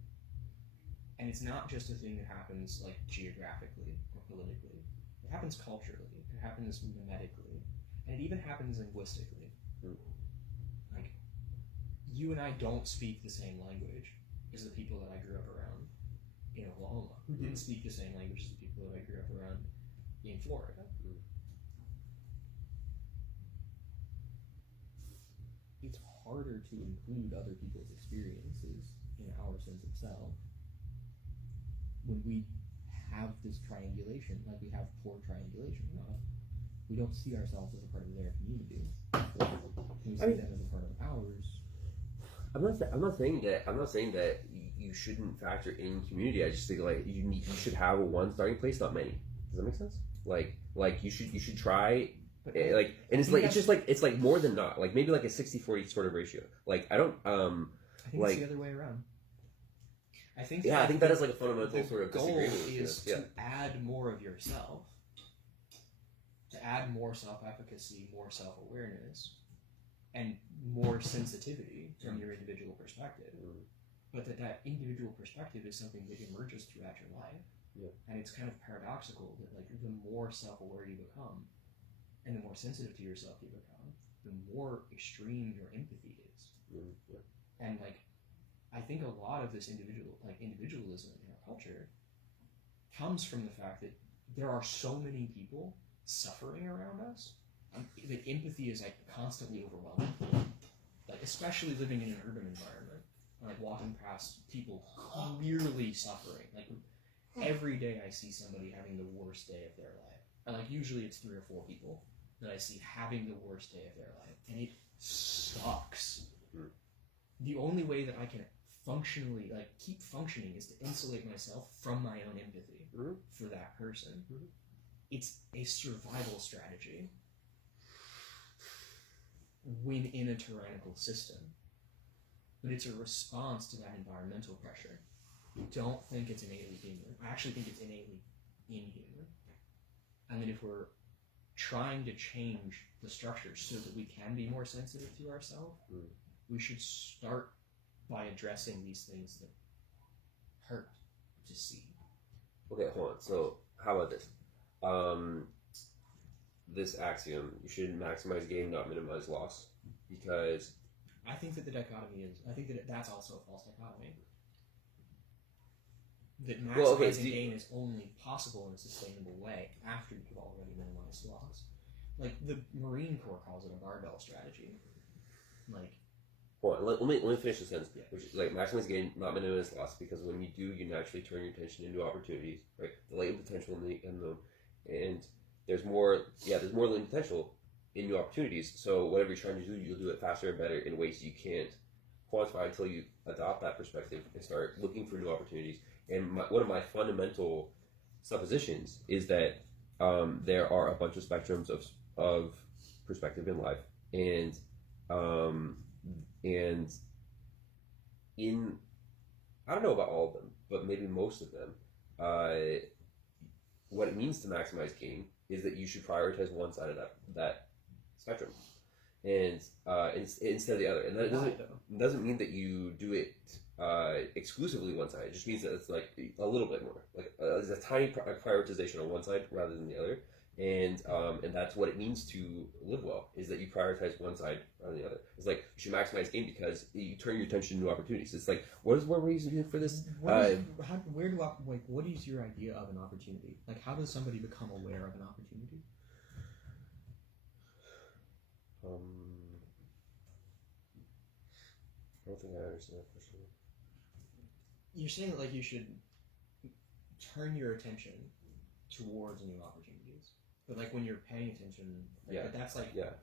and it's not just a thing that happens geographically or politically. It happens culturally, it happens mimetically, and it even happens linguistically. You and I don't speak the same language as the people that I grew up around in Oklahoma, who didn't speak the same language as the people that I grew up around in Florida. It's harder to include other people's experiences in our sense of self when we have this triangulation, we have poor triangulation. We don't see ourselves as a part of their community. We see them as a part of ours. I'm not saying that you shouldn't factor in community. I just think you should have one starting place, not many. Does that make sense? You should try, and it's more than not. Maybe a 60-40 sort of ratio. I think it's the other way around. I think that is a fundamental sort of goal disagreement. Is to add more of yourself, to add more self-efficacy, more self-awareness, and more sensitivity from your individual perspective. But that individual perspective is something that emerges throughout your life. Yeah. And it's kind of paradoxical that like the more self-aware you become and the more sensitive to yourself you become, the more extreme your empathy is. Yeah. And like I think a lot of this individualism in our culture comes from the fact that there are so many people suffering around us that empathy is like constantly overwhelming. Like especially living in an urban environment, like walking past people clearly suffering. Like every day I see somebody having the worst day of their life. And like usually it's 3 or 4 people that I see having the worst day of their life. And it sucks. The only way that I can functionally, like, keep functioning is to insulate myself from my own empathy for that person. It's a survival strategy when in a tyrannical system. But it's a response to that environmental pressure. I don't think it's innately human. I actually think it's innately inhuman. And that if we're trying to change the structure so that we can be more sensitive to ourselves, we should start by addressing these things that hurt to see. Okay, hold on. So, how about this? This axiom, you should maximize gain, not minimize loss. Because... I think that the dichotomy is... I think that that's also a false dichotomy. That maximizing gain is only possible in a sustainable way after you've already minimized loss. Like, the Marine Corps calls it a barbell strategy. Like... Hold on, let me finish the sentence. Yeah. Which is like, maximize gain, not minimize loss. Because when you do, you naturally turn your attention into opportunities, right? The latent potential and there's more latent potential in new opportunities. So whatever you're trying to do, you'll do it faster and better in ways you can't quantify until you adopt that perspective and start looking for new opportunities. And one of my fundamental suppositions is that there are a bunch of spectrums of perspective in life, and in, I don't know about all of them, but maybe most of them, what it means to maximize gain is that you should prioritize one side of that spectrum, and instead of the other. And that doesn't mean that you do it exclusively one side. It just means that it's like a little bit more, like there's a tiny prioritization on one side rather than the other. And that's what it means to live well, is that you prioritize one side rather than the other. It's like you should maximize gain because you turn your attention to new opportunities. It's like, what is one reason for this? What is your idea of an opportunity? Like, how does somebody become aware of an opportunity? I don't think I understand that question. You're saying that, like, you should turn your attention towards new opportunities. But like when you're paying attention, like, that's like how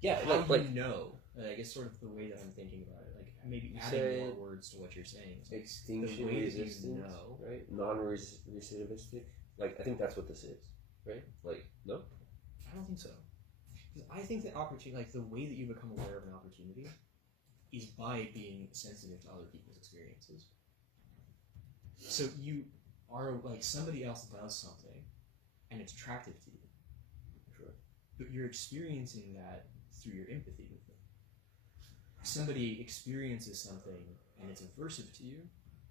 you know. I guess sort of the way that I'm thinking about it, like maybe adding more words to what you're saying. So extinction resistant, right? Non-recidivistic. Like I think that's what this is, right? Like no, I don't think so. Because I think that opportunity, like the way that you become aware of an opportunity, is by being sensitive to other people's experiences. So you are like somebody else does something, and it's attractive to you. But you're experiencing that through your empathy with them. Somebody experiences something and it's aversive to you,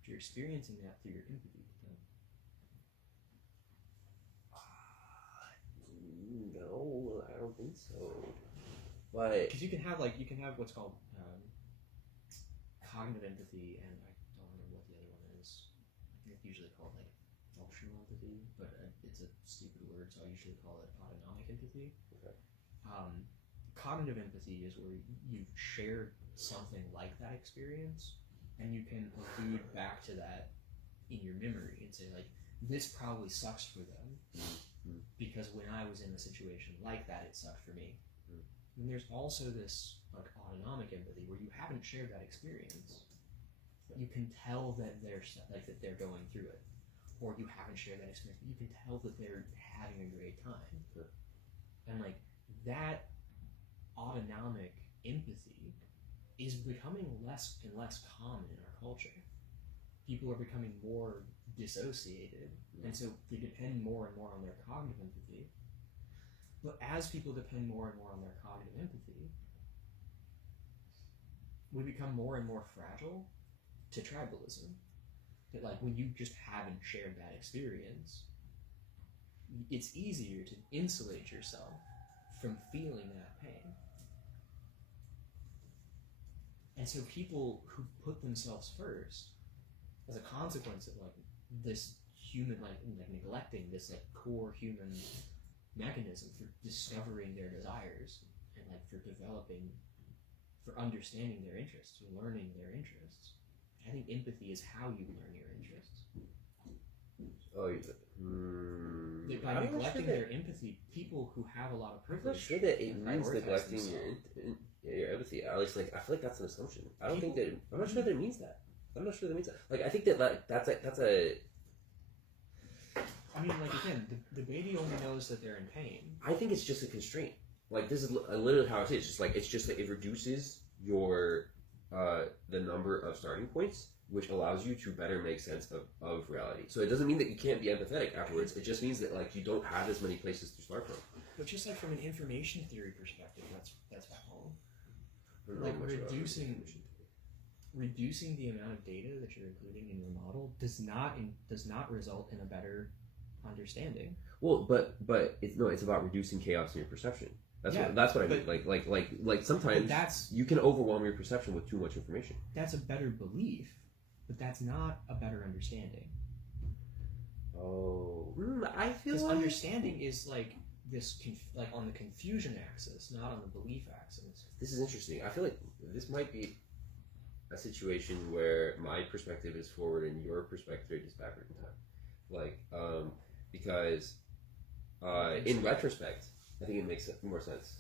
but you're experiencing that through your empathy with them. No, I don't think so. But because you can have what's called cognitive empathy, and I don't remember what the other one is. It's usually called like functional empathy, but it's a stupid word, so I usually call it autonomic empathy. Okay. Cognitive empathy is where you've shared something like that experience, and you can allude back to that in your memory and say, like, this probably sucks for them because when I was in a situation like that, it sucked for me. And there's also this like autonomic empathy where you haven't shared that experience, but you can tell that they're going through it, or you haven't shared that experience, but you can tell that they're having a great time. And like that autonomic empathy is becoming less and less common in our culture. People are becoming more dissociated, and so they depend more and more on their cognitive empathy. But as people depend more and more on their cognitive empathy, we become more and more fragile to tribalism. That like when you just haven't shared that experience, it's easier to insulate yourself from feeling that pain. And so people who put themselves first, as a consequence of like this human like neglecting this like core human mechanism for discovering their desires and like for developing, for understanding their interests, learning their interests. I think empathy is how you learn your interests. Oh, by neglecting their empathy, people who have a lot of privilege. I'm not sure that it means neglecting your empathy. At least, like, I feel like that's an assumption. I don't think that. I'm not sure that it means that. I'm not sure that it means that. Like, I think that like that's a. I mean, like again, the baby only knows that they're in pain. I think it's just a constraint. Like this is literally how I say it. It's just that it reduces your the number of starting points, which allows you to better make sense of reality. So it doesn't mean that you can't be empathetic afterwards. It just means that like you don't have as many places to start from. But just like from an information theory perspective, that's wrong. Like reducing the amount of data that you're including in your model does not result in a better understanding. Well, but it's about reducing chaos in your perception. That's what I mean. Like sometimes you can overwhelm your perception with too much information. That's a better belief, but that's not a better understanding. Oh, I feel because like understanding is like this, like on the confusion axis, not on the belief axis. This is interesting. I feel like this might be a situation where my perspective is forward and your perspective is backward in time. Like, because in retrospect, I think it makes more sense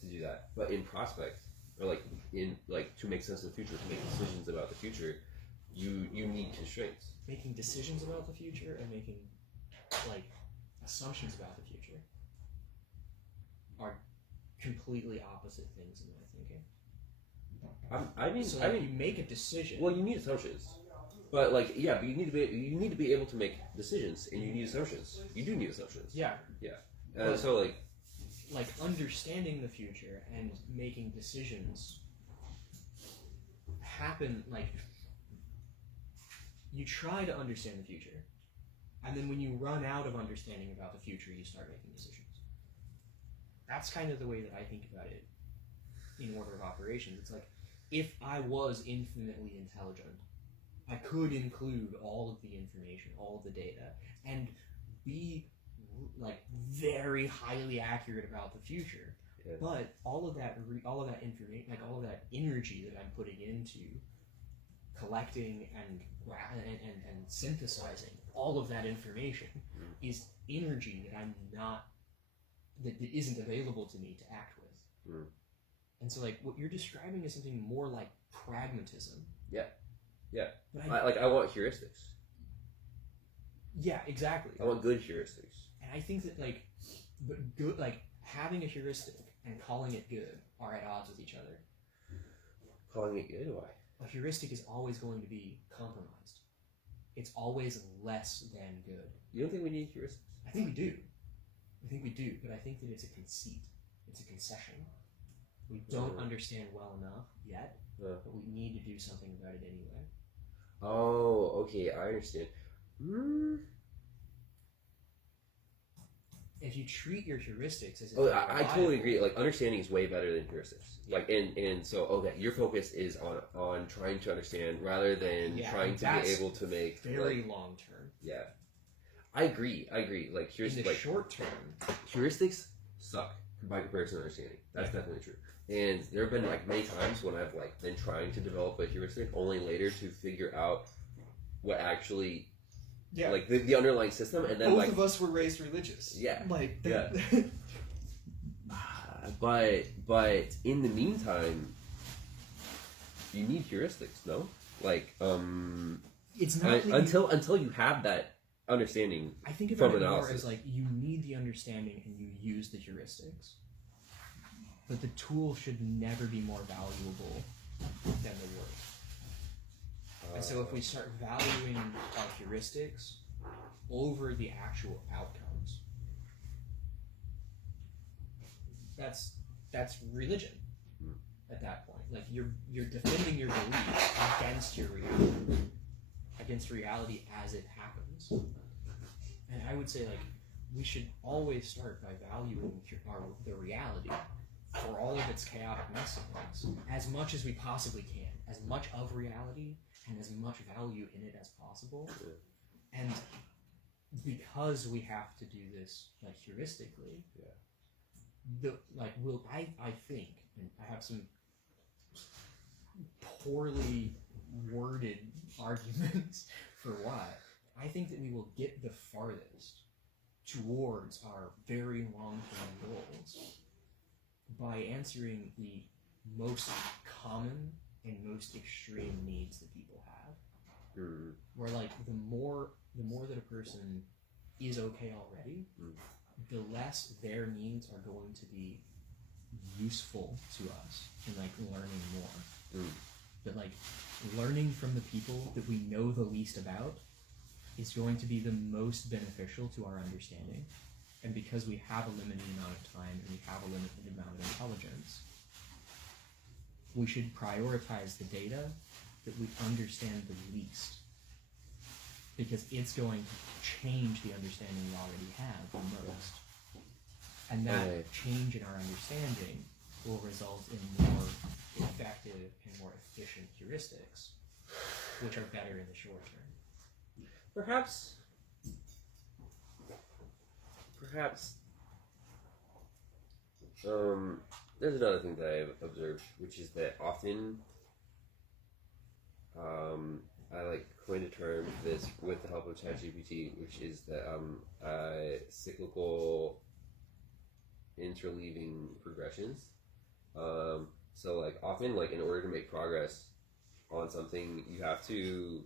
to do that. But in prospect, or to make sense of the future, to make decisions about the future, you need constraints. Making decisions about the future and making like assumptions about the future are completely opposite things in my thinking. You make a decision. Well, you need assumptions, but but you need to be able to make decisions, and you need assumptions. You do need assumptions. Yeah. So like understanding the future and making decisions happen like. You try to understand the future, and then when you run out of understanding about the future, you start making decisions. That's kind of the way that I think about it in order of operations. It's like, if I was infinitely intelligent, I could include all of the information, all of the data, and be like very highly accurate about the future. Yeah. But all of that information, like all of that energy that I'm putting into collecting and synthesizing all of that information is energy that isn't available to me to act with. And so like what you're describing is something more like pragmatism. Yeah. But I want heuristics. Yeah, exactly. I want good heuristics. And I think that having a heuristic and calling it good are at odds with each other. Calling it good? Why? A heuristic is always going to be compromised. It's always less than good. You don't think we need heuristics? I think we do, but I think that it's a conceit. It's a concession. We don't understand well enough yet, but we need to do something about it anyway. Oh, okay, I understand. If you treat your heuristics as I totally agree. Like, understanding is way better than heuristics. Like, and so okay, your focus is on trying to understand rather than trying to be able to make very long term. Yeah, I agree. Like, in the short term, heuristics suck by comparison to understanding. That's definitely true. And there have been like many times when I've like been trying to develop a heuristic, only later to figure out what actually. Yeah, like the underlying system, and then both of us were raised religious. Yeah, yeah. But in the meantime, you need heuristics, no? Like, it's not until you have that understanding. I think about it more as like you need the understanding and you use the heuristics, but the tool should never be more valuable than the work. And so if we start valuing our heuristics over the actual outcomes, that's religion. at that point. Like you're defending your belief against reality as it happens. And I would say, like, we should always start by valuing the reality for all of its chaotic messiness as much as we possibly can, as much of reality and as much value in it as possible. And because we have to do this like heuristically, I think, and I have some poorly worded arguments for why, I think that we will get the farthest towards our very long-term goals by answering the most common and most extreme needs that people have. Where like the more that a person is okay already, the less their needs are going to be useful to us in like learning more. But like learning from the people that we know the least about is going to be the most beneficial to our understanding. And because we have a limited amount of time and we have a limited amount of intelligence, we should prioritize the data that we understand the least, because it's going to change the understanding we already have the most. And that change in our understanding will result in more effective and more efficient heuristics, which are better in the short term. Perhaps there's another thing that I've observed, which is that often I like coined a term for this with the help of ChatGPT, which is the cyclical interleaving progressions. So like often, like in order to make progress on something, you have to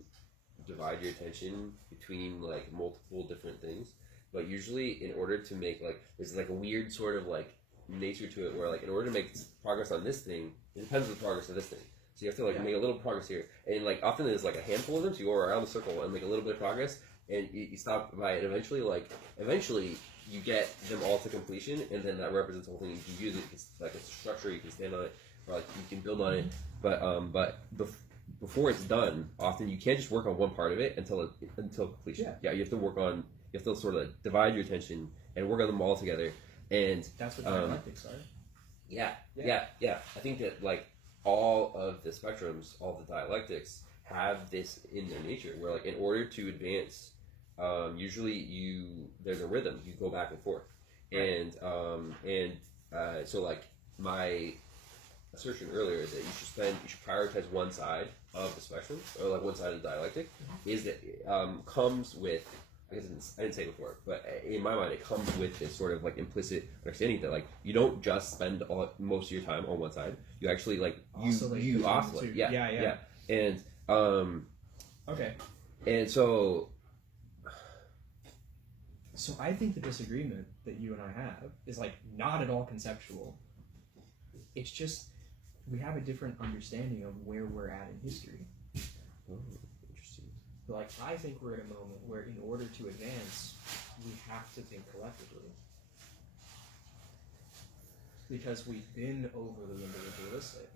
divide your attention between like multiple different things. But usually, in order to make like, there's like a weird sort of like nature to it, where like in order to make progress on this thing, it depends on the progress of this thing. So you have to like make a little progress here, and like often there's like a handful of them, so you go around the circle and make a little bit of progress, and you stop by it. Eventually you get them all to completion, and then that represents the whole thing. You can use it as like a structure, you can stand on it, or like you can build on it. But before it's done, often you can't just work on one part of it until completion. You have to work on. You have to sort of divide your attention and work on them all together. And that's what dialectics are. Yeah. I think that like all of the spectrums, all the dialectics have this in their nature, where like in order to advance, usually there's a rhythm. You go back and forth, and so like my assertion earlier is that you should prioritize one side of the spectrum, or like one side of the dialectic, is that comes with. I guess I didn't say it before, but in my mind, it comes with this sort of like implicit understanding that like you don't just spend most of your time on one side. You actually like you oscillate. Yeah. And okay. And so I think the disagreement that you and I have is like not at all conceptual. It's just we have a different understanding of where we're at in history. Like, I think we're at a moment where in order to advance, we have to think collectively. Because we've been overly individualistic.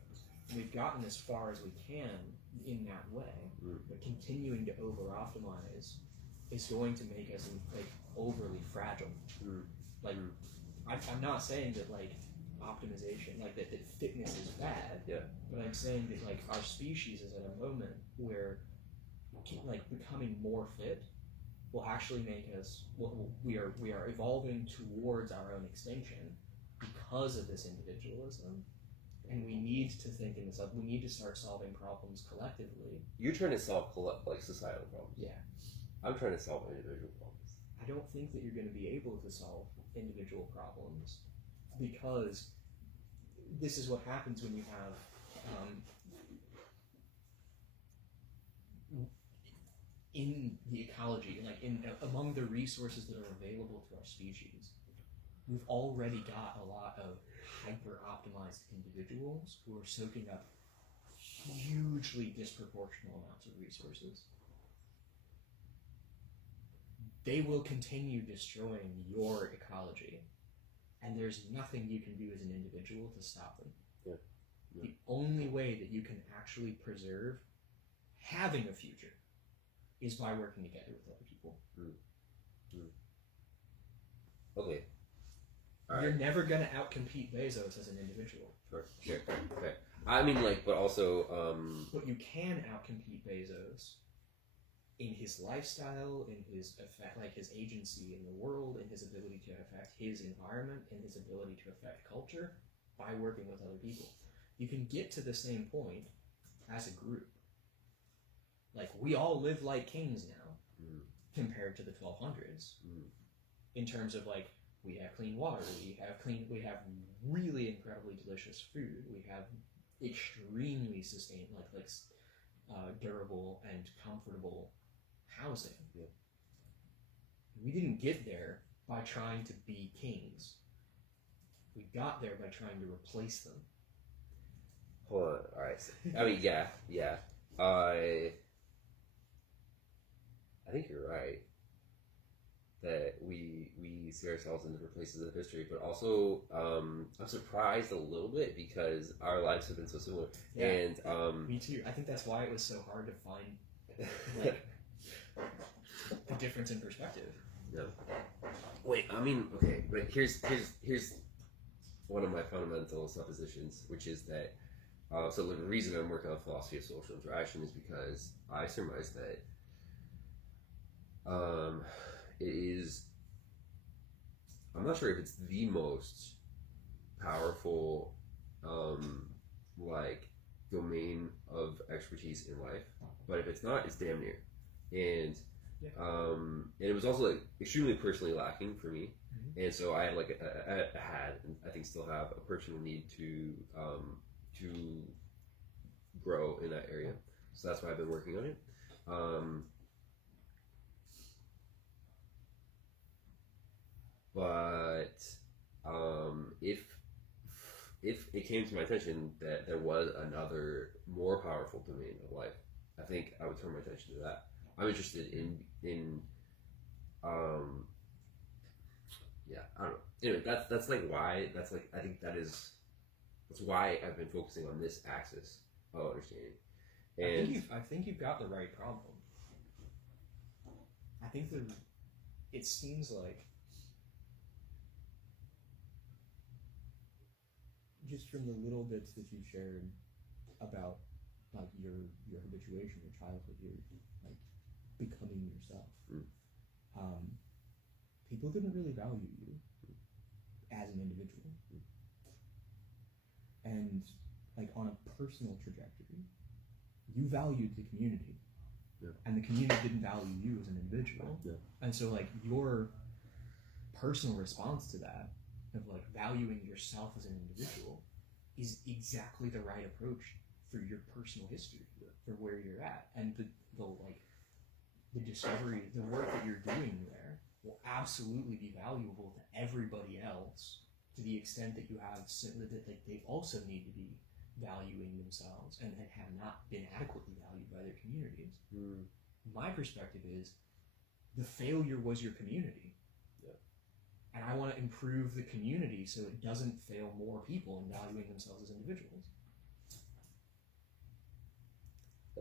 We've gotten as far as we can in that way, but continuing to over-optimize is going to make us, like, overly fragile. Like, I'm not saying that, like, optimization, like, that fitness is bad, but I'm saying that, like, our species is at a moment where like becoming more fit will actually make us we are evolving towards our own extinction because of this individualism, and we need to think in this. We need to start solving problems collectively. You're trying to solve like societal problems. Yeah, I'm trying to solve individual problems. I don't think that you're going to be able to solve individual problems, because this is what happens when you have in the ecology, like among the resources that are available to our species, we've already got a lot of hyper-optimized individuals who are soaking up hugely disproportional amounts of resources. They will continue destroying your ecology, and there's nothing you can do as an individual to stop them. Yeah. The only way that you can actually preserve having a future is by working together with other people. Okay. You're never going to outcompete Bezos as an individual. Sure. I mean, like, but also, But you can outcompete Bezos in his lifestyle, in his effect, like his agency in the world, in his ability to affect his environment, in his ability to affect culture, by working with other people. You can get to the same point as a group. Like, we all live like kings now, compared to the 1200s. In terms of, like, we have clean water, we have really incredibly delicious food, we have extremely durable and comfortable housing. Yeah. We didn't get there by trying to be kings. We got there by trying to replace them. hold on. All right. I mean, yeah. I think you're right that we see ourselves in different places of history, but also I'm surprised a little bit because our lives have been so similar. Yeah, and me too. I think that's why it was so hard to find like the difference in perspective. No. Wait, I mean, okay, but here's one of my fundamental suppositions, which is that so the reason I'm working on philosophy of social interaction is because I surmise that it is, I'm not sure if it's the most powerful like domain of expertise in life, but if it's not, it's damn near. And and it was also like extremely personally lacking for me, and so I had like and I think still have a personal need to grow in that area. So that's why I've been working on it. But if it came to my attention that there was another more powerful domain of life, I think I would turn my attention to that. I'm interested in yeah, I don't know. Anyway, that's like why I think that's why I've been focusing on this axis of understanding. And I think you've got the right problem. I think it seems like, just from the little bits that you've shared about like your habituation, your childhood, your like becoming yourself, people didn't really value you as an individual, and like on a personal trajectory, you valued the community, and the community didn't value you as an individual, and so like your personal response to that of like valuing yourself as an individual is exactly the right approach for your personal history, for where you're at, and the discovery, the work that you're doing there will absolutely be valuable to everybody else, to the extent that you have that they also need to be valuing themselves and have not been adequately valued by their communities. My perspective is the failure was your community. And I want to improve the community so it doesn't fail more people in valuing themselves as individuals.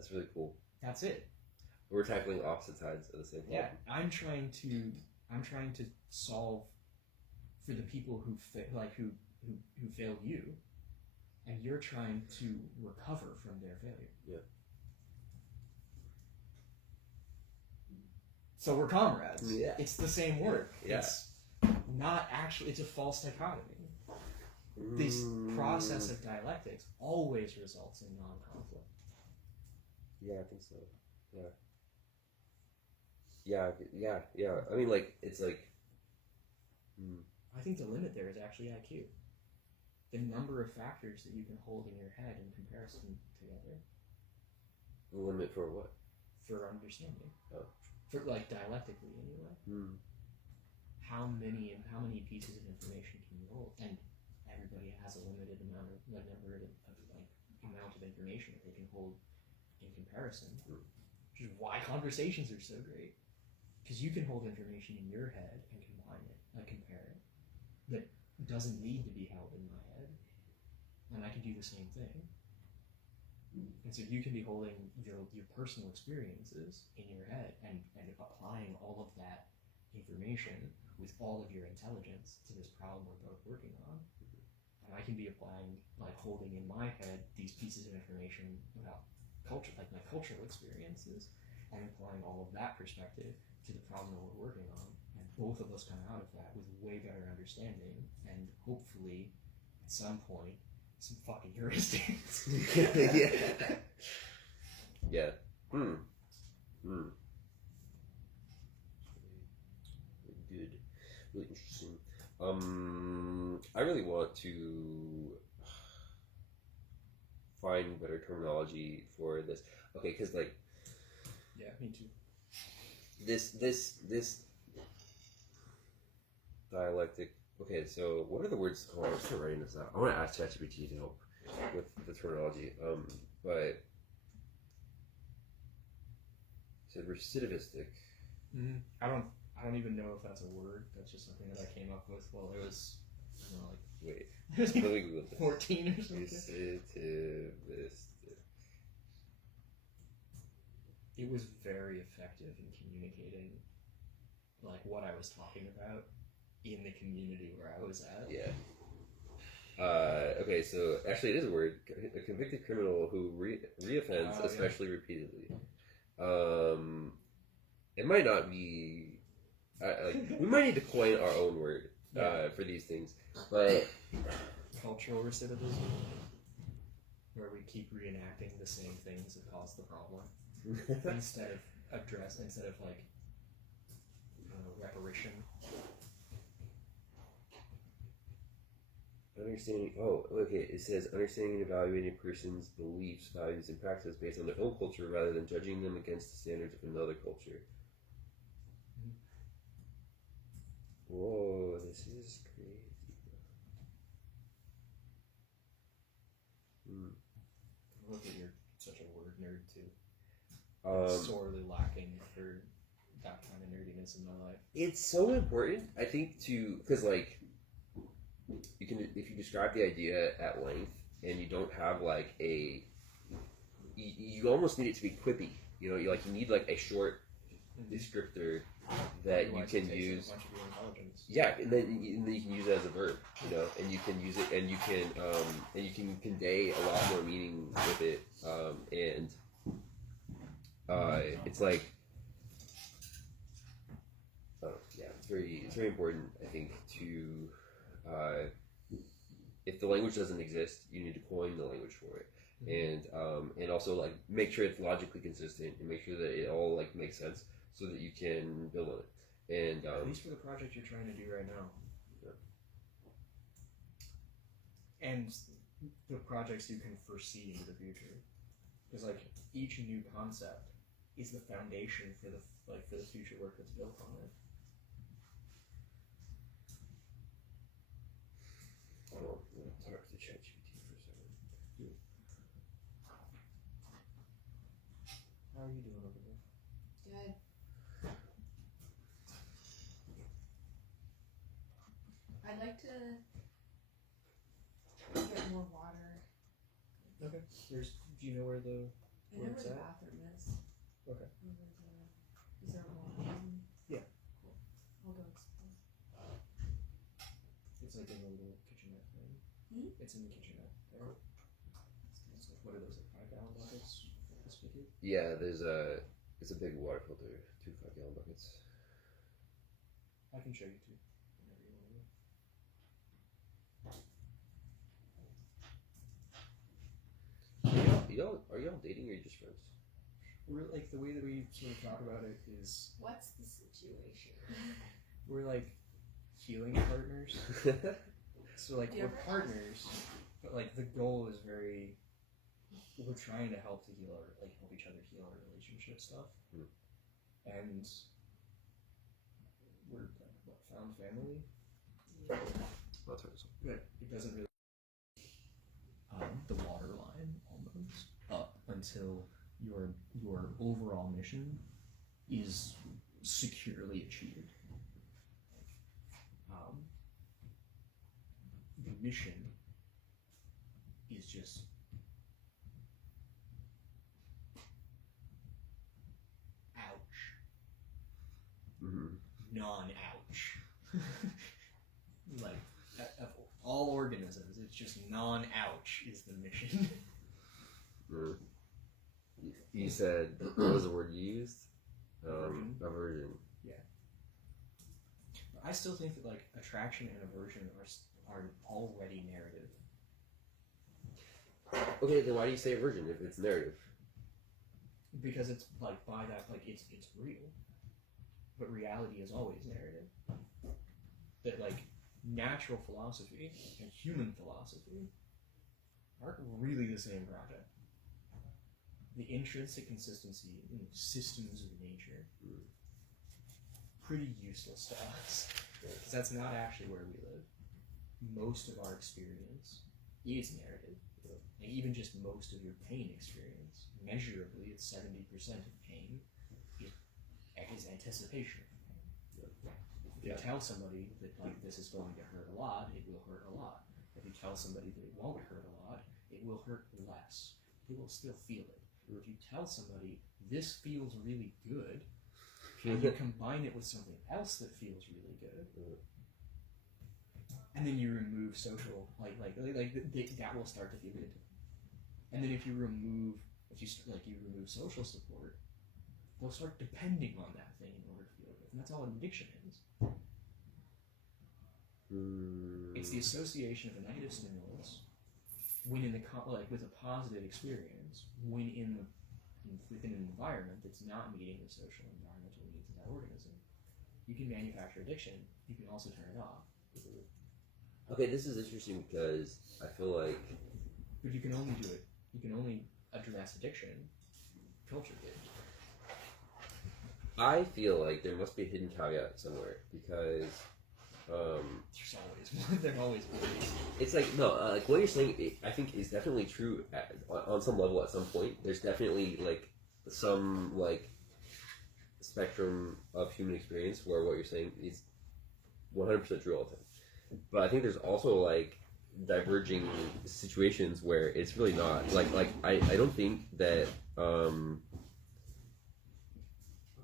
that's really cool. That's it. We're tackling opposite sides of the same problem. Yeah, I'm trying to solve for the people who failed you, and you're trying to recover from their failure. Yeah. So we're comrades. Yeah. It's the same work. Yeah. It's not actually, it's a false dichotomy. This process of dialectics always results in non-conflict. Yeah, I think so. Yeah. I mean, like, it's like... I think the limit there is actually IQ. The number of factors that you can hold in your head in comparison together. The limit for what? For understanding. Oh. For, like, dialectically, anyway. How many pieces of information can you hold? And everybody has a limited amount of information that they can hold in comparison. Which is why conversations are so great. Because you can hold information in your head and combine it, compare it, that doesn't need to be held in my head. and I can do the same thing. And so you can be holding your personal experiences in your head and applying all of that information with all of your intelligence to this problem we're both working on. And I can be applying, like holding in my head these pieces of information about culture, like my cultural experiences, and applying all of that perspective to the problem that we're working on. And both of us come out of that with way better understanding, and hopefully, at some point, some fucking heuristics. Yeah. Yeah. Good. Really interesting. I really want to find better terminology for this. Okay, because like. Yeah, me too. This dialectic. Okay, so what are the words called? I'm still writing this out. I want to ask ChatGPT to help with the terminology. But it said recidivistic. Mm-hmm. I don't even know if that's a word. That's just something that I came up with while I was, I don't know, like Wait, let me Google this. 14 or something. Recidivistic. It was very effective in communicating, like what I was talking about in the community where I was at. Yeah. Okay, so actually it is a word. A convicted criminal who reoffends, especially repeatedly. It might not be. We might need to coin our own word for these things, but cultural recidivism, where we keep reenacting the same things that caused the problem instead of like reparation. Understanding. Oh, okay. It says understanding and evaluating a person's beliefs, values, and practices based on their own culture rather than judging them against the standards of another culture. Whoa, this is crazy. Look at you're such a word nerd too. Sorely lacking for that kind of nerdiness in my life. It's so important, I think, because like you can, if you describe the idea at length and you don't have like you almost need it to be quippy. You need like a short descriptor that you can use. Yeah, and then you can use it as a verb, and you can use it, and you can convey a lot more meaning with it, and it's like, it's very important, I think, to if the language doesn't exist, you need to coin the language for it, and also like make sure it's logically consistent and make sure that it all like makes sense so that you can build on it. And at least for the project you're trying to do right now. Yeah. And the projects you can foresee into the future, because like each new concept is the foundation for the future work that's built on it. Oh, I'm gonna talk to ChatGPT for a second. How are you doing over there? Good. I'd like to get more water. Okay. Do you know where the I know where the bathroom is. Okay. Is there a washroom? Yeah. Cool. I'll go explore. It's like in the little kitchenette thing. It's in the kitchenette there. So what are those, like 5-gallon buckets? The spigot? Yeah, it's a big water filter, 2 5-gallon buckets. I can show you two. Whenever you want to go. Are y'all dating or are you just friends? We're like, the way that we sort of talk about it is What's the situation? we're like healing partners. So like we're partners, but like the goal is we're trying to help each other heal our relationship stuff. And we're like found family. That's right. But it doesn't really the water line almost up until your overall mission is securely achieved. The mission is just ouch. Mm-hmm. Non-ouch. Like, of all organisms, it's just non-ouch is the mission. Mm. You said, what was the word you used? Aversion. Aversion. I still think that like attraction and aversion are already narrative. Okay, then why do you say aversion if it's narrative? Because it's like by that like it's real. But reality is always narrative. That like natural philosophy and human philosophy aren't really the same project. The intrinsic consistency in systems of nature, pretty useless to us. Because that's not actually where we live. Most of our experience is narrative. And even just most of your pain experience, measurably, it's 70% of pain is anticipation of pain. If you tell somebody that like this is going to hurt a lot, it will hurt a lot. If you tell somebody that it won't hurt a lot, it will hurt less. They will still feel it. If you tell somebody this feels really good, and you combine it with something else that feels really good, and then you remove social, that will start to feel good. And then if you remove social support, they'll start depending on that thing in order to feel good, and that's all an addiction is. It's the association of a negative stimulus when in the with a positive experience when within an environment that's not meeting the social and environmental needs of that organism. You can manufacture addiction. You can also turn it off. Okay, this is interesting because I feel like... But you can only do it. You can only address addiction culturally. I feel like there must be a hidden caveat somewhere because... There's always one. There always will be. It's like, no, like what you're saying, I think is definitely true on some level at some point. There's definitely like some like spectrum of human experience where what you're saying is 100% true all the time. But I think there's also like diverging situations where it's really not. Like I don't think that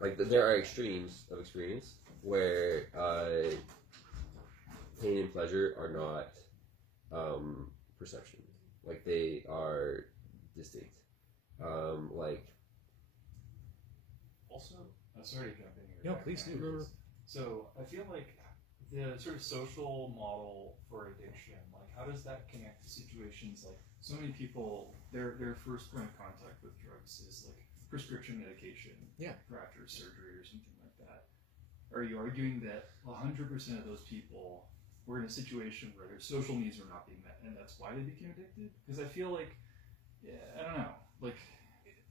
there are extremes of experience where pain and pleasure are not perception. Like they are distinct. Also, sorry to jump in here. No, please do. So I feel like the sort of social model for addiction, like how does that connect to situations like so many people, their first point of contact with drugs is like prescription medication, for after surgery or something like that. Are you arguing that 100% of those people were in a situation where their social needs were not being met, and that's why they became addicted? Because I feel like, I don't know, like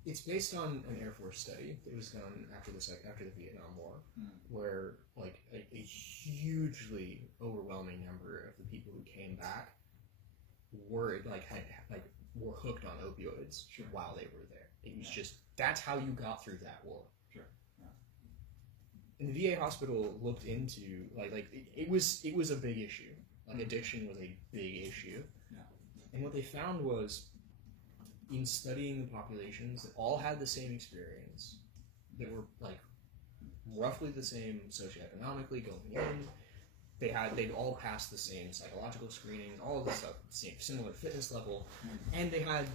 it's based on an Air Force study that was done after the Vietnam War, where like a hugely overwhelming number of the people who came back were were hooked on opioids while they were there. It was just that's how you got through that war. And the VA hospital looked into it was a big issue. Like addiction was a big issue. And what they found was in studying the populations that all had the same experience, that were like roughly the same socioeconomically going in, they'd all passed the same psychological screening, all of this stuff, same similar fitness level, and they had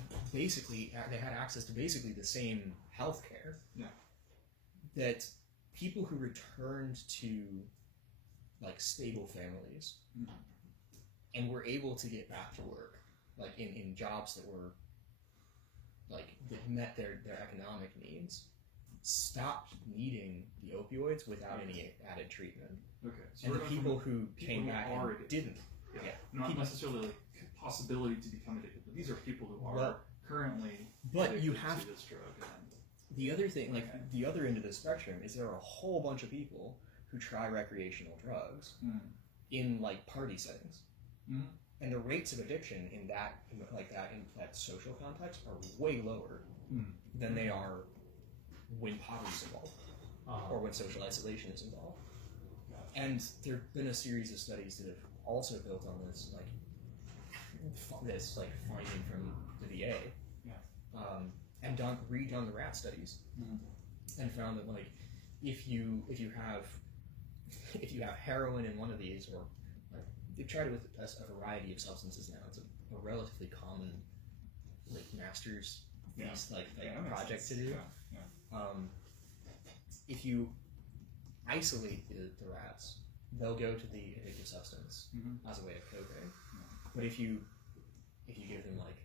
access to basically the same health care. That people who returned to like stable families and were able to get back to work, like in jobs that were like that met their economic needs, stopped needing the opioids without any added treatment. Okay, so and the people who came back and didn't. Not necessarily like possibility to become addicted, but these are people who are currently addicted to this drug. The other thing, like the other end of the spectrum, is there are a whole bunch of people who try recreational drugs in like party settings, and the rates of addiction in that social context are way lower than they are when poverty is involved or when social isolation is involved. And there've been a series of studies that have also built on this, like this like finding from the VA, and redone the rat studies, and found that like if you have heroin in one of these, or like, they've tried it with a variety of substances now. It's a relatively common like master's project to do. If you isolate the rats, they'll go to the addictive substance as a way of coping. But if you give them like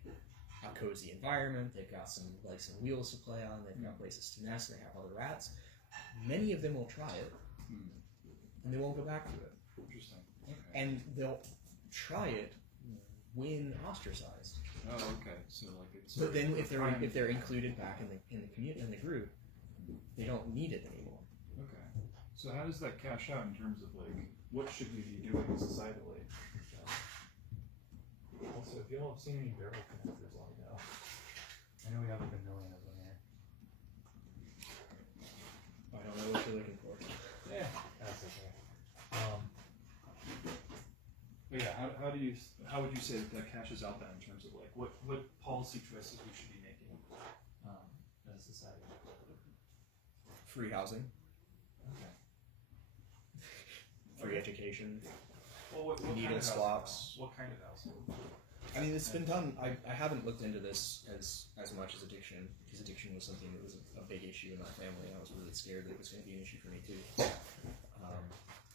a cozy environment, they've got some wheels to play on, they've got places to nest, they have other rats, many of them will try it and they won't go back to it. Interesting. Okay. And they'll try it when ostracized. Oh, okay. So like it's. But then if they're included back in the community, in the group, they don't need it anymore. Okay. So how does that cash out in terms of like what should we be doing societally? Also, if y'all have seen any barrel connectors, let me know. I know we have like a million of them here. I don't know what you're looking for. Yeah, that's okay. But yeah, how would you say that cashes out then in terms of like what policy choices we should be making as a society? Free housing, Okay. free education. Well, what kind Needle of housing, swaps. though? What kind of housing? I mean, it's been done. I haven't looked into this as much as addiction, because addiction was something that was a big issue in my family, and I was really scared that it was going to be an issue for me too.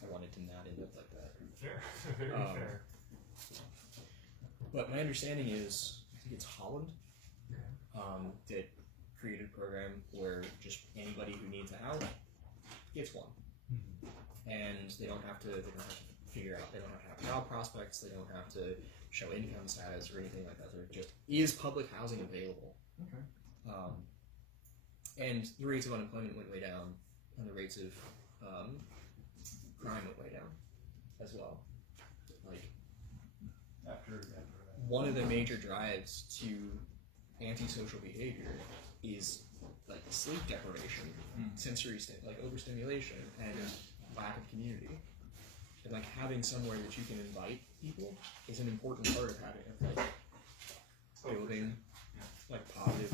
I wanted to not end up like that. Fair, very fair. But my understanding is, I think it's Holland, that created a program where just anybody who needs a house gets one, and they don't have to figure out. They don't have to have job prospects. They don't have to show income status or anything like that. There just is public housing available. Okay. And the rates of unemployment went way down, and the rates of crime went way down as well. Like After one of the major drives to antisocial behavior is like sleep deprivation, sensory overstimulation, and lack of community. And like having somewhere that you can invite people is an important part of building like positive,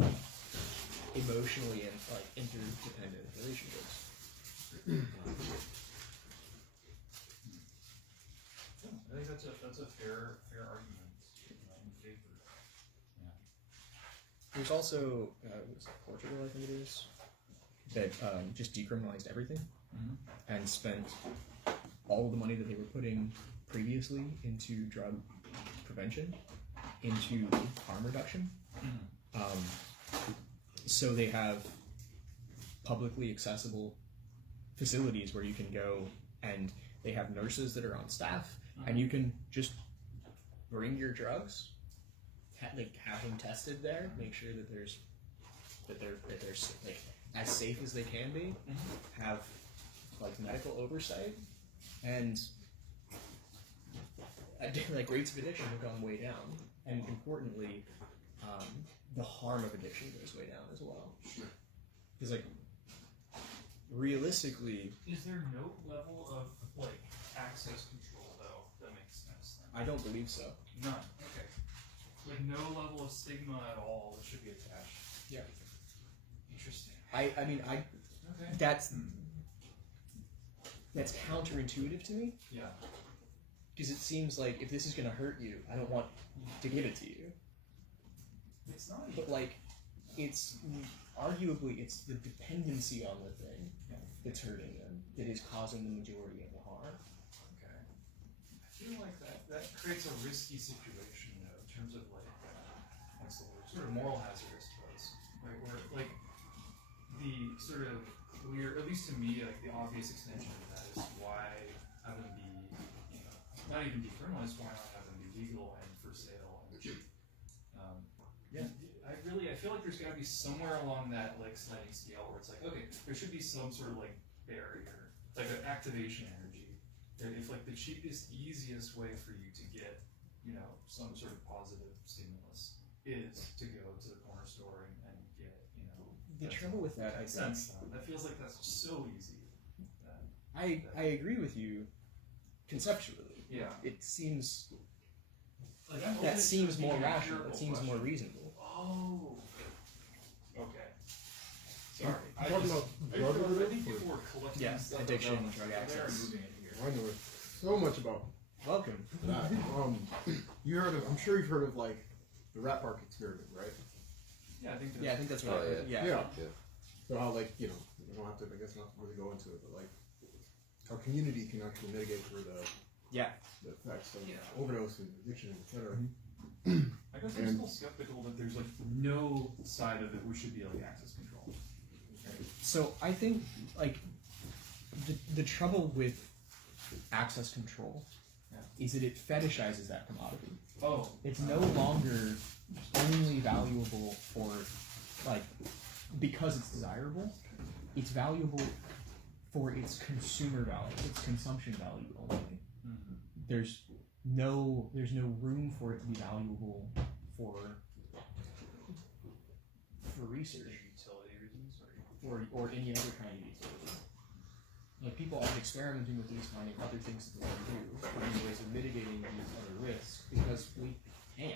emotionally and like interdependent relationships. I think that's a fair argument in favor. Yeah. There's also Portugal, I think it is, that just decriminalized everything and spent all the money that they were putting previously into drug prevention into harm reduction. So they have publicly accessible facilities where you can go, and they have nurses that are on staff, and you can just bring your drugs, have them tested there, make sure that they're like as safe as they can be, have like medical oversight, and like rates of addiction have gone way down, and importantly, the harm of addiction goes way down as well. Sure. Because like realistically, Is there no level of like access control though that makes sense then? I don't believe so. None. Okay. Like no level of stigma at all that should be attached. Yeah. Interesting. I mean Okay. that's counterintuitive to me, Yeah. because it seems like if this is going to hurt you, I don't want to give it to you. It's not. But like, it's arguably it's the dependency on the thing that's hurting them that is causing the majority of the harm. Okay. I feel like that creates a risky situation though, in terms of like what's the word? Sort of moral hazard, I suppose. Right, where like the sort of clear, at least to me, like the obvious extension of that is why have them be, not even decriminalized, why not have them be legal and for sale and cheap? I feel like there's got to be somewhere along that like sliding scale where it's like, okay, there should be some sort of like barrier, like an activation energy. That if like the cheapest, easiest way for you to get, some sort of positive stimulus is to go to the corner store and get, The trouble with that, I think, that feels like that's so easy. I agree with you conceptually. Yeah. It seems Like, I'm that open seems to more an rational. It empirical seems more question. reasonable. Oh. Okay. Sorry. You talking about drug I overdose? think people were collecting Yeah, stuff addiction, about drug there and access. moving it here. I know so much about Welcome. that. You heard of? I'm sure you've heard of like the rat park experiment, right? Yeah, I think that's Yeah, I think that's Oh, right. yeah. Yeah. So how like you don't have to, I guess, not really go into it, but like how community can actually mitigate for the effects of overdose and addiction, etc. I guess I'm still skeptical that there's like no side of it we should be like access control. So I think like the trouble with access control is that it fetishizes that commodity. Oh. It's no longer only valuable for like because it's desirable. It's valuable for its consumer value, its consumption value only. Mm-hmm. There's no room for it to be valuable for research Utility reasons or any other kind of utility. Like people are experimenting with these, finding other things that they can do, finding ways of mitigating these other risks because we can't.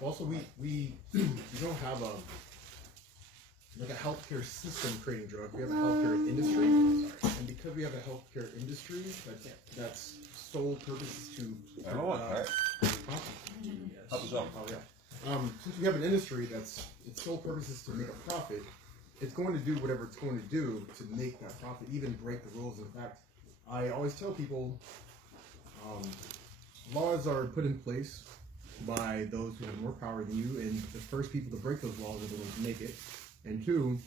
Also, we don't have a healthcare system creating drugs. We have a healthcare industry, and because we have a healthcare industry that's sole purpose is to Help us out. since we have an industry that's its sole purpose is to make a profit, it's going to do whatever it's going to do to make that profit, even break the rules. In fact, I always tell people laws are put in place by those who have more power than you, and the first people to break those laws are the ones who make it. And two,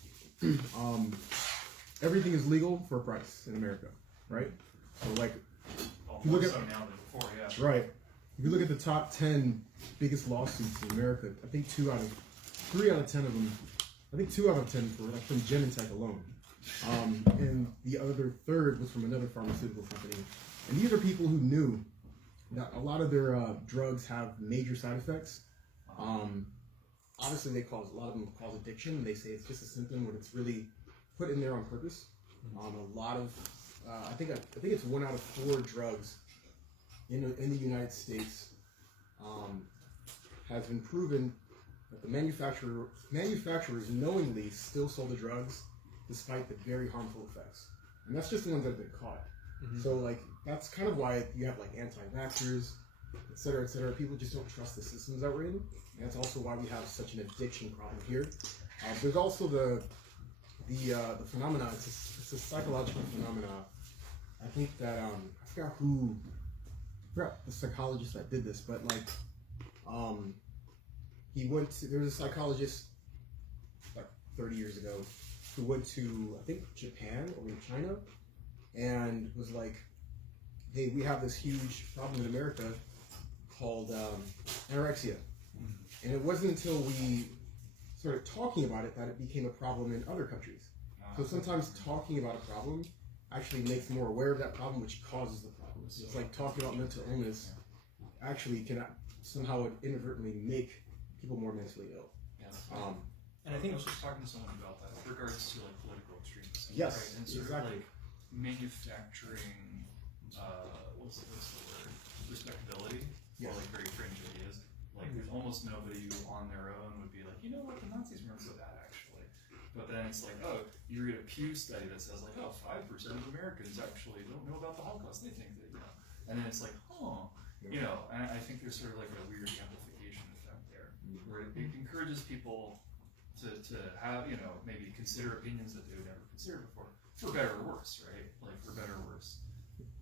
everything is legal for a price in America, right? So like, Oh, you look more at- so now than before, yeah. right. If you look at the top 10 biggest lawsuits in America, I think 3 out of 10 of them, I think 2 out of 10 were like from Genentech alone. And the other third was from another pharmaceutical company. And these are people who knew that a lot of their drugs have major side effects. Obviously, a lot of them cause addiction. And they say it's just a symptom when it's really put in there on purpose. A lot of, I think it's 1 out of 4 drugs in the United States has been proven that the manufacturers knowingly still sold the drugs despite the very harmful effects. And that's just the ones that have been caught. So like that's kind of why you have like anti-vaxxers, et cetera, people just don't trust the systems that we're in. And that's also why we have such an addiction problem here. There's also the phenomena. It's a psychological phenomena. I think that I forgot the psychologist that did this, but like there was a psychologist like 30 years ago who went to I think Japan or in China and was like, hey, we have this huge problem in America called anorexia. And it wasn't until we started talking about it that it became a problem in other countries. So sometimes talking about a problem actually makes them more aware of that problem, which causes the problem. So it's like talking about mental illness actually can somehow inadvertently make people more mentally ill. Yeah. And I think I was just talking to someone about that with regards to like political extremism. Yes, right? And sort exactly. of like manufacturing, what's the word? Respectability for like very fringe ideas. Like there's almost nobody who on their own would be like, you know what, the Nazis weren't so bad actually. But then it's like, oh, you read a Pew study that says like, oh, 5% of Americans actually don't know about the Holocaust. They think that, and then it's like, oh, and I think there's sort of like a weird amplification effect there, where it encourages people to have, maybe consider opinions that they would never consider before, for better or worse, right? Like for better or worse.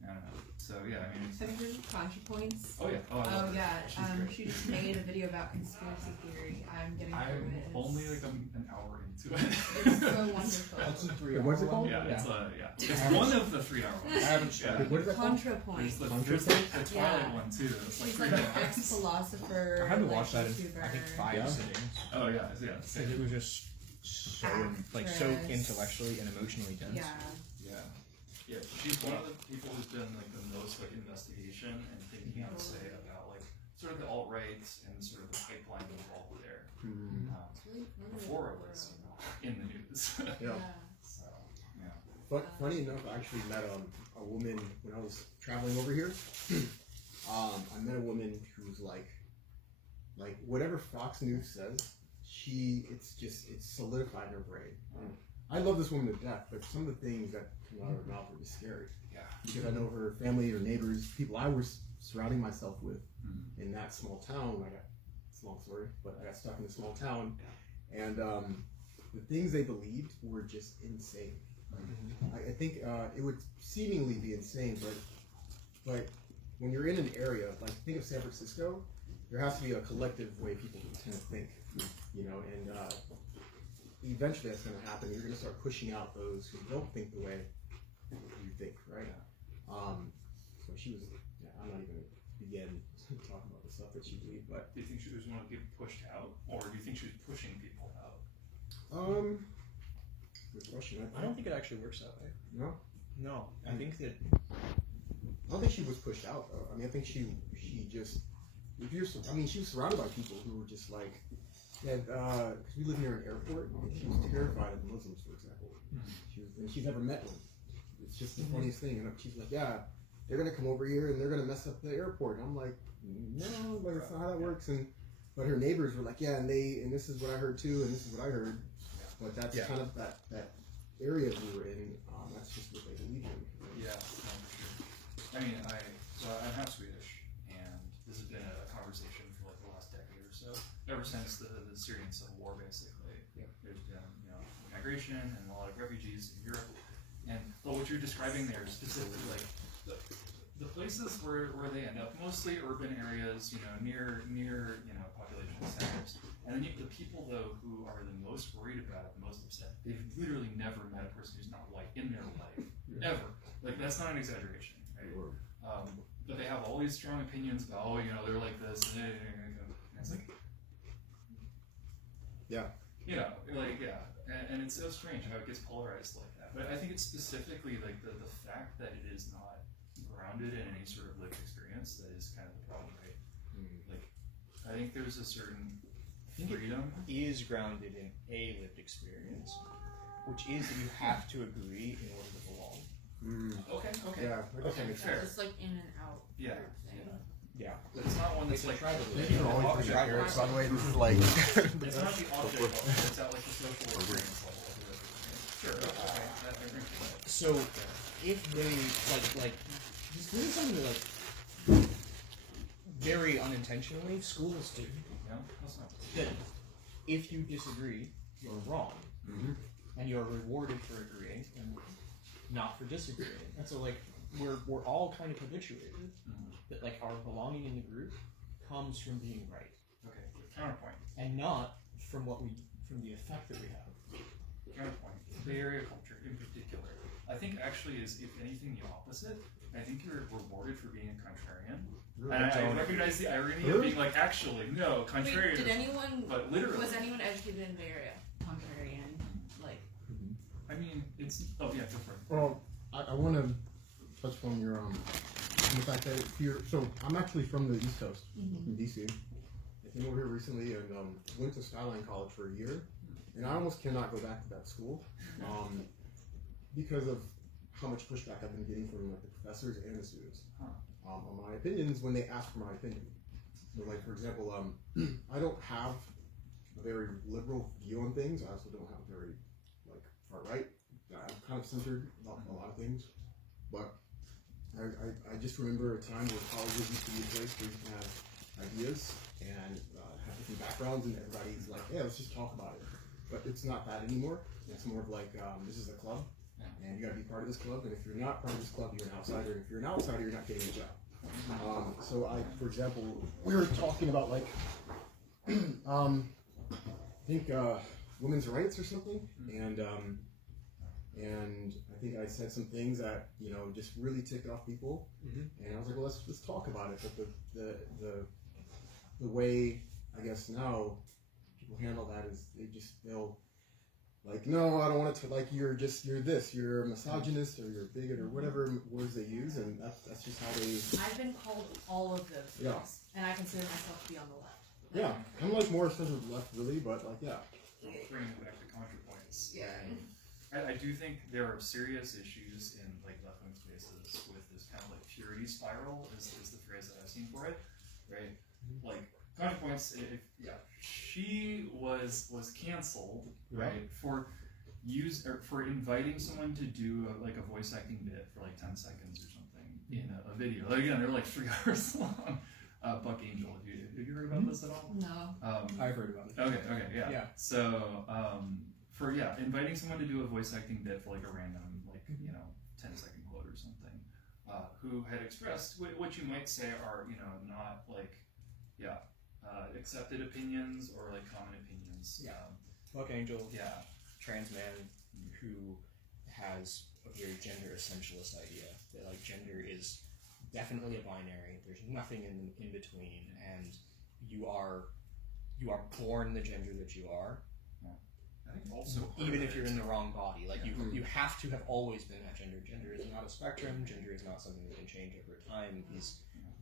I don't know. So yeah, I mean. Have you heard of ContraPoints? Oh yeah. Oh, I love her. Yeah. She's great. She just made a video about conspiracy theory. I'm getting through I'm it. only like an hour into it. It's so wonderful. That's a 3 Wait, what's it called? Yeah, Yeah. it's one of the 3-hour ones. I haven't tried. What is that called? There's ContraPoint. the Twilight Yeah. one too. It's like She's 3 like a hours. fixed philosopher. I haven't like, watched that in YouTuber. I think 5 Yeah. sittings. Oh yeah. Because it was just so so Actress. intellectually and emotionally dense. Yeah. Yeah, she's one of the people who's done like the most like investigation and thinking I would say about like sort of the alt-right and sort of the pipeline involved there. It's really fun. Before it was in the news. Yeah. So yeah. But funny enough, I actually met a woman when I was traveling over here. I met a woman who's like whatever Fox News says, it's solidified in her brain. And I love this woman to death, but some of the things that come out of her mouth are just scary. Yeah. Because I know her family, her neighbors, people I was surrounding myself with in that small town. It's a long story, but I got stuck in a small town, and the things they believed were just insane. I think it would seemingly be insane, but when you're in an area, like think of San Francisco, there has to be a collective way people tend to think, you know, and eventually that's going to happen. You're going to start pushing out those who don't think the way you think, right? So she was, I'm not even going to begin talking about the stuff that she believed, but. Do you think she was one of the people pushed out, or do you think she was pushing people out? Good question. I don't think it actually works that way. No? No, I think that. I don't think she was pushed out, though. I mean, I think she just, she was surrounded by people who were just like, because we live near an airport, and she was terrified of Muslims, for example. And she's never met one. It's just the funniest thing. And she's like, yeah, they're going to come over here and they're going to mess up the airport. And I'm like, no, but it's not how that works. But her neighbors were like, yeah, and this is what I heard too, and this is what I heard. But that's kind of that area we were in. That's just what they believe in. Yeah, I mean, I'm half Swedish, and this has been a conversation for like the last decade or so. Ever since the Syrian civil war, basically, there's been migration and a lot of refugees in Europe. But what you're describing there is specifically like the places where they end up, mostly urban areas, near population centers. And then the people though who are the most worried about it, the most upset, they've literally never met a person who's not white in their life, ever. Like that's not an exaggeration, right? But they have all these strong opinions about, they're like this, and it's like, and it's so strange how it gets polarized like that. But I think it's specifically like the fact that it is not grounded in any sort of lived experience that is kind of the problem, right? Like, I think there's a certain freedom. It is grounded in a lived experience, which is that you have to agree in order to belong. Okay. Yeah, okay, fair. It's like in and out. Yeah. Yeah. But it's not one that's like tribal. Thank you for always bringing parents, by the way. This is like. It's not the object level, it's at like the social experience level. Sure. Okay. I agree with that. So, if they this is something that very unintentionally schools do. No, that's not. That if you disagree, you're wrong, and you're rewarded for agreeing and not for disagreeing. And so, we're all kind of habituated that our belonging in the group comes from being right. Okay. Counterpoint. And not from the effect that we have. Counterpoint. Bay Area culture in particular, I think actually is, if anything, the opposite. I think you're rewarded for being a contrarian. And I recognize the irony of being like, actually, no, contrarian. Wait, did anyone? But literally, was anyone educated in the Bay Area? Contrarian, I mean, it's. Oh yeah, go for it. Well, I want to touch on your the fact that so I'm actually from the East Coast, from DC. I came over here recently and went to Skyline College for a year, and I almost cannot go back to that school because of how much pushback I've been getting from the professors and the students on my opinions when they ask for my opinion. So, for example, I don't have a very liberal view on things. I also don't have a very far right. I'm kind of centered about a lot of things, but I just remember a time where colleges used to be a place where you can have ideas and have different backgrounds, and everybody's like, yeah, let's just talk about it. But it's not that anymore. It's more of this is a club, and you got to be part of this club. And if you're not part of this club, you're an outsider. And if you're an outsider, you're not getting a job. So for example, we were talking about I think women's rights or something, and I think I said some things that just really ticked off people, and I was like, well, let's talk about it. But the way I guess now people handle that is they'll no, I don't want it to you're a misogynist or you're a bigot or whatever words they use, and that's just how they. I've been called all of those things, and I consider myself to be on the left. Yeah, I'm more centered left, really, but Bringing it back to counterpoints. Yeah. I do think there are serious issues in left-wing spaces with this kind of purity tree spiral is the phrase that I've seen for it, right? Like ContraPoints, she was canceled, right, for for inviting someone to do a voice acting bit for like 10 seconds or something in a video. Like, again, they're like 3 hours long. Buck Angel, have you heard about this at all? No. I've heard about it. Okay, yeah. So, for inviting someone to do a voice acting bit for like a random 10-second quote or something, who had expressed what you might say are not accepted opinions or like common opinions. Buck Angel, trans man who has a very gender essentialist idea that like gender is definitely a binary. There's nothing in between, and you are born the gender that you are. I think also even if you're in the wrong body, like you have to have always been that gender. Gender is not a spectrum. Gender is not something that can change over time. He's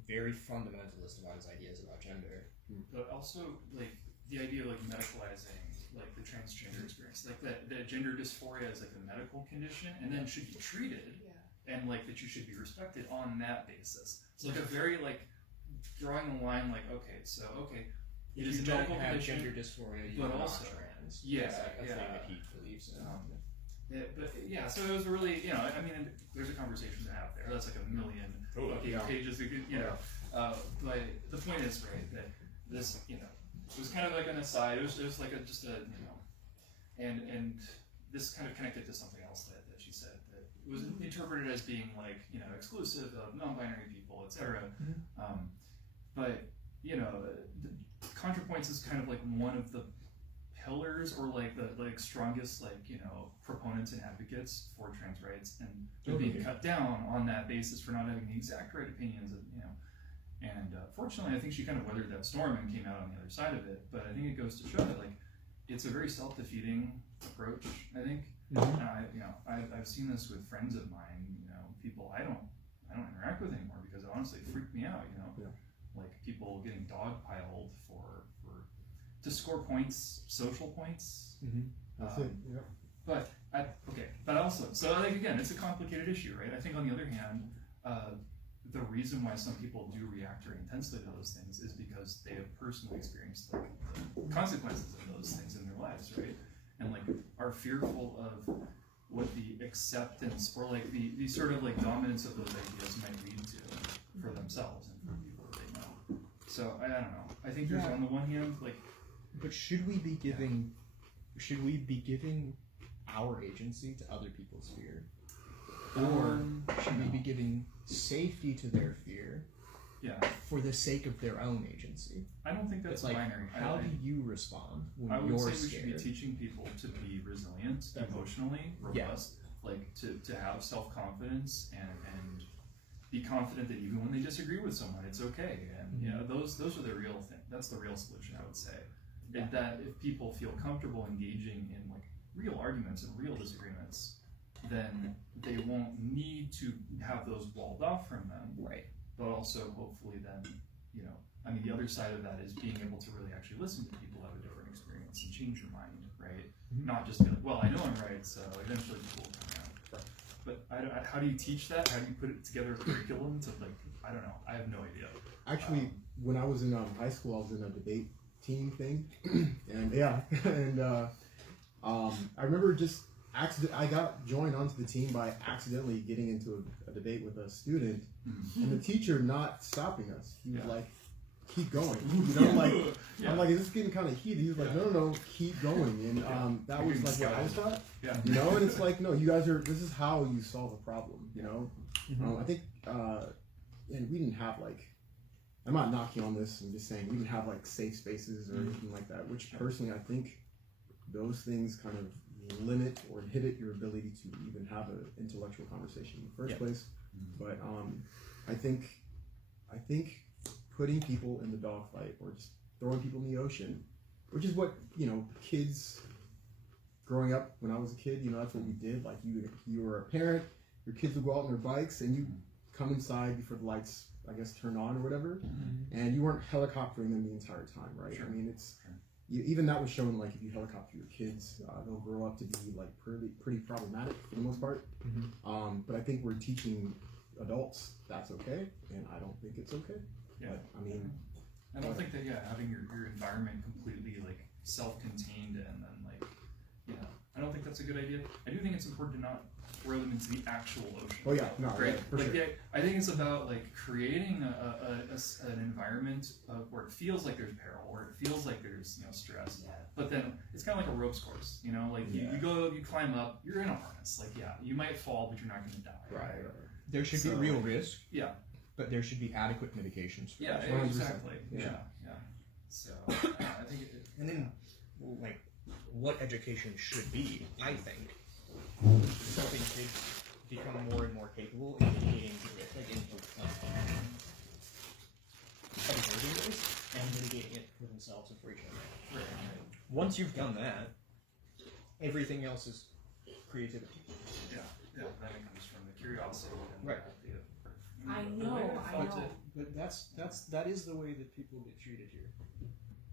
very fundamentalist about his ideas about gender. But also like the idea of like medicalizing like the transgender experience, like that gender dysphoria is like a medical condition and then should be treated, and like that you should be respected on that basis. It's like a very like drawing a line like it is a medical condition, gender dysphoria, but you're also not trans. thing that he believes in. So it was really there's a conversation to have there. That's like a million pages, but the point is that this it was kind of like an aside. It was like and this kind of connected to something else that she said that it was interpreted as being like exclusive of non-binary people, etc. But ContraPoints is kind of like one of the pillars or like the strongest proponents and advocates for trans rights, and they're being cut down on that basis for not having the exact right opinions, and fortunately I think she kind of weathered that storm and came out on the other side of it. But I think it goes to show that like it's a very self-defeating approach, I think. I've seen this with friends of mine, people I don't interact with anymore because it honestly freaked me out, like people getting dogpiled to score points, social points. That's it. Yeah. But also, so like again, it's a complicated issue, right? I think on the other hand, the reason why some people do react very intensely to those things is because they have personally experienced like the consequences of those things in their lives, right? And like are fearful of what the acceptance or like the sort of like dominance of those ideas might lead to for themselves and for people that they know. So I don't know. I think there's on the one hand like. But should we be giving our agency to other people's fear? Or should we be giving safety to their fear for the sake of their own agency? I don't think that's like, binary. How do you respond when I would you're say we scared? should be teaching people to be resilient, emotionally robust, like to have self-confidence and be confident that even when they disagree with someone, it's okay. And those are the real thing. That's the real solution, I would say. That if people feel comfortable engaging in like real arguments and real disagreements, then they won't need to have those walled off from them. Right. But also hopefully then, the other side of that is being able to really actually listen to people who have a different experience and change your mind, right? Not just be like, well, I know I'm right, so eventually people will come out. Right. But how do you teach that? How do you put it together a curriculum to like, I don't know. I have no idea. Actually, when I was in high school, I was in a debate team thing, and I remember just I got joined onto the team by accidentally getting into a debate with a student, and the teacher not stopping us. He was like, "Keep going," I'm like, "Is this getting kind of heated?" He was like, "No, keep going," and that was like what I was taught. And it's like, no, you guys this is how you solve a problem. I think, and we didn't have like. I'm not knocking on this. I'm just saying we didn't have like safe spaces or anything like that. Which personally, I think those things kind of limit or inhibit your ability to even have an intellectual conversation in the first place. But I think putting people in the dogfight or just throwing people in the ocean, which is what kids growing up when I was a kid. That's what we did. Like you were a parent, your kids would go out on their bikes, and you come inside before the lights, I guess, turn on or whatever, and you weren't helicoptering them the entire time, right? Sure. It's even that was shown, like if you helicopter your kids, they'll grow up to be like pretty problematic for the most part. But I think we're teaching adults, that's okay, and I don't think it's okay. Yeah. But, I mean, I don't think that having your environment completely like self-contained and then like I don't think that's a good idea. I do think it's important to not throw them into the actual ocean. oh yeah, no, Right? yeah, for Like sure. I think it's about like creating an environment where it feels like there's peril, where it feels like there's stress. Yeah. But then it's kind of like a ropes course, like you climb up, you're in a harness. Like you might fall, but you're not going to die. Right. There should be So, real risk. Yeah. But there should be adequate mitigations. For Yeah. that. 100%. Exactly. Yeah. Yeah. So I think And then, like, what education should be, I think, helping kids become more and more capable in mitigating risk, like in observing risk and mitigating it for themselves and for each other. Once you've done that, everything else is creativity. Yeah. Then it comes from the curiosity and Right. I the know, way I felt know. it. But that is the way that people get treated here.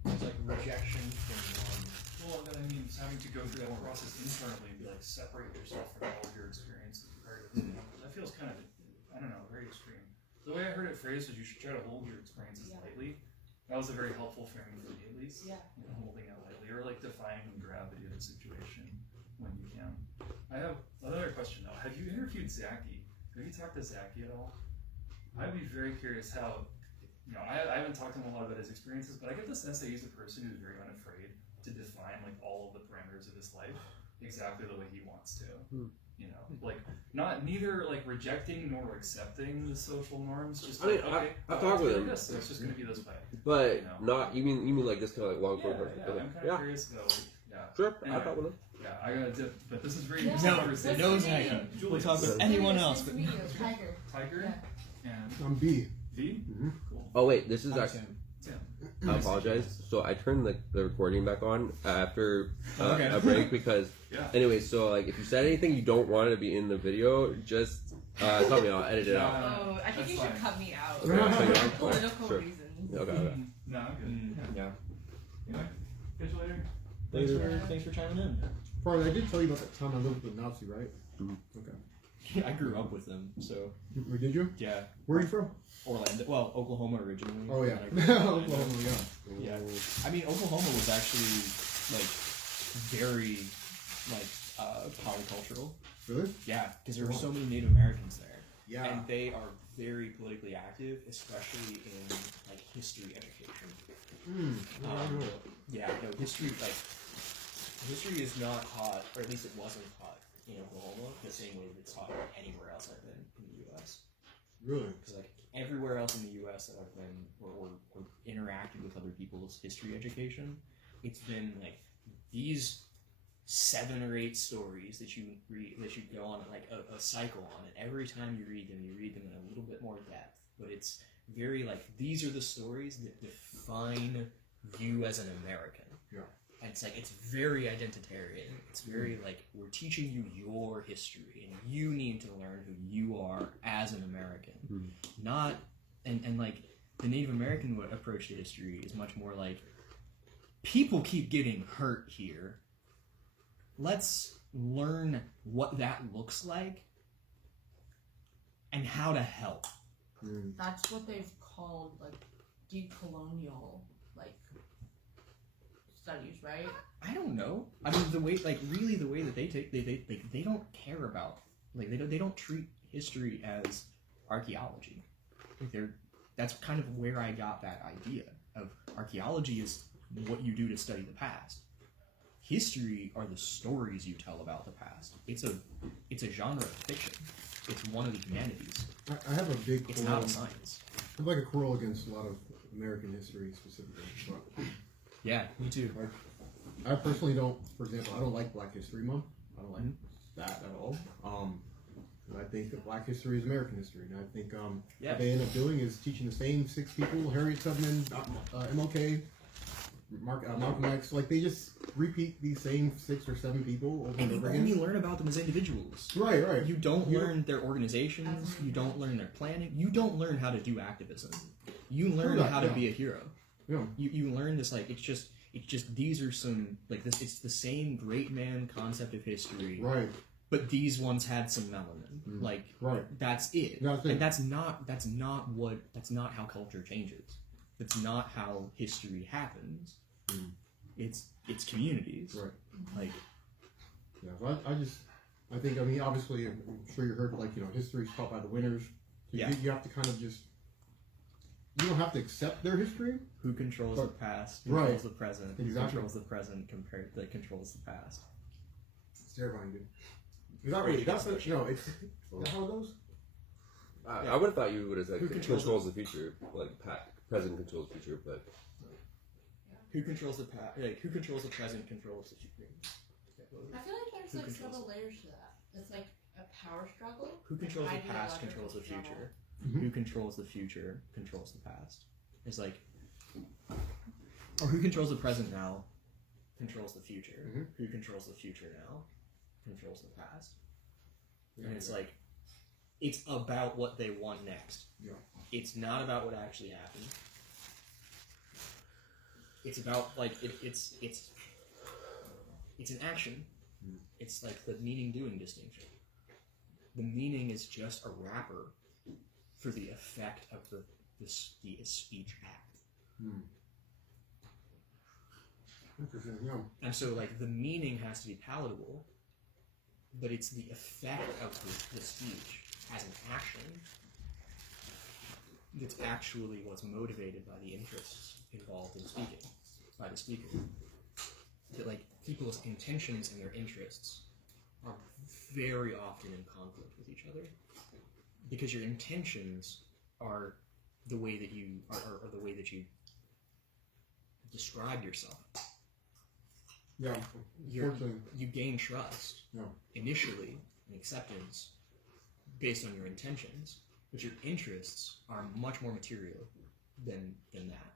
It's like rejection from one. Well, then I mean, having to go through that process internally and be like separate yourself from all of your experiences. That feels kind of, I don't know, very extreme. The way I heard it phrased was you should try to hold your experiences lightly. That was a very helpful framing for me, at least. Yeah. Holding it lightly, or like defying the gravity of the situation when you can. I have another question though. Have you interviewed Zachy? Have you talked to Zachy at all? I'd be very curious how. I haven't talked to him a lot about his experiences, but I get the sense that he's a person who's very unafraid to define like all of the parameters of his life exactly the way he wants to. Like neither like rejecting nor accepting the social norms. Just I mean, okay, I've talked with him. It's just going to be this way. But not you mean like this kind of like long Yeah, term yeah. I'm kind of curious though. Yeah. Sure, Anyway. I thought with him. Yeah, I gotta dip, but this is very Yeah. interesting No, conversation. no, What's Zach. your name? Julius. We'll talk with So- anyone Nice else. to But meet you, Tiger. Tiger Yeah. and I'm B. V. Mhm. Cool. Oh wait, this is I'm actually. Tim. Tim. I apologize. So I turned the recording back on after Okay. a break because. Yeah. Anyway, so like if you said anything you don't want to be in the video, just tell me. I'll edit it out. Oh, I think That's you should fine. cut me out Okay, I'll tell you for out. political Sure. reasons. Okay. No, I'm good. Yeah. Anyway, catch you later. Thanks for chiming in. Probably, I did tell you about that time I lived with Nazi, right? Okay. I grew up with them, so Did you? yeah. Where are you from? Well, Oklahoma originally. Oh yeah. and I- Oklahoma, yeah. Yeah. I mean, Oklahoma was actually like very polycultural. Really? Yeah, because there were so many Native Americans there, Yeah. and they are very politically active, especially in like history education. Yeah, no, history is not taught, or at least it wasn't taught in Oklahoma the same way that it's taught anywhere else I've been in the U.S. Really? Because like everywhere else in the U.S. that I've been or interacted with other people's history education, it's been like these 7 or 8 stories that you read, that you go on like a cycle on, and every time you read them in a little bit more depth. But it's very like these are the stories that define you as an American. Yeah. And it's like it's very identitarian. It's very like we're teaching you your history, and you need to learn who you are as an American. Not and like the Native American approach to history is much more like people keep getting hurt here. Let's learn what that looks like and how to help. That's what they've called like decolonial like studies, right? I don't know. I mean, the way that they don't care about like they don't treat history as archaeology. Like that's kind of where I got that idea of archaeology is what you do to study the past. History are the stories you tell about the past. It's a genre of fiction. It's one of the humanities. I have a big It's quarrel. not a science. I have like a quarrel against a lot of American history specifically. But Yeah, me too. like, I personally don't, for example, I don't like Black History Month. I don't like that at all. And I think that Black history is American history, and I think what they end up doing is teaching the same 6 people: Harriet Tubman, MLK, Malcolm X. Like they just repeat these same 6 or 7 people over And and you over only again. learn about them as individuals. Right. You don't learn their organizations. You don't learn their planning. You don't learn how to do activism. You learn how to be a hero. Yeah. You learn this like it's just these are some like this. It's the same great man concept of history. Right. but these ones had some melanin. Like, Right. that's it. That's it. And that's not how culture changes. That's not how history happens. It's communities. Right. Like, Yeah, so I think, I mean, obviously, I'm sure you heard, like, history's taught by the winners. So Yeah. you have to kind of just, you don't have to accept their history. who controls the past, Right. controls the present, who Exactly. controls the present compared that controls the past. It's terrifying, dude. It's not really, that's it's, is that how it goes? I would have thought you would have said Who controls the future, like present controls the future, but Who controls the past? Like, who controls the present controls the future. I feel like there's Who like controls several layers to that. It's like a power struggle. Who controls the an past ideological controls the struggle. future. Mhm. Who controls the future controls the past. It's like, or who controls the present now controls the future. Mhm. Who controls the future now controls the past. Yeah, And it's yeah. like, it's about what they want next. Yeah. It's not about what actually happened. It's about like it's an action. It's like the meaning doing distinction. The meaning is just a wrapper for the effect of the speech act. Interesting, yeah. And so like the meaning has to be palatable, but it's the effect of the speech as an action that's actually what's motivated by the interests involved in speaking, by the speaker. That like people's intentions and their interests are very often in conflict with each other, because your intentions are the way that you are the way that you describe yourself. Yeah, unfortunately. You gain trust initially and acceptance based on your intentions, but your interests are much more material than that.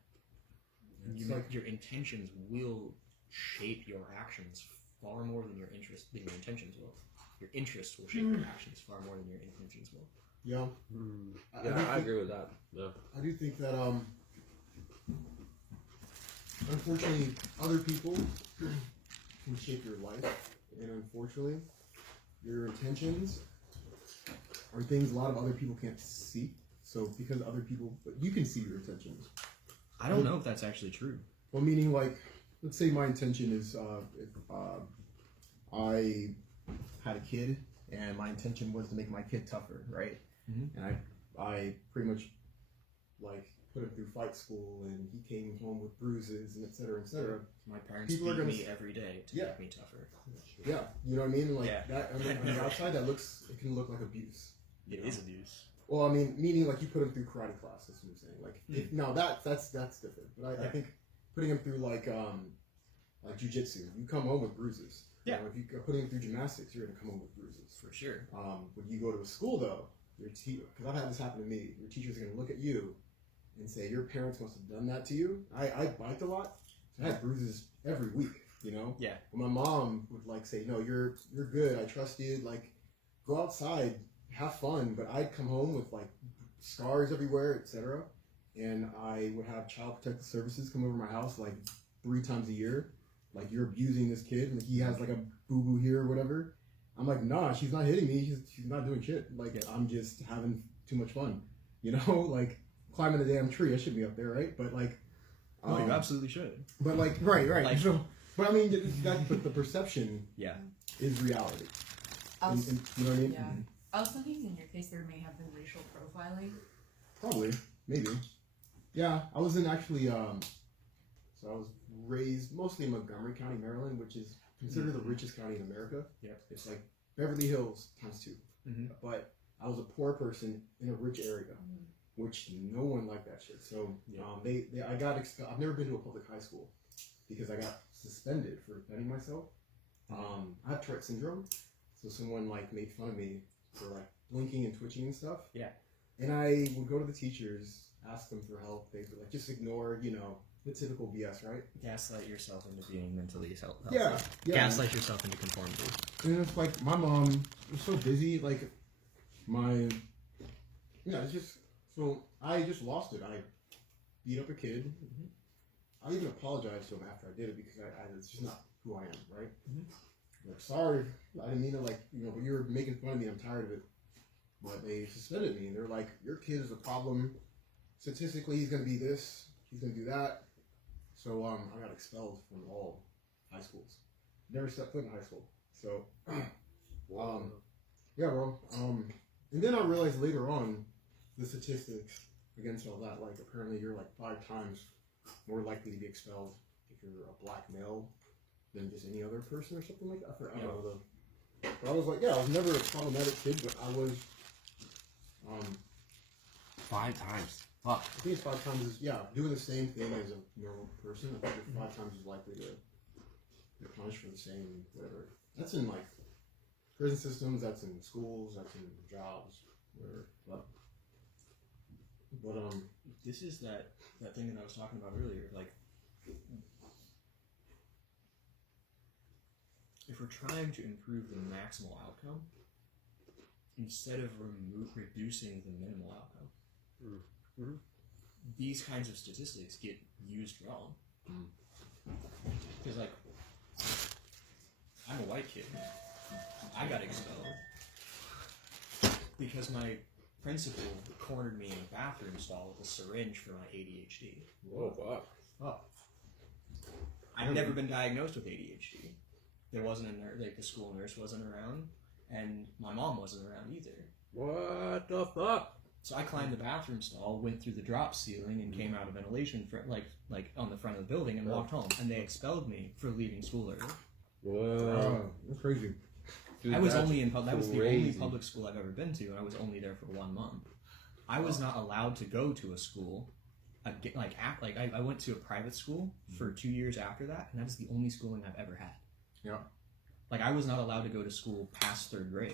Your intentions will shape your actions far more than your intentions will. Your interests will shape your actions far more than your intentions will. Yeah. I agree with that. Yeah. I do think that, unfortunately, other people can shape your life, and unfortunately, your intentions are things a lot of other people can't see. So, because other people, but you can see your intentions. I don't know if that's actually true. Well, meaning, like, let's say my intention is, if I had a kid, and my intention was to make my kid tougher, right? Mm-hmm. And I pretty much, like, put him through fight school, and he came home with bruises, and et cetera, et cetera. My parents People are beat gonna me every day to make me tougher. Yeah, you know what I mean? Like, Yeah. that, on the outside, it can look like abuse. It is abuse. Well, I mean, meaning, like, you put him through karate class, that's what I'm saying. Like, now that's different. But I think putting him through, like jujitsu, you come home with bruises. Yeah. If you're putting him through gymnastics, you're going to come home with bruises. For sure. When you go to a school, though, because I've had this happen to me, your teacher's going to look at you and say, your parents must have done that to you. I biked a lot, so I had bruises every week, you know? Yeah. And my mom would, like, say, no, you're good, I trust you, like, go outside, have fun, but I'd come home with, like, scars everywhere, etc. And I would have Child Protective Services come over my house, like, 3 times a year. Like, you're abusing this kid, and he has, like, a boo-boo here or whatever. I'm like, nah, she's not hitting me, she's not doing shit. Like, I'm just having too much fun, you know? Like, climbing a damn tree, I should be up there, right? But, like... No, you absolutely should. But, like, right. Like, so, but, I mean, but the perception is reality. And, you know what I mean? Yeah. I was thinking in your case there may have been racial profiling. Probably. Maybe. Yeah, I was in actually, so I was raised mostly in Montgomery County, Maryland, which is considered the richest county in America. Yeah. It's like Beverly Hills times 2. Mm-hmm. But I was a poor person in a rich area, which no one liked that shit. So I got I've never been to a public high school because I got suspended for defending myself. I have Tourette syndrome, so someone like made fun of me for like blinking and twitching and stuff. Yeah. And I would go to the teachers, ask them for help. They would like just ignore, the typical BS, right? Gaslight yourself into being mentally healthy. Yeah. Gaslight yourself into conformity. And it's like my mom was so busy, like it's just so I just lost it. I beat up a kid. I even apologized to him after I did it because it's just not who I am, right? like, sorry, I didn't mean to, like, you know, but you're making fun of me, I'm tired of it. But they suspended me, and they're like, your kid is a problem. Statistically, he's going to be this, he's going to do that. So, I got expelled from all high schools. Never stepped foot in high school. So, yeah, bro. And then I realized later on, the statistics against all that, like, apparently you're like 5 times more likely to be expelled if you're a black male than just any other person or something like that. I don't know but I was like, yeah, I was never a problematic kid, but I was, 5 times. Fuck. I think it's 5 times, doing the same thing as a normal person. I think you're 5 times as likely to get punished for the same, whatever. That's in, like, prison systems, that's in schools, that's in jobs, whatever. But this is that thing that I was talking about earlier. Like, if we're trying to improve the maximal outcome, instead of reducing the minimal outcome, these kinds of statistics get used wrong. Because, like, I'm a white kid. I got expelled because my principal cornered me in a bathroom stall with a syringe for my ADHD. Whoa, fuck. oh, I've never been diagnosed with ADHD. There wasn't a nurse, like the school nurse wasn't around, and my mom wasn't around either. What the fuck? So I climbed the bathroom stall, went through the drop ceiling, and came out of ventilation for like on the front of the building and walked home. And they expelled me for leaving school early. Whoa. that's crazy. Dude, I was that's only in that was the only crazy. public school I've ever been to, and I was only there for 1 month. I was not allowed to go to a school. I went to a private school for 2 years after that, and that's the only schooling I've ever had. Yeah. Like, I was not allowed to go to school past 3rd grade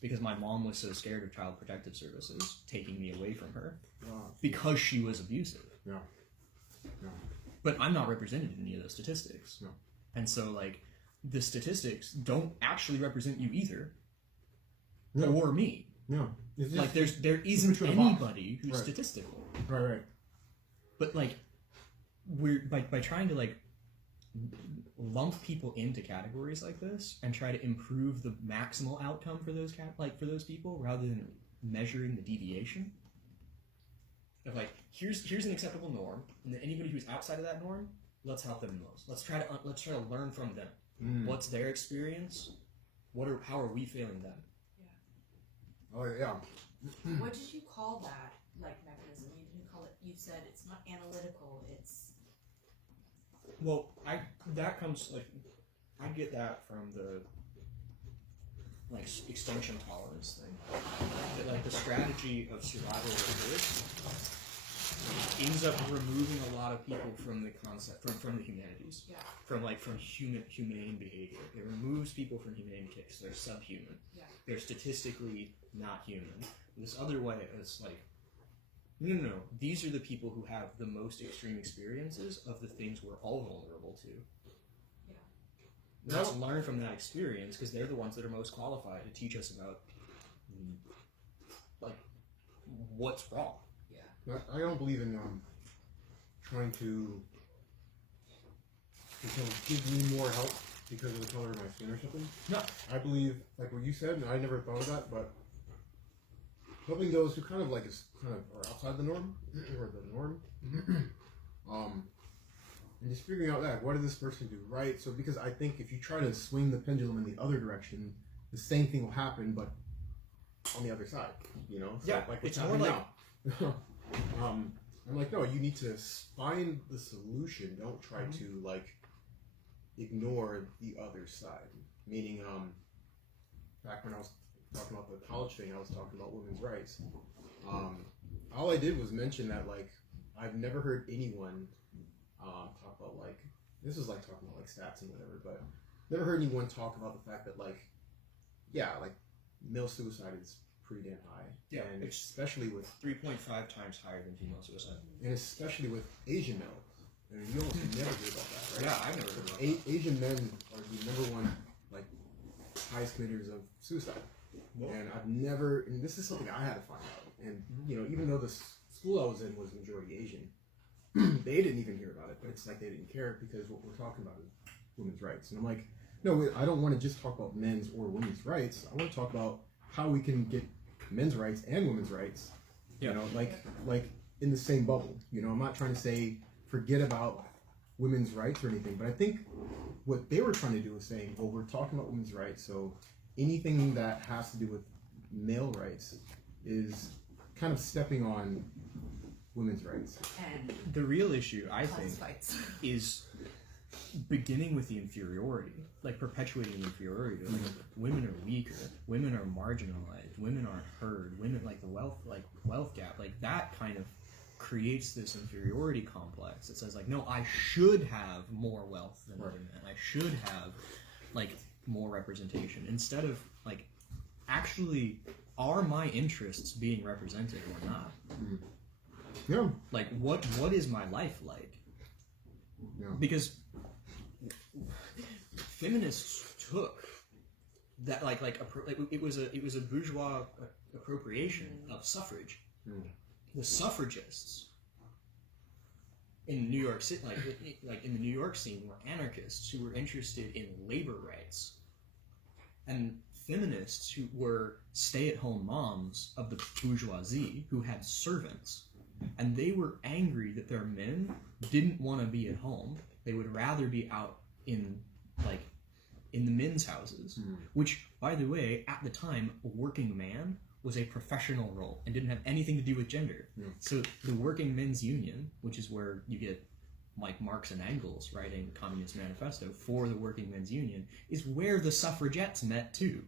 because my mom was so scared of Child Protective Services taking me away from her because she was abusive. Yeah. Yeah. But I'm not represented in any of those statistics. No. And so, like, the statistics don't actually represent you either, No. or me. No. It's just, Like, there isn't put you in a box. anybody who's Right. statistical. right. But, like, we're by trying to, like, lump people into categories like this and try to improve the maximal outcome for those for those people rather than measuring the deviation. Of, like, here's an acceptable norm, and then anybody who's outside of that norm, let's help them the most. Let's try to learn from them. What's their experience? How are we failing them? Oh, yeah. What did you call that, like, mechanism? You didn't call it, you said it's not analytical, it's... Well, I get that from the, like, extinction tolerance thing. That, like, the strategy of survival of the fittest ends up removing a lot of people from the concept, from the humanities. Yeah. From humane behavior. It removes people from humane kicks. They're subhuman. Yeah. They're statistically not human. This other way is like, no. These are the people who have the most extreme experiences of the things we're all vulnerable to. Yeah. Let's learn from that experience because they're the ones that are most qualified to teach us about, like, what's wrong. Yeah. I don't believe in trying to give me more help because of the color of my skin or something. No. I believe, like what you said, and I never thought of that, but helping those who kind of are outside the norm or the norm, and just figuring out that what did this person do right. So because I think if you try to swing the pendulum in the other direction, the same thing will happen, but on the other side. You know, so Yeah, like what's it's more happening now. I'm like, no, you need to find the solution. Don't try to like ignore the other side. Meaning, back when I was talking about the college thing, I was talking about women's rights. All I did was mention that, like, I've never heard anyone talk about, like, this is like talking about like stats and whatever, but never heard anyone talk about the fact that, like, yeah, like male suicide is pretty damn high. Yeah, and it's especially with 3.5 times higher than female suicide. and especially with Asian males. I mean, you almost never hear about that, right? Yeah, I've never heard about that. Asian men are the #1, like, highest committers of suicide. Whoa. And I've never, and this is something I had to find out. And, you know, even though the school I was in was majority Asian, they didn't even hear about it. But it's like they didn't care because what we're talking about is women's rights. And I'm like, No, I don't want to just talk about men's or women's rights. I want to talk about how we can get men's rights and women's rights. Yeah. You know, like in the same bubble. You know, I'm not trying to say forget about women's rights or anything, but I think what they were trying to do was saying, well, we're talking about women's rights, so anything that has to do with male rights is kind of stepping on women's rights. And The real issue, I think, class fights. is beginning with the inferiority, like perpetuating the inferiority. Like, women are weaker, women are marginalized, women aren't heard, women like the wealth gap, like that kind of creates this inferiority complex. It says like, no, I should have more wealth than other men. I should have like more representation instead of like actually are my interests being represented or not? Yeah. Like what is my life like? Yeah. Because feminists took that it was a bourgeois appropriation of suffrage. The suffragists in New York City, like in the New York scene, were anarchists who were interested in labor rights, and feminists who were stay-at-home moms of the bourgeoisie who had servants, and they were angry that their men didn't want to be at home. They would rather be out in the men's houses, which, by the way, at the time, a working man was a professional role and didn't have anything to do with gender. So the Working Men's Union, which is where you get like Marx and Engels writing the Communist Manifesto for the Working Men's Union, is where the suffragettes met too.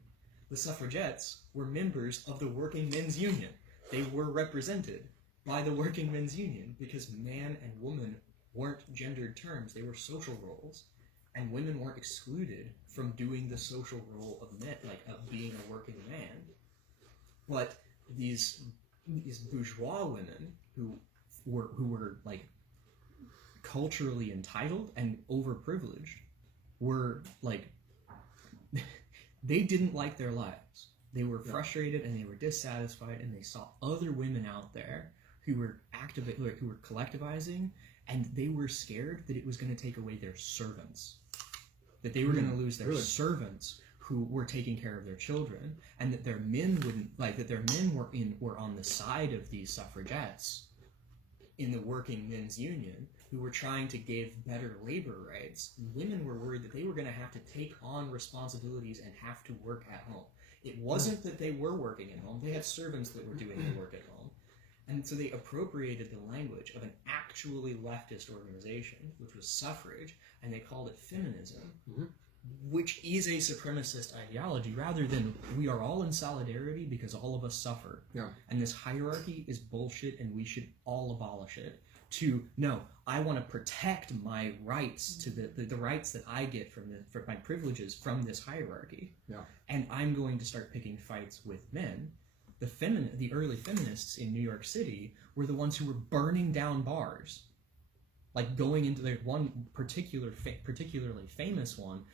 The suffragettes were members of the Working Men's Union. They were represented by the Working Men's Union because man and woman weren't gendered terms, they were social roles. And women weren't excluded from doing the social role of men, like of being a working man. But these bourgeois women who were like culturally entitled and overprivileged were like they didn't like their lives. They were frustrated and they were dissatisfied, and they saw other women out there who were who were collectivizing, and they were scared that it was going to take away their servants, that they were going to lose their servants who were taking care of their children, and that their men were on the side of these suffragettes in the Working Men's Union who were trying to give better labor rights. Women were worried that they were going to have to take on responsibilities and have to work at home. It wasn't that they were working at home. They had servants that were doing the work at home. And so they appropriated the language of an actually leftist organization, which was suffrage, and they called it feminism, which is a supremacist ideology, rather than we are all in solidarity because all of us suffer. Yeah. And this hierarchy is bullshit and we should all abolish it. To, no, I want to protect my rights, to the rights that I get from my privileges from this hierarchy. Yeah. And I'm going to start picking fights with men. The early feminists in New York City were the ones who were burning down bars. Like going into the one particularly famous one,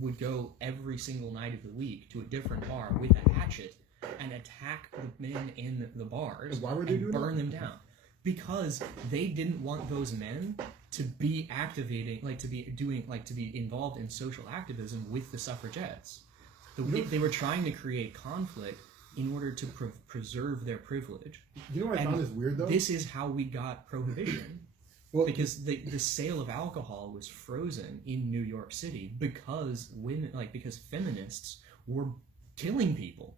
would go every single night of the week to a different bar with a hatchet and attack the men in the bars. And why were they doing burn that? them down? Because they didn't want those men to be to be involved in social activism with the suffragettes. They were trying to create conflict in order to preserve their privilege. You know what I found is weird though? This is how we got prohibition. Well, because the sale of alcohol was frozen in New York City because because feminists were killing people.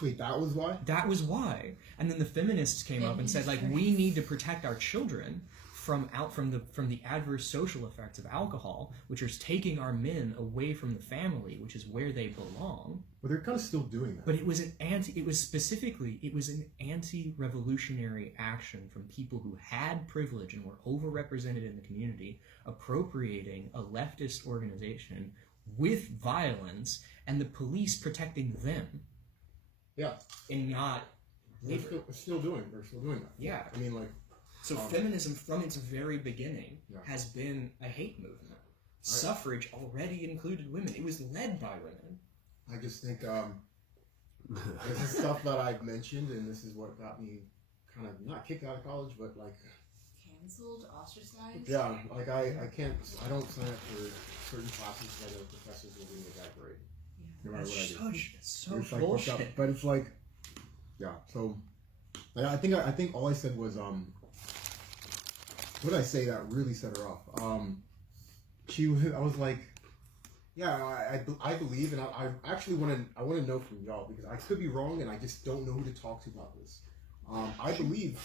Wait, that was why? That was why. And then the feminists came up and said, like, we need to protect our children from the adverse social effects of alcohol, which is taking our men away from the family, which is where they belong. But they're kind of still doing that. But it was an anti-revolutionary action from people who had privilege and were overrepresented in the community, appropriating a leftist organization with violence and the police protecting them. Yeah. And not labor. They're still doing that. Yeah. I mean, like, So feminism, from its very beginning, Yeah. has been a hate movement. Suffrage already included women. It was led by women. I just think this is stuff that I've mentioned, and this is what got me kind of not kicked out of college, but like canceled, ostracized. Yeah, like I don't sign up for certain classes because I know professors will give me a bad grade. No matter That's what I do. so It's like, what's up? bullshit. But it's like, yeah. So, like, I think all I said was what did I say that really set her off? I was like, yeah, I believe, and I actually want to know from y'all because I could be wrong and I just don't know who to talk to about this. I believe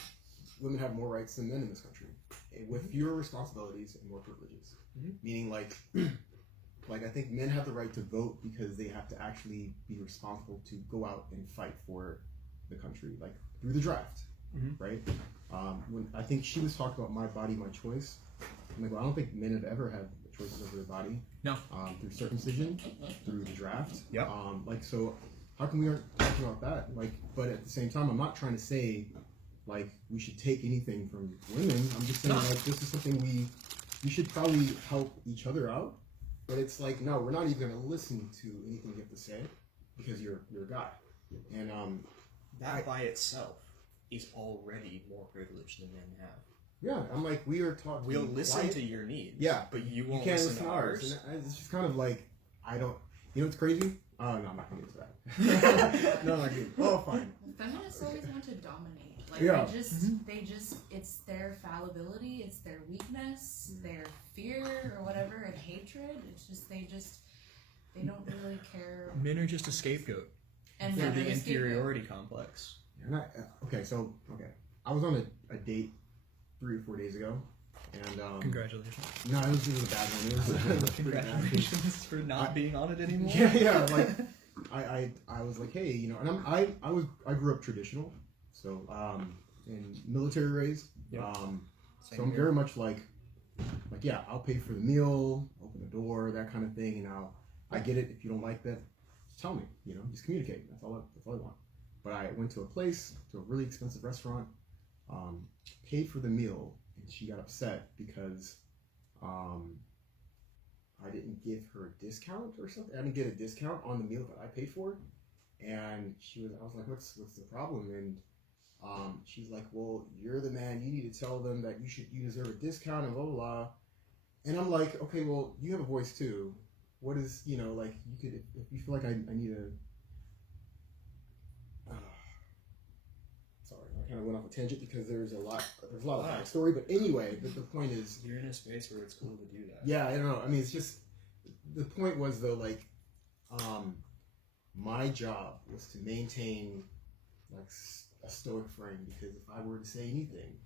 women have more rights than men in this country, with fewer responsibilities and more privileges. Meaning, like I think men have the right to vote because they have to actually be responsible to go out and fight for the country, like through the draft, right? When I think she was talking about my body, my choice. I'm like, well, I don't think men have ever had choices over their body. No. Through circumcision, through the draft. Yep. Like, so how come we aren't talking about that? Like, but at the same time, I'm not trying to say like we should take anything from women. I'm just saying like this is something we should probably help each other out. But it's like, no, we're not even gonna listen to anything you have to say because you're a guy. And that by itself is already more privilege than men have. yeah, I'm like, we are taught. We'll listen quiet. to your needs. Yeah, but you won't can't listen to ours. And it's just kind of like, I don't. You know what's crazy? Oh no, I'm not gonna get to that. No, I'm not gonna. Oh, fine. Feminists always want to dominate. Like Yeah. they just, it's their fallibility, it's their weakness, their fear or whatever, and hatred. It's just they don't really care. Men are just a scapegoat And for men are the the inferiority complex. And I was on a date 3 or 4 days ago, and Congratulations. no, it was a bad one. It was pretty bad. Congratulations for not being on it anymore. Yeah. Like, I was like, hey, you know, and I grew up traditional, so in military raised, Yep. so I'm very much like yeah, I'll pay for the meal, open the door, that kind of thing, and I get it. If you don't like that, just tell me, you know, just communicate. That's all I want. But I went to a really expensive restaurant, paid for the meal, and she got upset because I didn't give her a discount or something. I didn't get a discount on the meal that I paid for, and I was like, what's the problem? And she's like, well, you're the man. You need to tell them that you deserve a discount and blah blah blah. And I'm like, okay, well, you have a voice too. What is, you know, like, you could, if you feel like I need a. Sorry, I kind of went off a tangent because there's a lot of backstory. But anyway, the point is, You're in a space where it's cool to do that. yeah, I don't know. I mean, it's just, the point was though, like, my job was to maintain like a stoic frame, because if I were to say anything,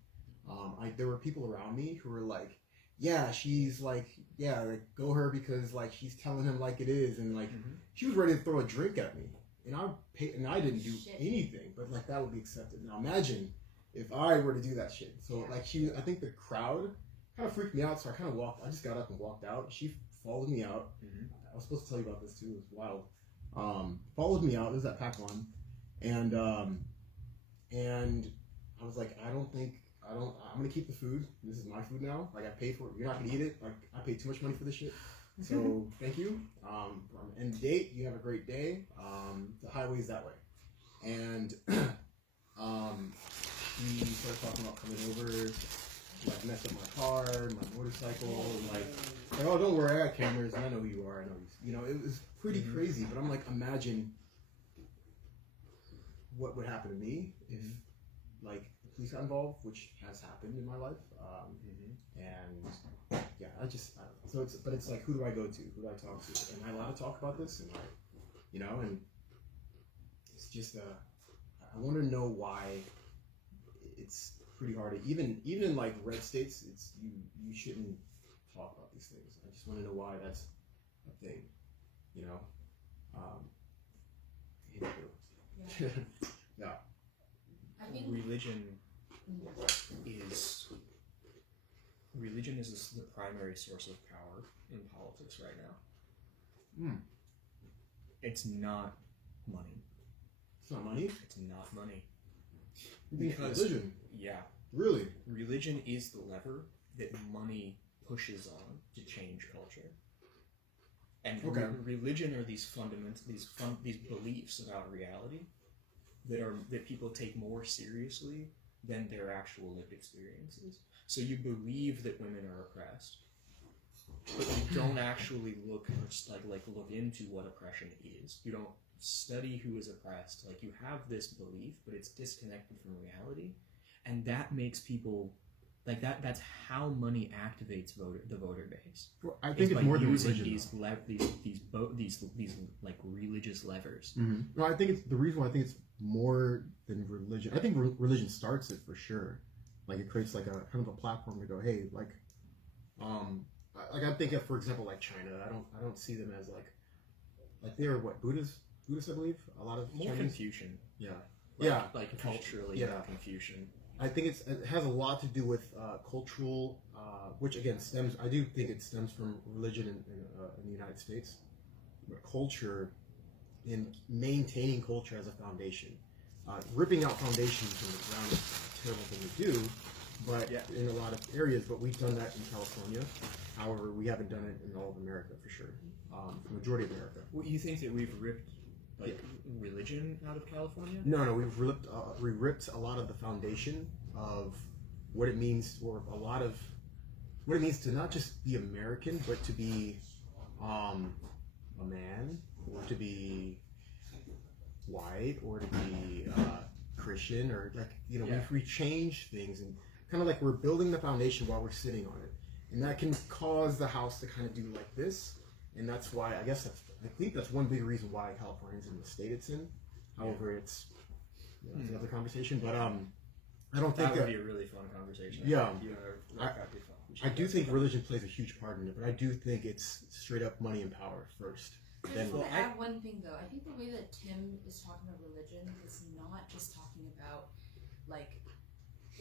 there were people around me who were like, yeah, she's like, yeah, like, go her because like she's telling him like it is, and like she was ready to throw a drink at me, and I didn't do anything, but like that would be accepted. Now imagine if I were to do that shit. So like I think the crowd kind of freaked me out, so I just got up and walked out. She followed me out. I was supposed to tell you about this too. It was wild. Followed me out. It was at Pack One, and I was like, I'm gonna keep the food. This is my food now. Like, I paid for it. You're not gonna eat it. Like, I paid too much money for this shit. So thank you. End the date. You have a great day. The highway's that way. And she started talking about coming over, like mess up my car, my motorcycle, and like, oh, don't worry, I got cameras, and I know who you are. I know you know, it was pretty crazy. But I'm like, imagine what would happen to me if like the police got involved, which has happened in my life. And yeah, I don't know. So it's like, who do I go to? Who do I talk to? Am I allowed to talk about this? And like, you know, and it's just I want to know why it's pretty hard to, even in like red states, it's you shouldn't talk about these things. I just want to know why that's a thing, you know. Yeah. I think religion is the primary source of power in politics right now. It's not money. It's not money? It's not money. Because religion? Yeah. Really? Religion is the lever that money pushes on to change culture. And religion are these these beliefs about reality that people take more seriously than their actual lived experiences. So you believe that women are oppressed, but you don't actually look look into what oppression is. You don't study who is oppressed. Like, you have this belief, but it's disconnected from reality, and that makes people like that. That's how money activates the voter base. Well, I think it's more than religion. These like religious levers. Mm-hmm. No, I think it's the reason why I think it's more than religion. I think religion starts it for sure. Like, it creates like a kind of a platform to go, hey, like I'm thinking of, for example, like China. I don't see them as like they're what, Buddhists, I believe. A lot of More Chinese. Confucian. Yeah. Like culturally, Yeah. Confucian. I think it has a lot to do with cultural, which again I do think it stems from religion in the United States, but culture, and maintaining culture as a foundation. Ripping out foundations from the ground is a terrible thing to do, but in a lot of areas. But we've done that in California. However, we haven't done it in all of America for sure. The majority of America. Well, you think that we've ripped religion out of California? No, we've ripped a lot of the foundation of what it means, or a lot of what it means to not just be American, but to be a man, or to be white, or to be Christian, or we change things, and kind of like we're building the foundation while we're sitting on it, and that can cause the house to kind of do like this, and that's why I think that's one big reason why California's in the state it's in. However, it's another conversation, but I don't think that would be a really fun conversation. Yeah, That'd be fun. I do think religion plays a huge part in it, but I do think it's straight up money and power first. I just want to add one thing though. I think the way that Tim is talking about religion is not just talking about like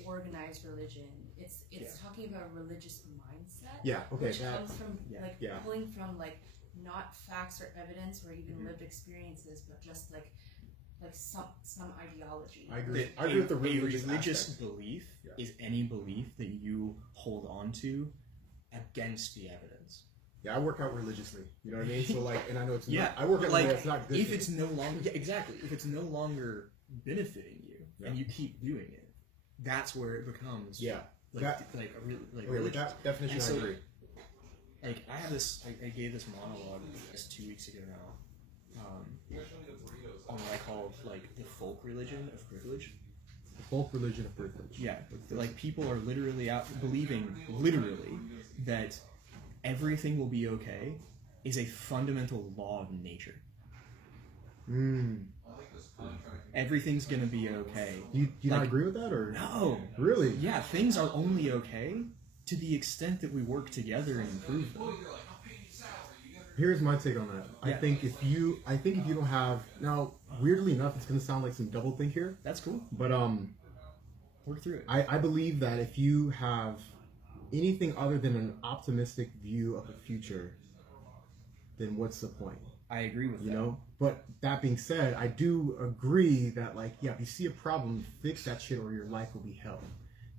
organized religion. It's talking about a religious mindset. Yeah. Okay. Which comes from pulling from like not facts or evidence or even lived experiences, but just like some ideology. I agree. I agree with the religious belief is any belief that you hold on to against the evidence. Yeah, I work out religiously. You know what I mean? So like, and I know it's not. I work out like, it's not good. If it's no longer exactly. If it's no longer benefiting you and you keep doing it, that's where it becomes with that definition, I agree. Like, I have this. I gave this monologue just 2 weeks ago now. On what I call like the folk religion of privilege. The folk religion of privilege. Yeah, like people are literally out believing that everything will be okay is a fundamental law of nature. Everything's gonna be okay. You not agree with that, or no? Really? Yeah, things are only okay to the extent that we work together and improve them. Here's my take on that. I think if you don't have, now weirdly enough, it's gonna sound like some double think here. That's cool. But work through it. I believe that if you have anything other than an optimistic view of the future, then what's the point? I agree with that. You know? But that being said, I do agree that if you see a problem, fix that shit or your life will be hell.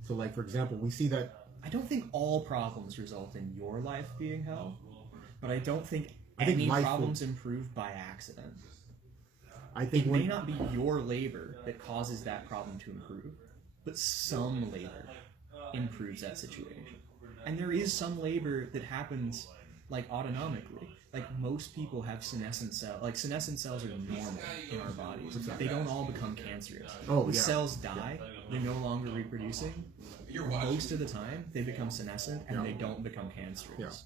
So like, for example, we see that. I don't think all problems result in your life being hell. But I don't think any problems improve by accident. I think it may not be your labor that causes that problem to improve, but some labor improves that situation. And there is some labor that happens like autonomically. Like most people have senescent cells. Like senescent cells are normal in our bodies. They don't all become cancerous. When cells die, they're no longer reproducing. Most of the time, they become senescent and they don't become cancerous.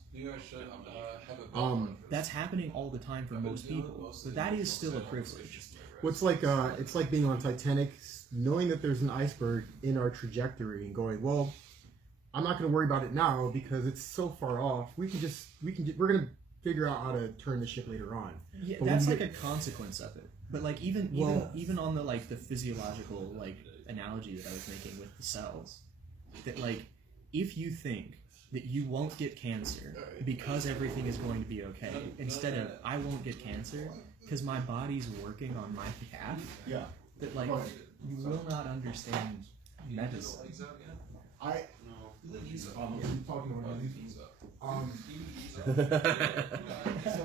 That's happening all the time for most people. So that is still a privilege. Well, it's like being on Titanic, knowing that there's an iceberg in our trajectory and going, well, I'm not going to worry about it now because it's so far off. We're going to figure out how to turn the ship later on. Yeah, but that's like a consequence of it. But like even on the like the physiological like analogy that I was making with the cells, that like if you think that you won't get cancer because everything is going to be okay, instead of I won't get cancer because my body's working on my behalf. Yeah. That like you will not understand medicine. So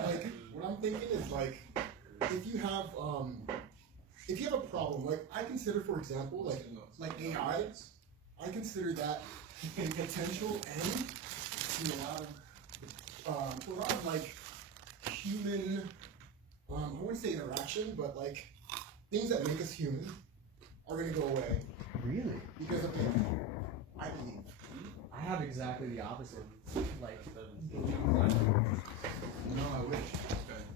like what I'm thinking is like if you have if you have a problem, like I consider, for example, like AI, I consider that a potential end to a lot of like human, I wouldn't say interaction, but like things that make us human are gonna go away Really? because of AI. I believe. I have exactly the opposite. Like, No, I wish.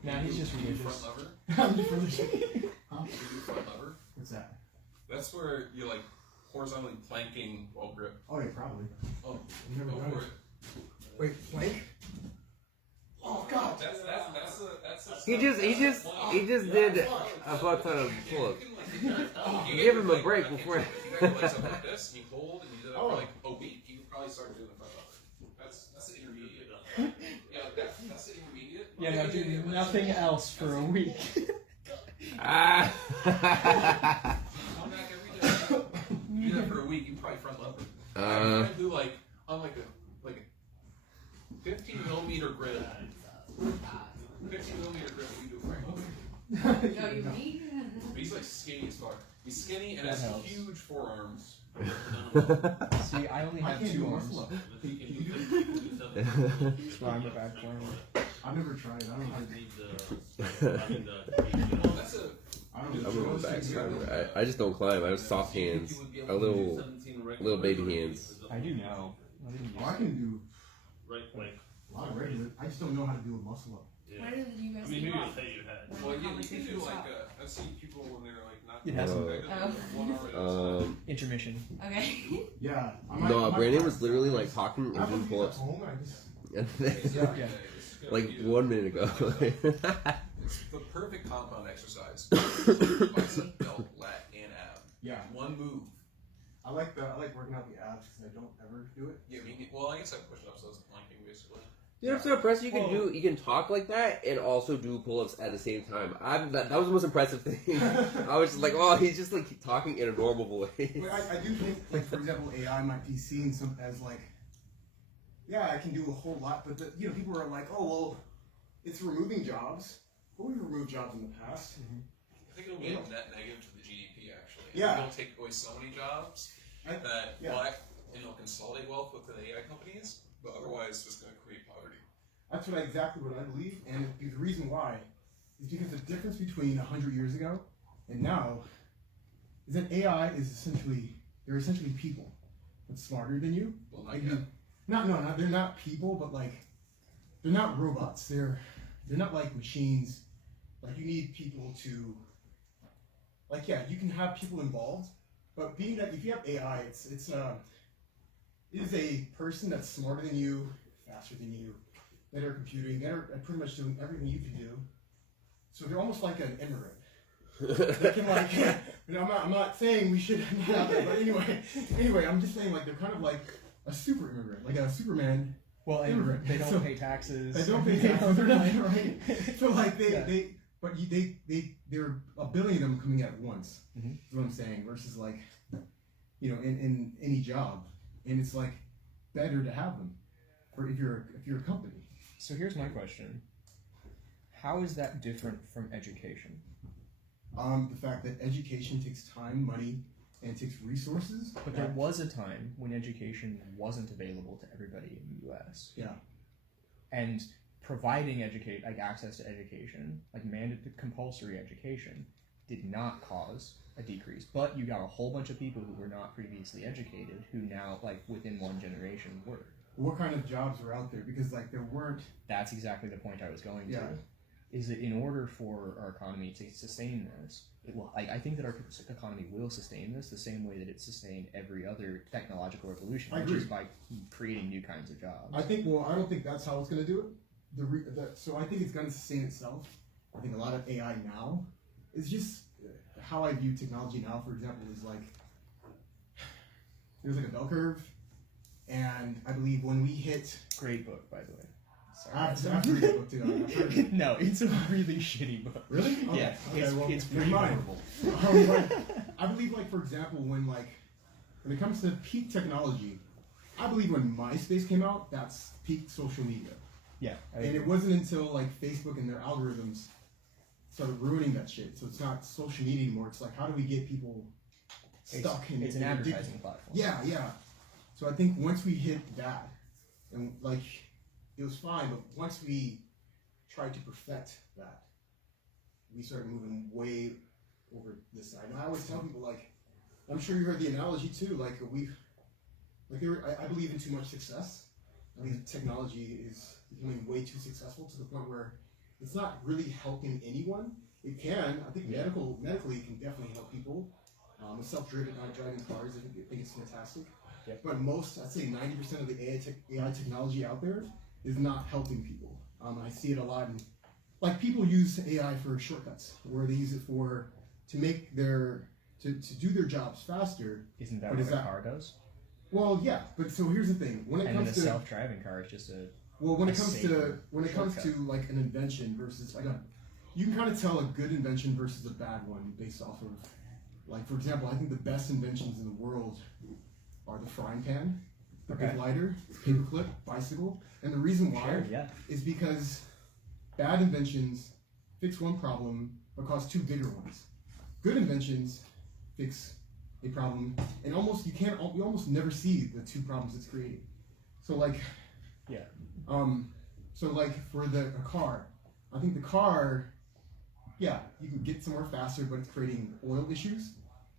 nah, he's just Front religious. lever? I'm just religious. Huh? You do front lever? What's that? That's where you're like horizontally planking while grip. Oh, yeah, probably. Oh, I've never go done for it. it. Wait, plank? Oh God! That's He just did a fuck ton of pull-ups. Give him a break before. You got your legs up like this, and you hold, and you do that for like a week. You can probably start doing the front lever. That's the intermediate. Yeah, that's the intermediate. Yeah, no, do nothing else for a week. Ah. Come back every day. You do that for a week. You can probably front lever. I do like on like a 15 millimeter grip. 15 millimeter grip. You do a front lever. No, you me? But he's like skinny as fuck. He's skinny and That has helps. huge forearms. See, I only have can't 2 do arms. muscle up. That's why I'm a back climber. I've never tried. I don't know how to. That's a. I I'm don't know. a back climber. I just don't climb. I have soft hands. A little baby hands. I do now. I didn't Oh, I use can do Right, like, a lot of regular. I just don't know how to do a muscle up. yeah. Where did you guys I mean, leave maybe off? I'll say you had. Well, you can do like I've seen people when they're like not. It has intermission. Okay. Yeah. No, Brandon was literally like talking and I doing have pull-ups. home. I just. And then, Yeah. like 1 minute ago. It's the perfect compound exercise. Bicep, belt, lat, and ab. Yeah. One move. I like working out the abs because I don't ever do it. Yeah, well, I guess I pushed up, so it's planking basically. You know, I'm so impressed you can you can talk like that and also do pull-ups at the same time. That was the most impressive thing. I was just like, oh, he's just like talking in a normal voice. But I do think, like for example, AI might be seen some as like, yeah, I can do a whole lot, but people are like, oh well, it's removing jobs. But we've removed jobs in the past. I think it'll be a net negative to the GDP actually. Yeah. It'll take away so many jobs that it'll consolidate wealth within the AI companies, but otherwise it's going to create poverty. That's exactly what I believe, and the reason why is because the difference between 100 years ago and now is that AI is they're essentially people, but smarter than you. Well, not Like, yet. no, they're not people, but like they're not robots. They're not like machines. Like you need people to, like you can have people involved, but being that if you have AI, it is a person that's smarter than you, faster than you, better at computing, better at pretty much doing everything you can do. So they're almost like an immigrant. They can like, I'm not saying we should have that, but anyway, I'm just saying like they're kind of like a super immigrant, like a Superman. Well, and immigrant. they don't So- pay taxes. They don't pay taxes, right? So like they're a billion of them coming at once. Mhm. Is what I'm saying. Versus like, in any job, and it's like better to have them, for if you're a company. So here's my question. How is that different from education? The fact that education takes time, money, and takes resources. But there was a time when education wasn't available to everybody in the U.S. Yeah. And providing access to education, like mandatory compulsory education, did not cause a decrease. But you got a whole bunch of people who were not previously educated who now, like within one generation, were. What kind of jobs were out there? Because like there weren't. That's exactly the point I was going to. Yeah. Is that in order for our economy to sustain this, it will. I think that our economy will sustain this the same way that it sustained every other technological revolution, I which agree. is by creating new kinds of jobs. I don't think that's how it's going to do it. So I think it's going to sustain itself. I think a lot of AI now is just how I view technology now. For example, is like there's like a bell curve, and I believe when we hit. Great book, by the way. I have to read the book too. I've heard it. No, it's a really shitty book. Really? Okay. Yeah, Okay, it's, well, it's never pretty mind. horrible. But I believe, like for example, when it comes to peak technology, I believe when MySpace came out, that's peak social media. Yeah, I And agree. it wasn't until like Facebook and their algorithms started ruining that shit. So it's not social media anymore. It's like, how do we get people stuck in? It's an advertising platform. Yeah. So I think once we hit that, and like, it was fine, but once we tried to perfect that, we started moving way over this side. And I always tell people, like, I'm sure you heard the analogy too, I believe in too much success. I think technology is becoming way too successful to the point where it's not really helping anyone. It can, I think medically it can definitely help people. With self-driven, driving cars, I think it's fantastic. Yep. But I'd say 90% of the AI technology out there is not helping people. I see it a lot in, like, people use AI for shortcuts, or they use it to make to do their jobs faster. Isn't that what a car does? Well, yeah, but so here's the thing: when it comes to self-driving car, it's just when it comes to like an invention versus you can kind of tell a good invention versus a bad one based off of, like, for example, I think the best inventions in the world are the frying pan, the big lighter, paperclip, bicycle, and the reason why is because bad inventions fix one problem but cause two bigger ones. Good inventions fix a problem, and you almost never see the two problems it's creating. So for a car, I think the car, you can get somewhere faster, but it's creating oil issues,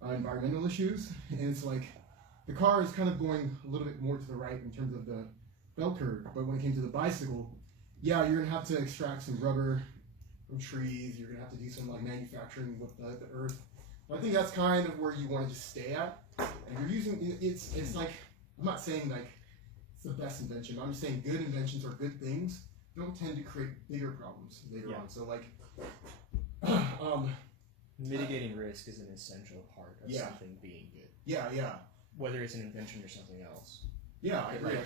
environmental issues, and it's like the car is kind of going a little bit more to the right in terms of the bell curve. But when it came to the bicycle, you're gonna have to extract some rubber from trees. You're gonna have to do some like manufacturing with the earth. I think that's kind of where you want to just stay at. And you're using it's like, I'm not saying like it's the best invention. I'm just saying good inventions or good things don't tend to create bigger problems later on. So like, mitigating risk is an essential part of something being good. Yeah. Whether it's an invention or something else. Yeah, I agree.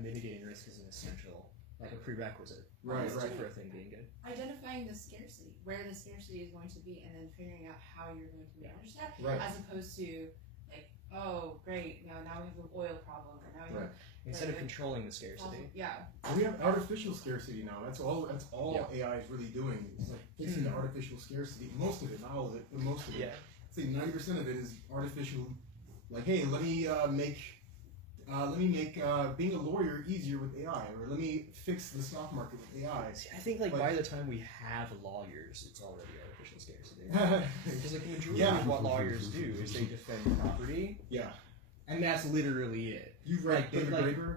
Mitigating risk is an essential, like a prerequisite. Right. For a thing being good. Identifying the scarcity, where the scarcity is going to be, and then figuring out how you're going to manage that, as opposed to like, oh great, now we have an oil problem, or now we have instead of controlling the scarcity. And we have artificial scarcity now. That's all AI is really doing. It's like fixing the artificial scarcity. Most of it, not all of it, but most of it. I'd say 90% of it is artificial. Like, hey, let me make being a lawyer easier with AI, or let me fix the stock market with AI. See, I think by the time we have lawyers, it's already artificial scarcity. Because like the majority of what lawyers do is they defend property. Yeah. And that's literally it. You've read David Graeber?